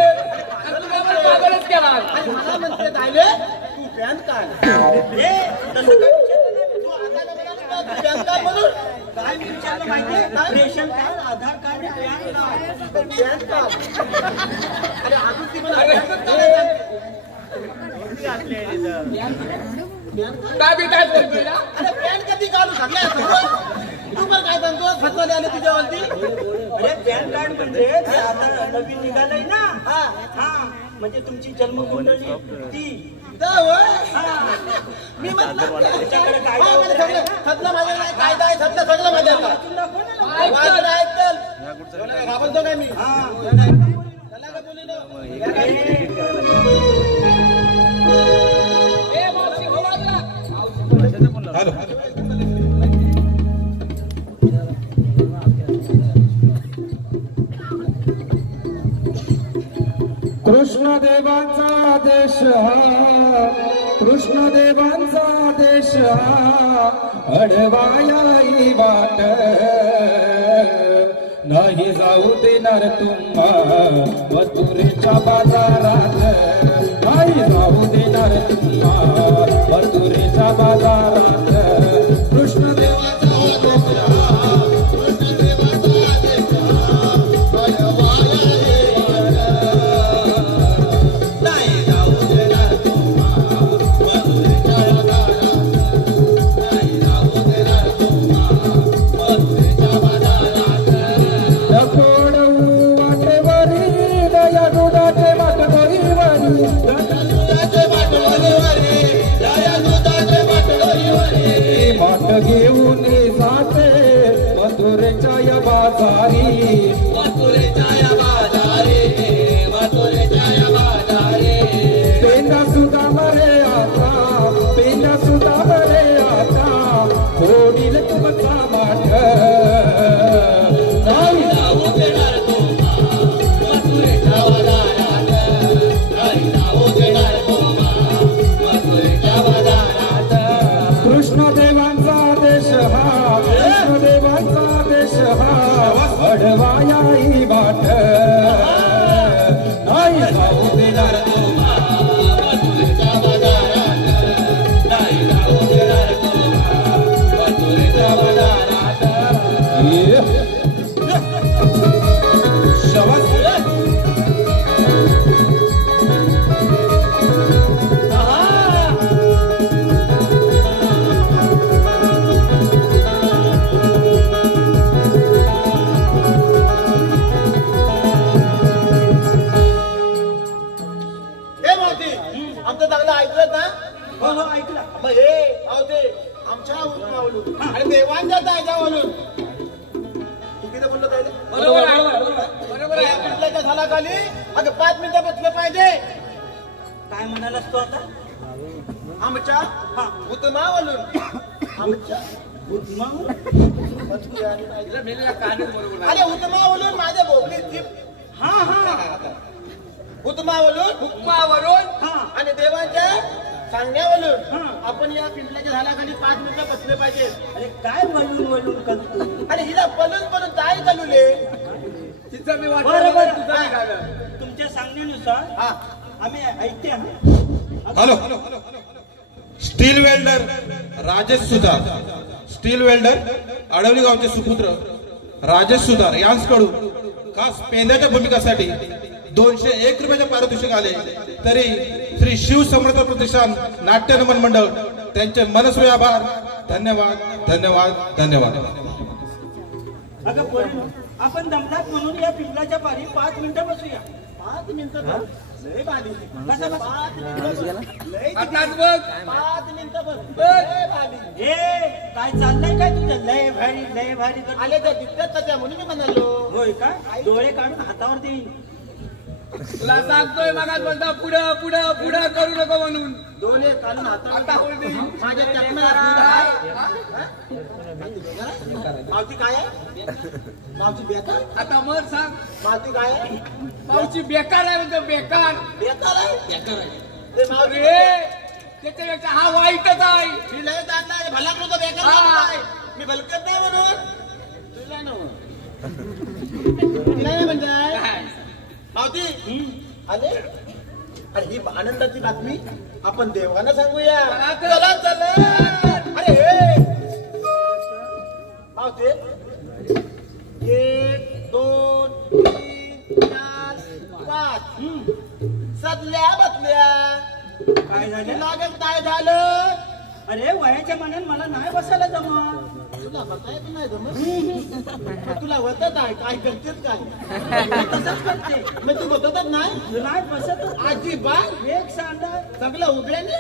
पागलच केला. मला म्हणते जायले तू पॅन कार्ड. तसं काय विचारलं नाही. तू आता म्हणाला तू पॅन कार्ड म्हणून काय विचारलं माहितीये? Ration card, Aadhaar card, PAN card. PAN card. अरे अजून ती मला काय काय बोलतोय ना? अरे पॅन कधी काढू सगळ्या तू पण काय सांगतो फसवले आले तुझ्यावरती. अरे पॅन कार्ड म्हणजे ते आता नवीन निघालंय ना. हा म्हणजे तुमची जन्मकुंडली ती. मी म्हटलं तुमच्याकडे काय सगळं माझ्याकडे कायदा आहे. सगळं माझ्याकडे घाबरतो काय मी. त्याला का बोलू कृष्ण देवांचा देश हा, कृष्ण देवांचा देश हा, अडवायाई वाट नाही जाऊ देणार तुम्हा मथुरेच्या बाजारात, नाही जाऊ देणार तुम्हा मथुरेच्या बाजारात. कृष्ण देवाचा देश हा, कृष्ण देवाचा देश हा, अडवायाई वाट नाही जाऊ देणार तुम्हा मथुरेच्या बाजारात, नाही जाऊ देणार तुम्हा मथुरेच्या बाजारात. कोडू वाटेवरी दया दुधाचे वाटवरीवरी, दुधाचे वाटवरीवरी, दया दुधाचे वाटवरीवरी, माठ घेऊन जाते मथुरेच्या या बाजारी, मथुरेच्या या बाजारी, मथुरेच्या या बाजारी. पेंडा सुद्धा मरे आता, पेंडा सुद्धा मरे आता, फोडील तुमचा माठ नाही जाऊ देणार तुम्हा मथुरेच्या बाजारात, नाही जाऊ देणार तुम्हा मथुरेच्या बाजारात. कृष्ण देवांचा देश हा, कृष्ण देवांचा देश हा, अडवायाई वाट नाही जाऊ देणार तुम्हा मथुरेच्या बाजारात, नाही जाऊ देणार तुम्हा मथुरेच्या बाजारात. आमचं चांगलं ऐकलं ना. हो हो ऐकलं. मग हे ते आमच्या उतमावलून आणि देवांच्या तायद्यावरून चुकीचं बोललं पाहिजे. बरोबर या कुठल्याच्या झालाखाली अगं 5 मिनिटं बसलं पाहिजे. काय म्हणालास तू आता? आमच्या उतमावलून, आमच्या अरे उतमावलून माझ्या भोगली हुकमावरून आणि देवांच्या सांगण्यावरून आपण या पिंपल्याच्या झाडाखाली 5 मिनिटं बसले पाहिजे. अरे काय वळून वळून करतो? आणि हिला पलून पलून काय चालूले तिचं मी बरोबर. वाटत तुमच्या सांगण्यानुसार आम्ही ऐकते. हॅलो, स्टील वेल्डर राजेश सुधार, स्टील वेल्डर आडवली गावचे सुपुत्र राजेश सुधार यांच्याकडून खास पेंद्याच्या भूमिकासाठी 201 रुपयाचे पारितोषिक आले. तरी श्री शिव समर्थ प्रतिष्ठान नाट्य नमन मंडळ त्यांचे मनस्वी आभार. धन्यवाद धन्यवाद धन्यवाद. अगं पोरीनो, आपण दमदात म्हणून या पिंपलाच्या पारी 5 मिनिटं बसूया. 5 मिनिटं बघ. लय भारी. कसं बघ? 5 मिनिटं बघ. लय आताच बघ 5 मिनिटं बघ. बघ. लय भारी. ए काय चाललंय काय तुझं लय भारी कर आले तर दिसतात का त्या म्हणून मी म्हणालो. होय का डोळे काढून हातावर दे तुला सांगतोय मगाच बोलता पुढं पुढं पुढं करू नको म्हणून दोन्ही काढून आता हातात होईल माझ्या चकम्या मावती काय आहे? मावती बेकार. आता मग सांग मावती काय आहे? मावशी बेकार आहे म्हणजे बेकार बेकार आहे. ते मावती अरे त्याच्यापेक्षा हा वाईटच आहे मी लय जात नाही भला तो बेकार माणूस आहे. मी बलकत नाही म्हणून तुला तिला नाही म्हणजे मावती आले. अरे ही आनंदाची बातमी आपण देवांना सांगूया. चला चला. अरे हे मावते 1 2 3 4 5 सदल्या बसल्या. काय झालं लागत काय झालं? अरे वयाच्या मानाने मला नाही बसायला जमत तुला बसाय पण नाही जमत. तुला वतत आहे काय करतेस काय? तसंच करते मग तू बसतच नाही. नाही बसत अजिबात एक सांडा सगळं उभ्याने.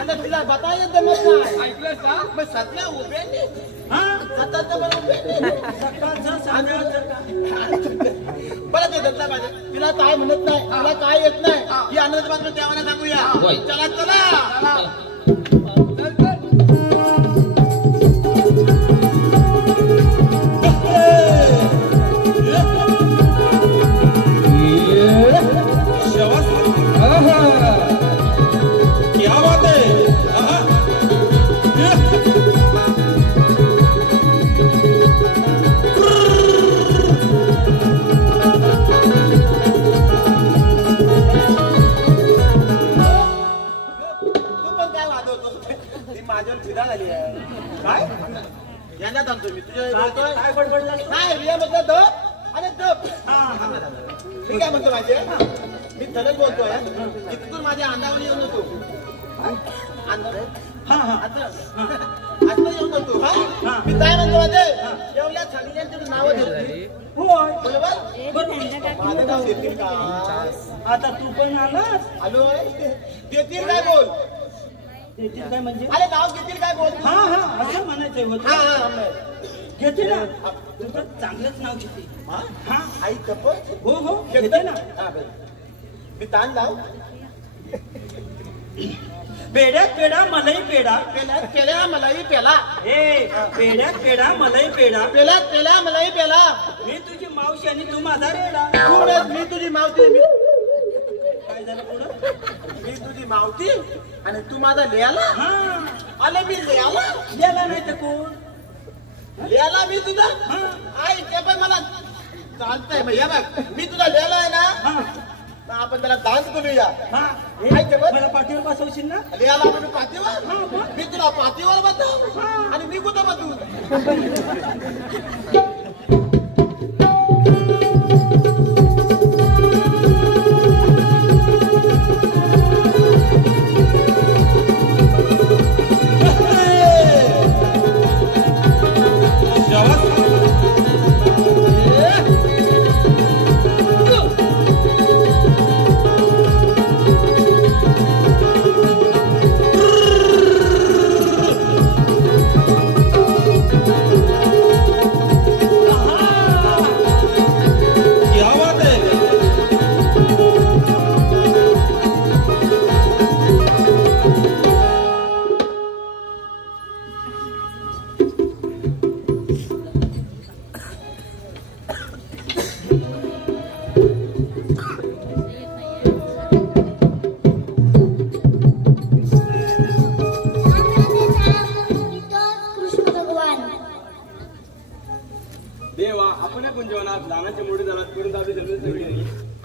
आता तुला बताय जमत नाही. ऐकलंस का मग सगळ्या उभ्याने. हा सतत पण उभ्याने. सकाळचं सांगायचं बरं ते दत्ता पाहिजे. तिला काय म्हणत नाही तुला काय येत नाही ही आनंद बातमी देवाला सांगूया. चला चला. क्या बात है. तू पण काय वाजवतो? ती माझ्यावर फिदा झाली आहे. काय यांना थांबतो मी तुझ्या काय बडबडला नाही रिया म्हटलं तो अरे तो मी काय म्हणतो माझे मी खरंच बोलतोय. इथून माझ्या अंगावर येऊन होतो. आता येऊन होतो. मी काय म्हणतो माझे एवढ्या सगळ्यांची नावं घेतली. होय बरोबर माझं नाव देतील का? आता तू पण आलास आलोय. देतील काय बोल. देतील काय म्हणजे अरे नाव घेतील काय बोल. हा हा असं म्हणायचंय हा होतं हा घेते ना तुझं चांगलंच नाव घेते हा आई कपड हो हो घेते ना हा बरं. मी ताण लाव. पेड्यात पेढा मलाई पेढा पेल्यात पेल्या मलाई पेला. ए पेड्यात पेढा मलाई पेढा पेल्यात पेल्या मलाई पेला. मी तुझी मावशी आणि तू माझा रेडा मी तुझी मावती. काय झालं पुढं मी तुझी मावती आणि तू माझा लियाला. हा आले मी लियाला. गेला नाही तर कोण लियाला मी तुझा आई ते पण मला चालतंय. मग या बघ मी तुझा लियाला आहे ना. हा आपण त्याला डान्स करूया. हा ऐक बघ. मला पाठीवर बसवशील ना लियाला आपण पाठीवर. मी तुला पाठीवर बसव आणि मी कुठं बसू.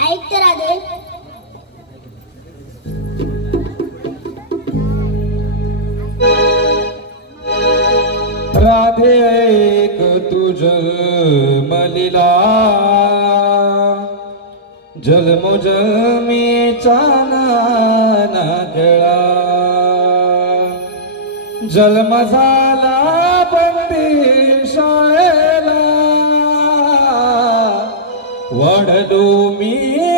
ऐक तर आले. राधे ऐक तुझ मलिला जलमुज मी चाना खेळा जन्म झाला बंदी शाळेला वाढ वाढलो मी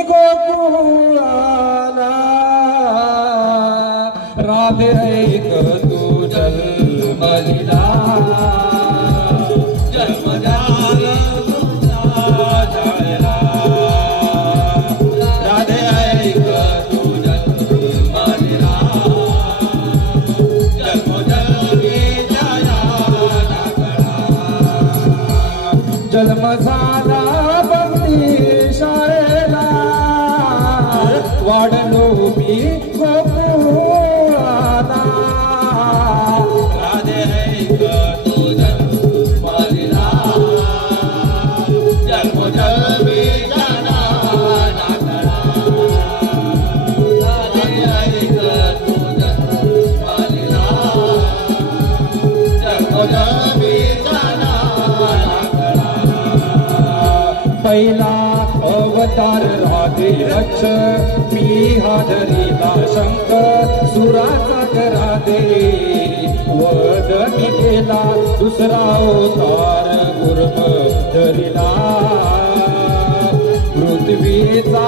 गोकुळाला राधे ऐक तू जन्मलीला जन्म झाला तुझा झाला राधे ऐक तू जन्मलीला जन्म जन्मी झाला जन्म झाला बंदी शाळेला वाढलो मी गोकुळाला राधे ऐक तू जन्मलीला जन्म जन्मी झाला राधे ऐक तू जन्मलीला जन्म जन्मी झाला पहिला अवतार राधे रक्ष मी हादरीला शंख सुराचा राधे वध मी केला दुसरा अवतार गुरुम धरीला पृथ्वीचा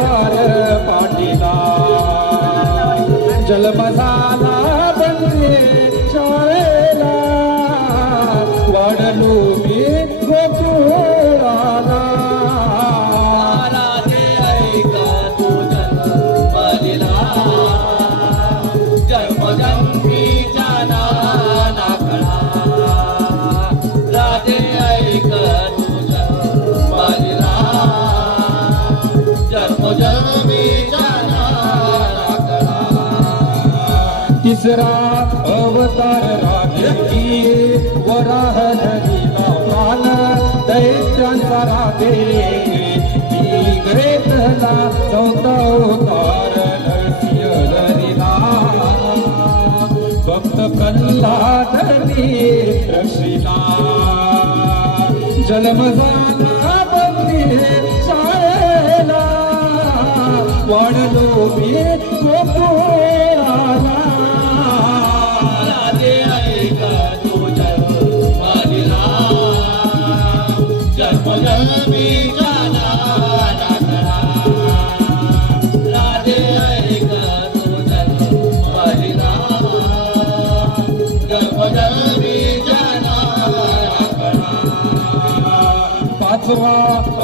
वार पाठीला जन्म झाला बंदे शाळेला वाढलो मी गोकुळाला राधे ऐक तू जन्मलीला जन्म जन्मी झाला नाकळा राधे ऐक तू जन्मलीला जन्म जन्मी झाला नाकळा तिसरा अवतार राधेची वराह धरीला पाल दैत्यांचा राधे मी घेतला चौथा अवतार नरसिंह धरीला भक्त प्रल्हाद मी रक्षिला जन्म झाला बंदी शाळेला वाढलो मी गोकुळाला राधे ऐक तू जन्मलीला जन्म जन्मी झाला नाकळा राधे ऐक तू जन्मलीला जन्म जन्मी झाला नाकळा पाचवा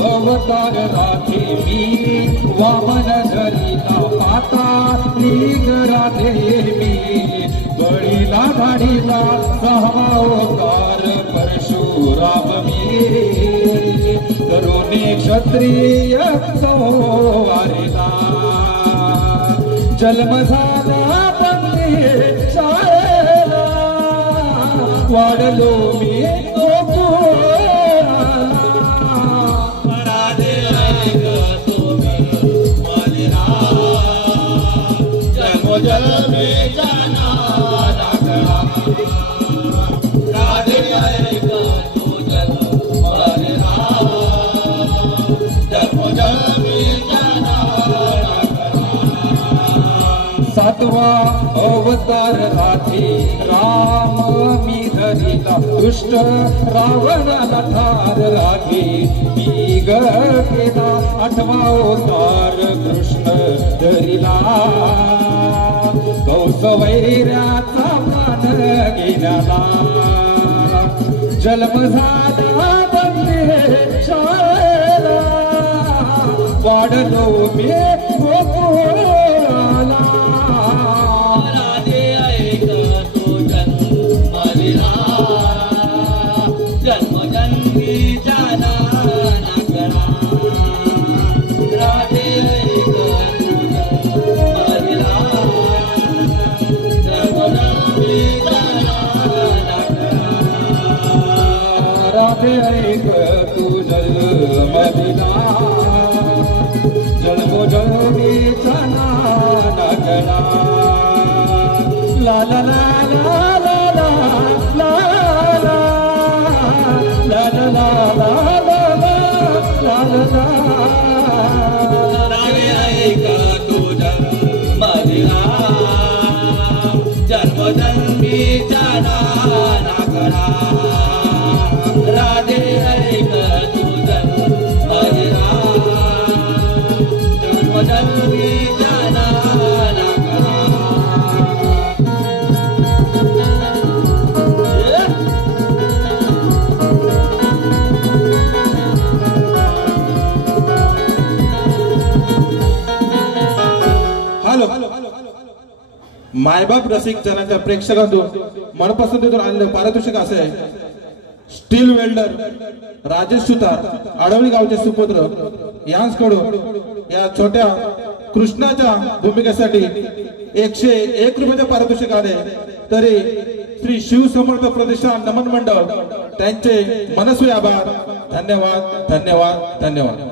अवतार राधे मी वामन धरीला पाता लीग राधे मी बळीला धाडीला सहा अवतार परशुराम मी तरुणी क्षत्रिय संवारीला जन्म झाला बंदी शाळेला वाढलो मी गोकुळाला राधे ऐक तू जन्मलीला जन्म जन्मी झाला नाकळा राधे ऐक तू जन्मलीला जन्म जन्मी झाला नाकळा सातवा अवतार राधे राम मी धरीला दुष्ट रावणाला ठार राधे मी केला आठवा अवतार कृष्ण धरीला कौसवैर्याचा मान गेल्याला जन्म झाला बंदी शाळेला वाढलो मी गोकुळाला राधे ऐक तू जन्मलीला जन्म जन्मी झाला नाकळा राधे ऐक तू जन्मलीला जन्म जन्मी झाला नाकळा राधे ऐक तू जन्मलीला जन्म जन्मी झाला नाकळा ला ला ला ला ला ला ला ला ला ला ला ला राधे ऐक तू जन्मलीला जन्म जन्मी झाला नाकळा राधे ऐक तू जन्मलीला मायबाप रसिक जनाच्या प्रेक्षकांतून मनपसंतीतून आलेले पारितोषिक असे स्टील वेल्डर राजेश सुतार आडवली गावचे सुपुत्र यांच्याकडून या छोट्या कृष्णाच्या भूमिकेसाठी 101 रुपयाचे पारितोषिक आले। तरी श्री शिवसमर्थ प्रतिष्ठान नमन मंडळ त्यांचे मनस्वी आभार। धन्यवाद धन्यवाद धन्यवाद।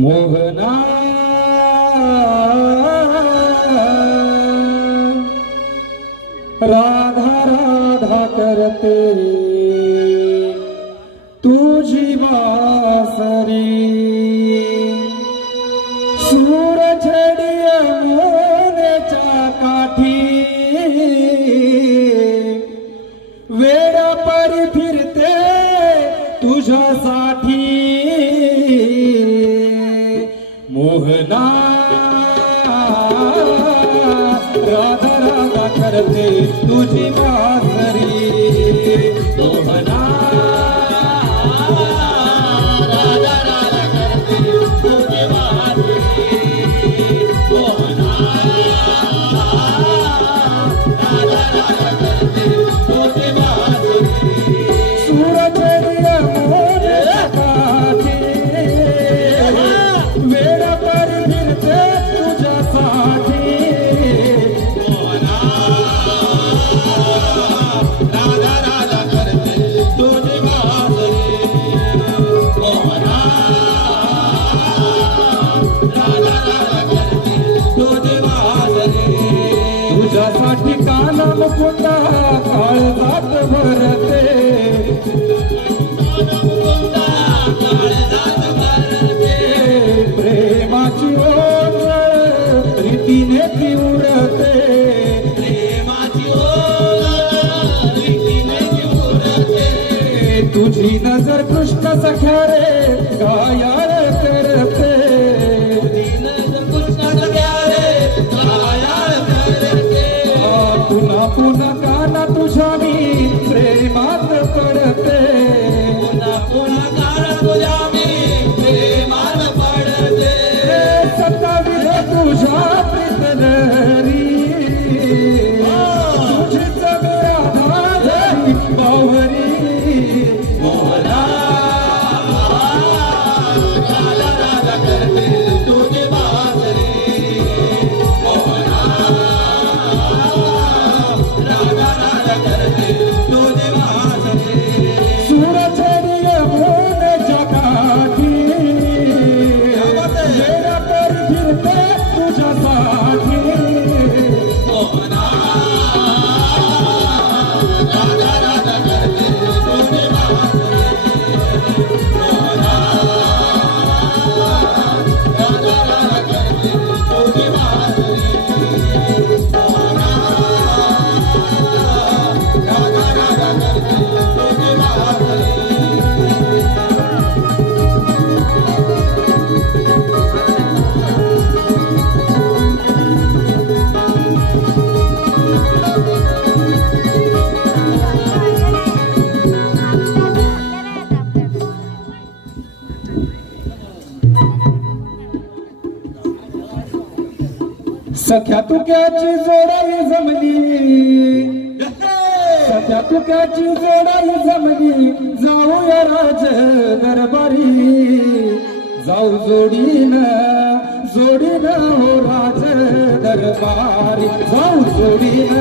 मोहना राधा राधा करते तुझी बासरी सूर छडिया मोनेच्या काठी वेडा परी फिरते तुझ्यासाठी मोहना राधा राधा करते तुझी बासरी मोहना राधा राधा करते तुझी बासरी मोहना राधा राधा करते तुझी बासरी सूरज मोहना काठी वेडा पर फिरते तुझ्यासाठी मोहना राधा राधा करते तुझी बासरी मोहना राधा राधा करते तुझी बासरी तुझ्यासाठी काना मुकुंदा काळजात भरते प्रेमाची ओघळ रीतीने ती उडते प्रेमाची ओघळ रीतीने ती उडते तुझी नजर कृष्ण सख्या रे गायाळ करते तुझी नजर कृष्ण सख्या रे गायाळ करते पुन्हा पुन्हा काना तुझ्या मी प्रेमात पडते पुन्हा पुन्हा काना तुझ्या मी प्रेमात पडते सत्तावीस तुझ्या प्रीतलहरी तुझीच राधा झाली बावरी मोहना राधा राधा करते तुझी बासरी मोहना राधा राधा करते तुझी बासरी सूरज मोहनाच्या काठी वेडा पर फिरते तुझ्यासाठी मोहना राधा राधा करते तुझी बासरी मोहना राधा राधा करते तुझी बासरी मोहना राधा राधा करते तुझी बासरी सख्या तुक्याची जोडाई जमली सख्या तुक्याची जोडाई जमली जाऊया राज दरबारी जाऊ जोडीन जोडीन हो राज दरबारी जाऊ जोडीन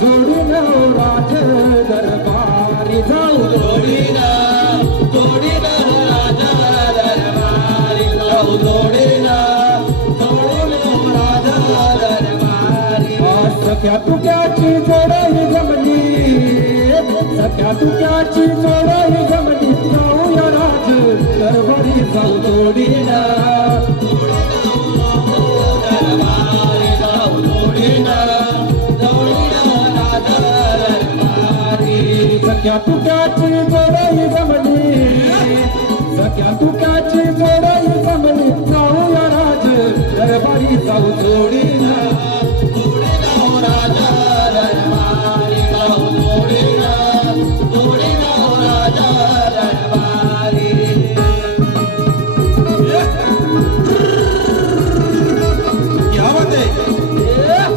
जोडीन हो राज दरबारी जाऊ जोडीन जोडीन हो राज दरबारी जाऊ जोडीन सख्या तुक्याची जोडाई जमली सख्या तुक्याची जोडाई जमली जाऊया राज दरबारी जाऊ जोडीना सख्या तुक्याची जोडही जमली सख्या तुक्याची जोडही जमली जाऊया राज दरबारी जाऊ जोडीला हो राजा दरबारी जाऊ जोडीला हो राजा दरबारी क्या बात है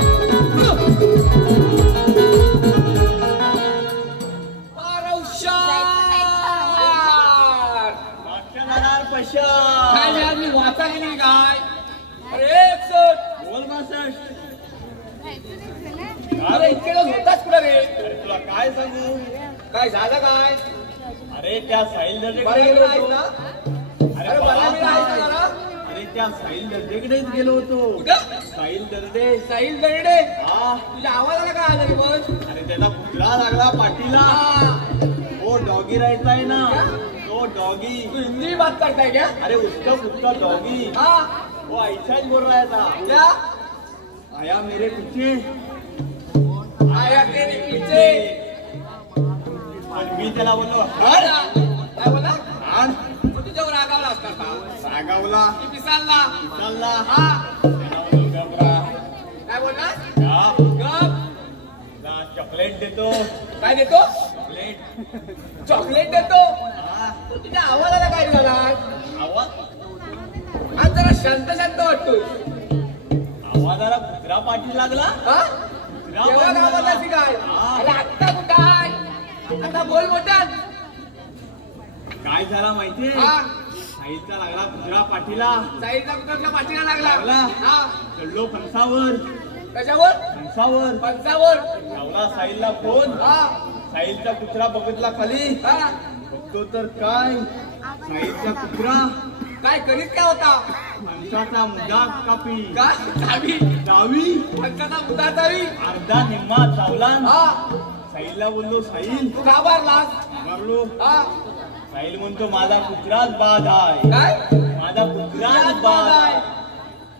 काय यार मी वाचा गेली काय अरे बोल मास्टर अरे इतके दिवस होताच कुठं रे अरे तुला काय सांगू काय झालं काय अरे त्या साहिल बरं गेलं दर्जेकडे आहेस ना अरे अरे बरं बाबा, गेलं आहेस ना जरा? अरे त्या साहिल दर्जेकडेच गेलो होतो कुठं साहिल दर्जे साहिल दर्डे हा तुझ्या आवाजाला काय आलं रे मग अरे त्याचा पुतळा लागला पाठीला तो डॉगी राहायचा आहे ना तो डॉगी तू हिंदी बात करताय क्या अरे उसका डॉगी हा वो ऐसा ही बोल रहा था क्या आया मेरे पीछे आया तेरे पीछे आणि मी त्याला बोललो काय बोला हाड मग तुझ्यावर रागावला असता का रागावला की पिसालला चालला हा त्याला बोललो गबरा काय बोलला गप गप जा चॉकलेट देतो काय देतो चॉकलेट चॉकलेट देतो हा तू तुझ्या आवाजाला काय झाला आवाज आज जरा शांत शांत वाटतो आवाजाला कुत्रा पाठी लागला हा कुत्रा तेव्हा पाठी गावात लागला. अशी काय हा. अरे आत्ता कुठं आहे आता बोल मोठ्यात काय झाला माहितीये हा साईचा लागला कुत्रा पाठीला साईचा कुत्र्याच्या पाठीला लागला लागला. हा चढलो फणसावर कशावर फणसावर पंचावर लावला साईलला फोन हा साईलचा कुत्रा बघितला खाली हा बघतो तर काय साईलचा कुत्रा काय करीत काय होता फणसाचा मुदा कापी काय चावी डावी पंचाचा मुद्दा चावी अर्धा निम्मा चावला हा साईलला बोललो साईल तू का मारलास मारलो हा साईल म्हणतो माझा कुत्राच बाद आहे काय माझा कुत्राच बाद आहे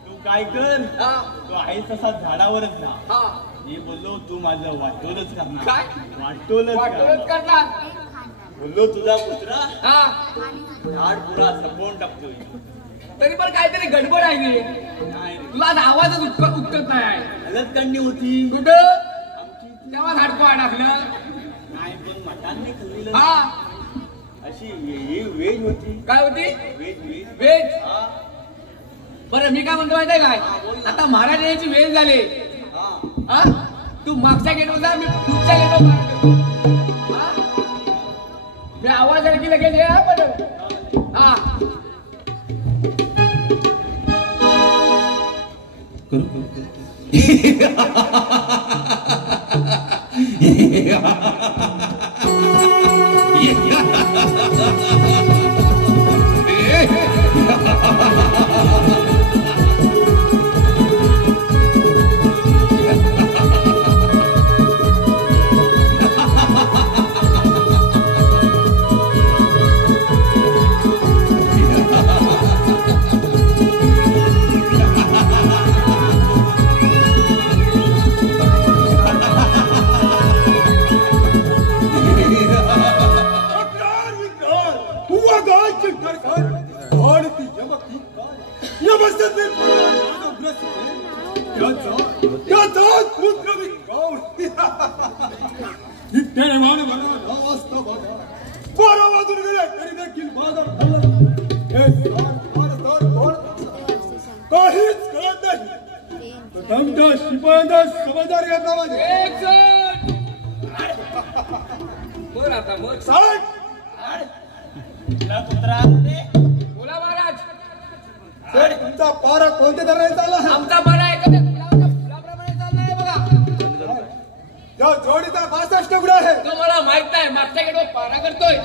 तू काय कर हा तू आहे तसा झाडावरच जा हा मी बोललो तू माझं वाटोलच करणार काय? वाटोलच वाटोळच करणार करणार बोललो तुझा कुत्रा हा झाड पुरा सपवून टाकतोय तरी पण काहीतरी गडबड आहे रे नाही तुला आज आवाजच उठत नाही हलत कांडी होती कुठं आमची तेव्हा झाडको अडकलं नाही पण मटांनी खाल्लेलं हा अशी वेज होती काय होती वेज वेज वेज हा बरं मी काय म्हणतो माहितीये काय आता महाराज यायची वेळ झाली हा हा तू मागच्या गेटवर जा मी पुढच्या गेटवर मारतो हा मी आवाज ऐकली लगेच ये हा पण हा समजदार घेतला माझे एक जण बोल आता बोल तुला कुत्रा बोला महाराज सर तुमचा पारा कोणत्या दराने चालला आहे? आमचा बरा आहे का ते फुलाप्रमाणे चाललाय बघा या जोडीचा 62 तुकडा आहे तो मला माहित नाही मागच्या गेटवर पारा करतोय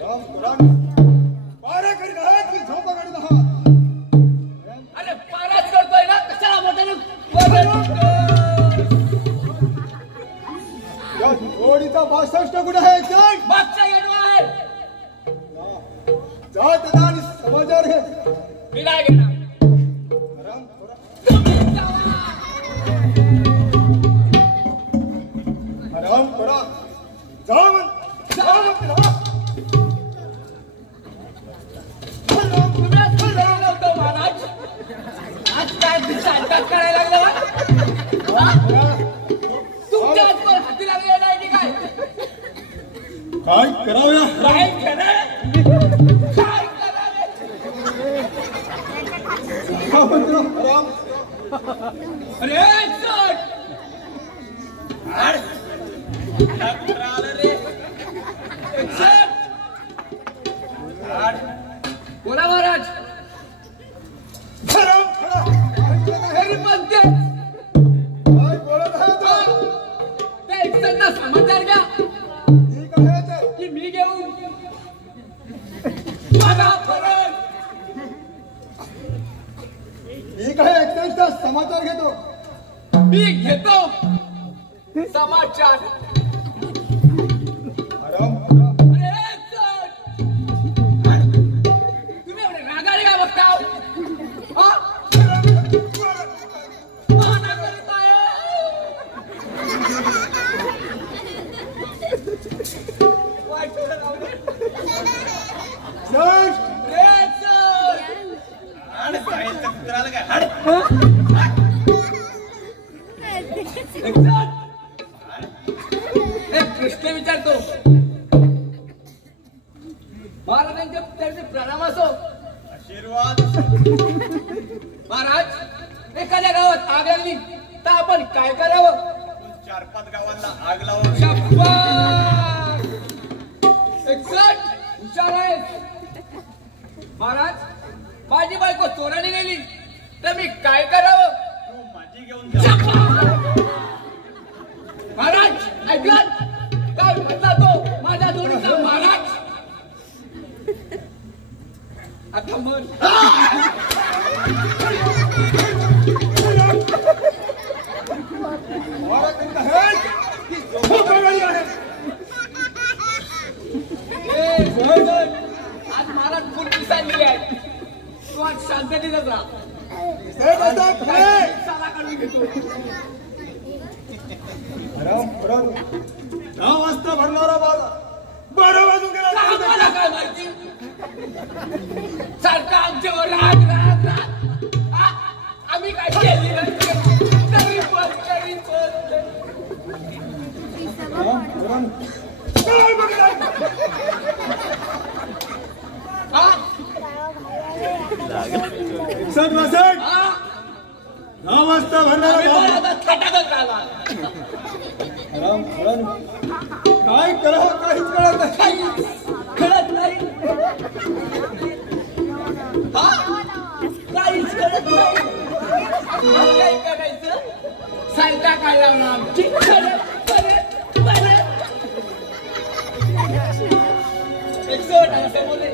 राम कुरान पारा करीत आहात की झोपा काढत आहात अरे पाराच करतोय ना कशाला मोठ्याने या जोडीचा 62 तुकडा आहे चल मागच्या गेटवर आहे जा त्याला आणि समाचार घे मी नाही घेणार राम कुरान राम कुरान जा म्हण काय करावया काय करा काय करावे अरे चट बोला महाराज म्हणते त्या एकसांना समाचार घ्या की मी घेऊ माझा फरक मी काय एक्सटेंटचा समाचार घेतो मी घेतो समाचार अरे चट तुम्ही एवढे रागाने का बघताव हा माना करताय वाटलं लावलं रे चट एक प्रश्न विचारतो महाराजांच्या पुतळ्याचे प्रणाम असो आशीर्वाद महाराज एखाद्या गावात आग लागली तर आपण काय करावं 4-5 गावांना आग लावून शाबास! 61 हुशार आहे महाराज माझी बायको चोराने नेली तर मी काय करावं तू माझी घेऊन जा महाराज ऐकलं काय म्हणला तो माझ्या जोडीचा महाराज आता मग आज महाराज फुल दिसायला आहे तू आज शांततेतच राहा काढून घेतो 9 वाजता भरणारा बाजार 12 वाजून गेला मला काय माहिती सारखं आमच्यावर राग राग राग आम्ही काय केली तरी पण तरी सर 9 वाजता भरणारा काय करावं काहीच कळत नाही काहीच करत नाही काय करायचं सायटा काय लावणार आमची बोले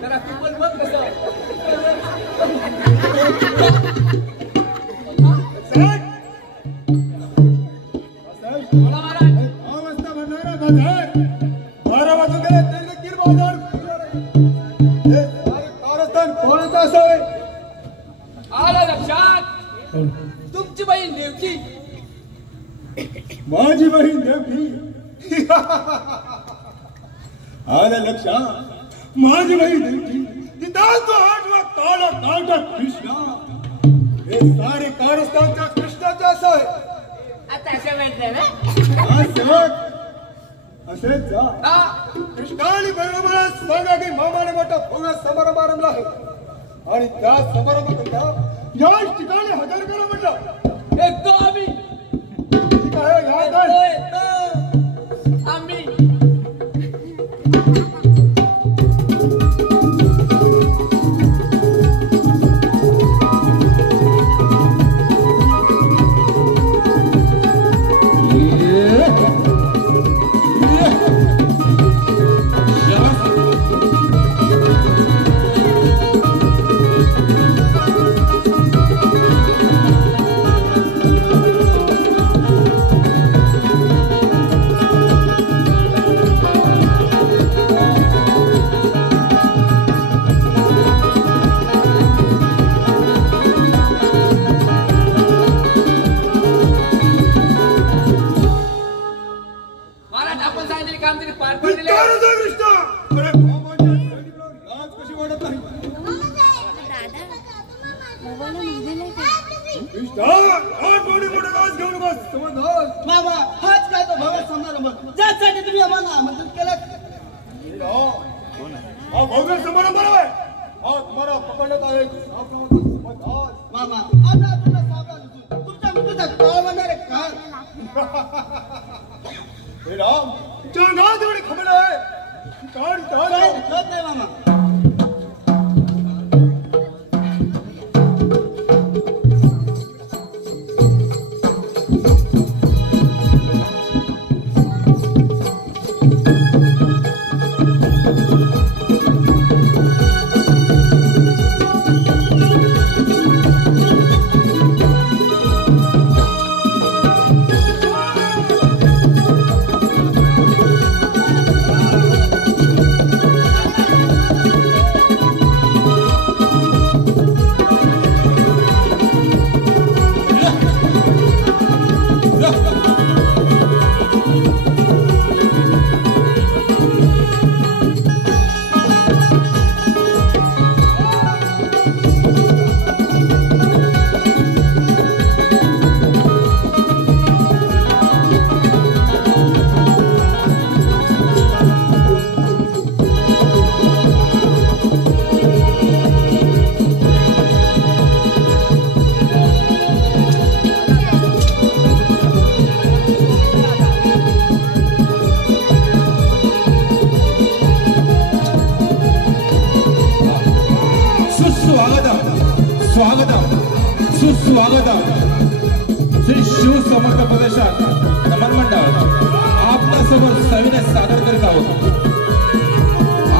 जरा तू पण बघ कसं बोला महाराज 9 वाजता भरणारा बाजार 12 वाजून गेले तरी देखील बाजार हे कारस्थान कोणाचं असावे आलं लक्षात तुमची बहीण देवकी माझी बहीण देवकी आलं लक्षात माझी बहीण देवकी तिथं तो 8वा काळा काळा कृष्णा हे सारे कारस्थानच्या कृष्णाचे असावे आता असं म्हणतोय असेच जा कृष्णा आणि बहिणीला सांगा की मामाने मोठा भव्य समारंभ आरंभला आहे आणि त्या समारंभाकरिता याच ठिकाणी हजर करा म्हटलं येतो आम्ही ठीक आहे या येतो आम्ही बाबा हाच काय तो भव्य समारंभ ज्यासाठी तुम्ही आम्हाला आमंत्रित केलं हा भव्य समारंभ आहे. हा तुम्हाला पकडण्यात आहे. मामा आता तुला सावधान तुमच्या मुलीचा काय म्हणणार आहे काय? हे राम तुमच्या अंगात एवढी खबर आहे. काय दिसत नाही मामा. सुस्वागतम श्री शिव समर्थ प्रदेशात नमन मंडळ आपल्यासमोर सविनय सादर करीत आहोत.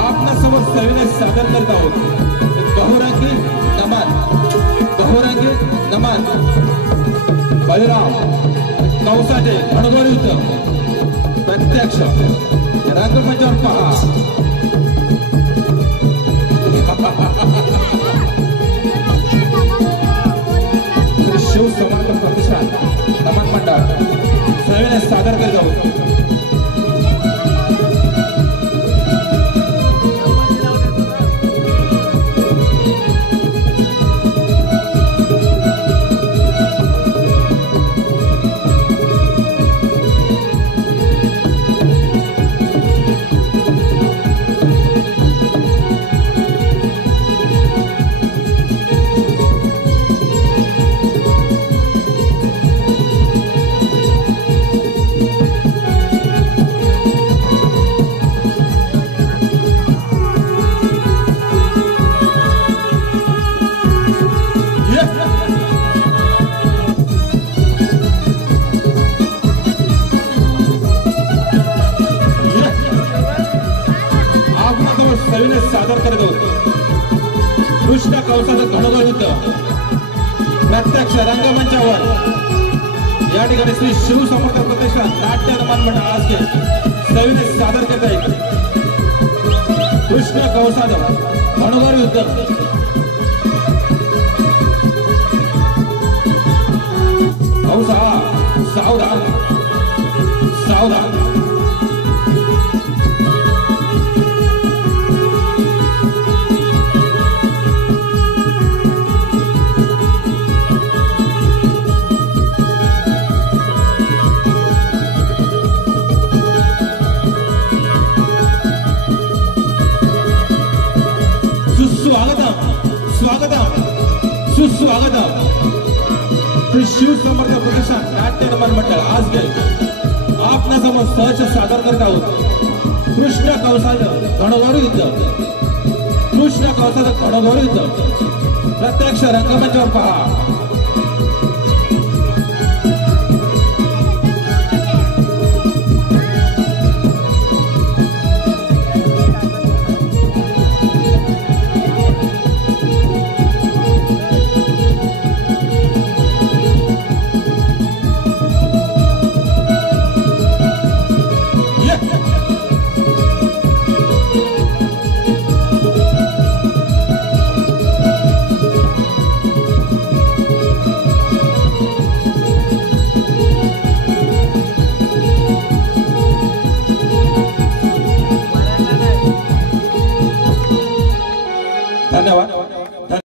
आपल्यासमोर सविनय सादर करीत आहोत बहुरंगी नमन. बहुरंगी नमन. बळीराम कौसाचे घणघोर युद्ध प्रत्यक्ष रंगमंचावर पहा. शिव समर्थ प्रतिष्ठान नमन मंडळ सविनय सादर करीत आहोत. सविनय सादर करत आहोत कृष्ण कौसाचं घणघोर युद्ध प्रत्यक्ष रंगमंचावर. या ठिकाणी श्री शिव समर्थ प्रतिष्ठान नाट्य नमन मंडळ आज सविनय सादर करत आहे कृष्ण कौसाचं घणघोर युद्ध. कौसा सावधान सावधान. सुस्वागतम श्री शिव समर्थ प्रतिष्ठान नाट्य नमन मंडळ आज आपल्यासमोर सहज सादर करत आहोत कृष्ण कौसाचं घणघोर युद्ध. कृष्ण कौसाचं घणघोर युद्ध प्रत्यक्ष रंगमंचावर पहा.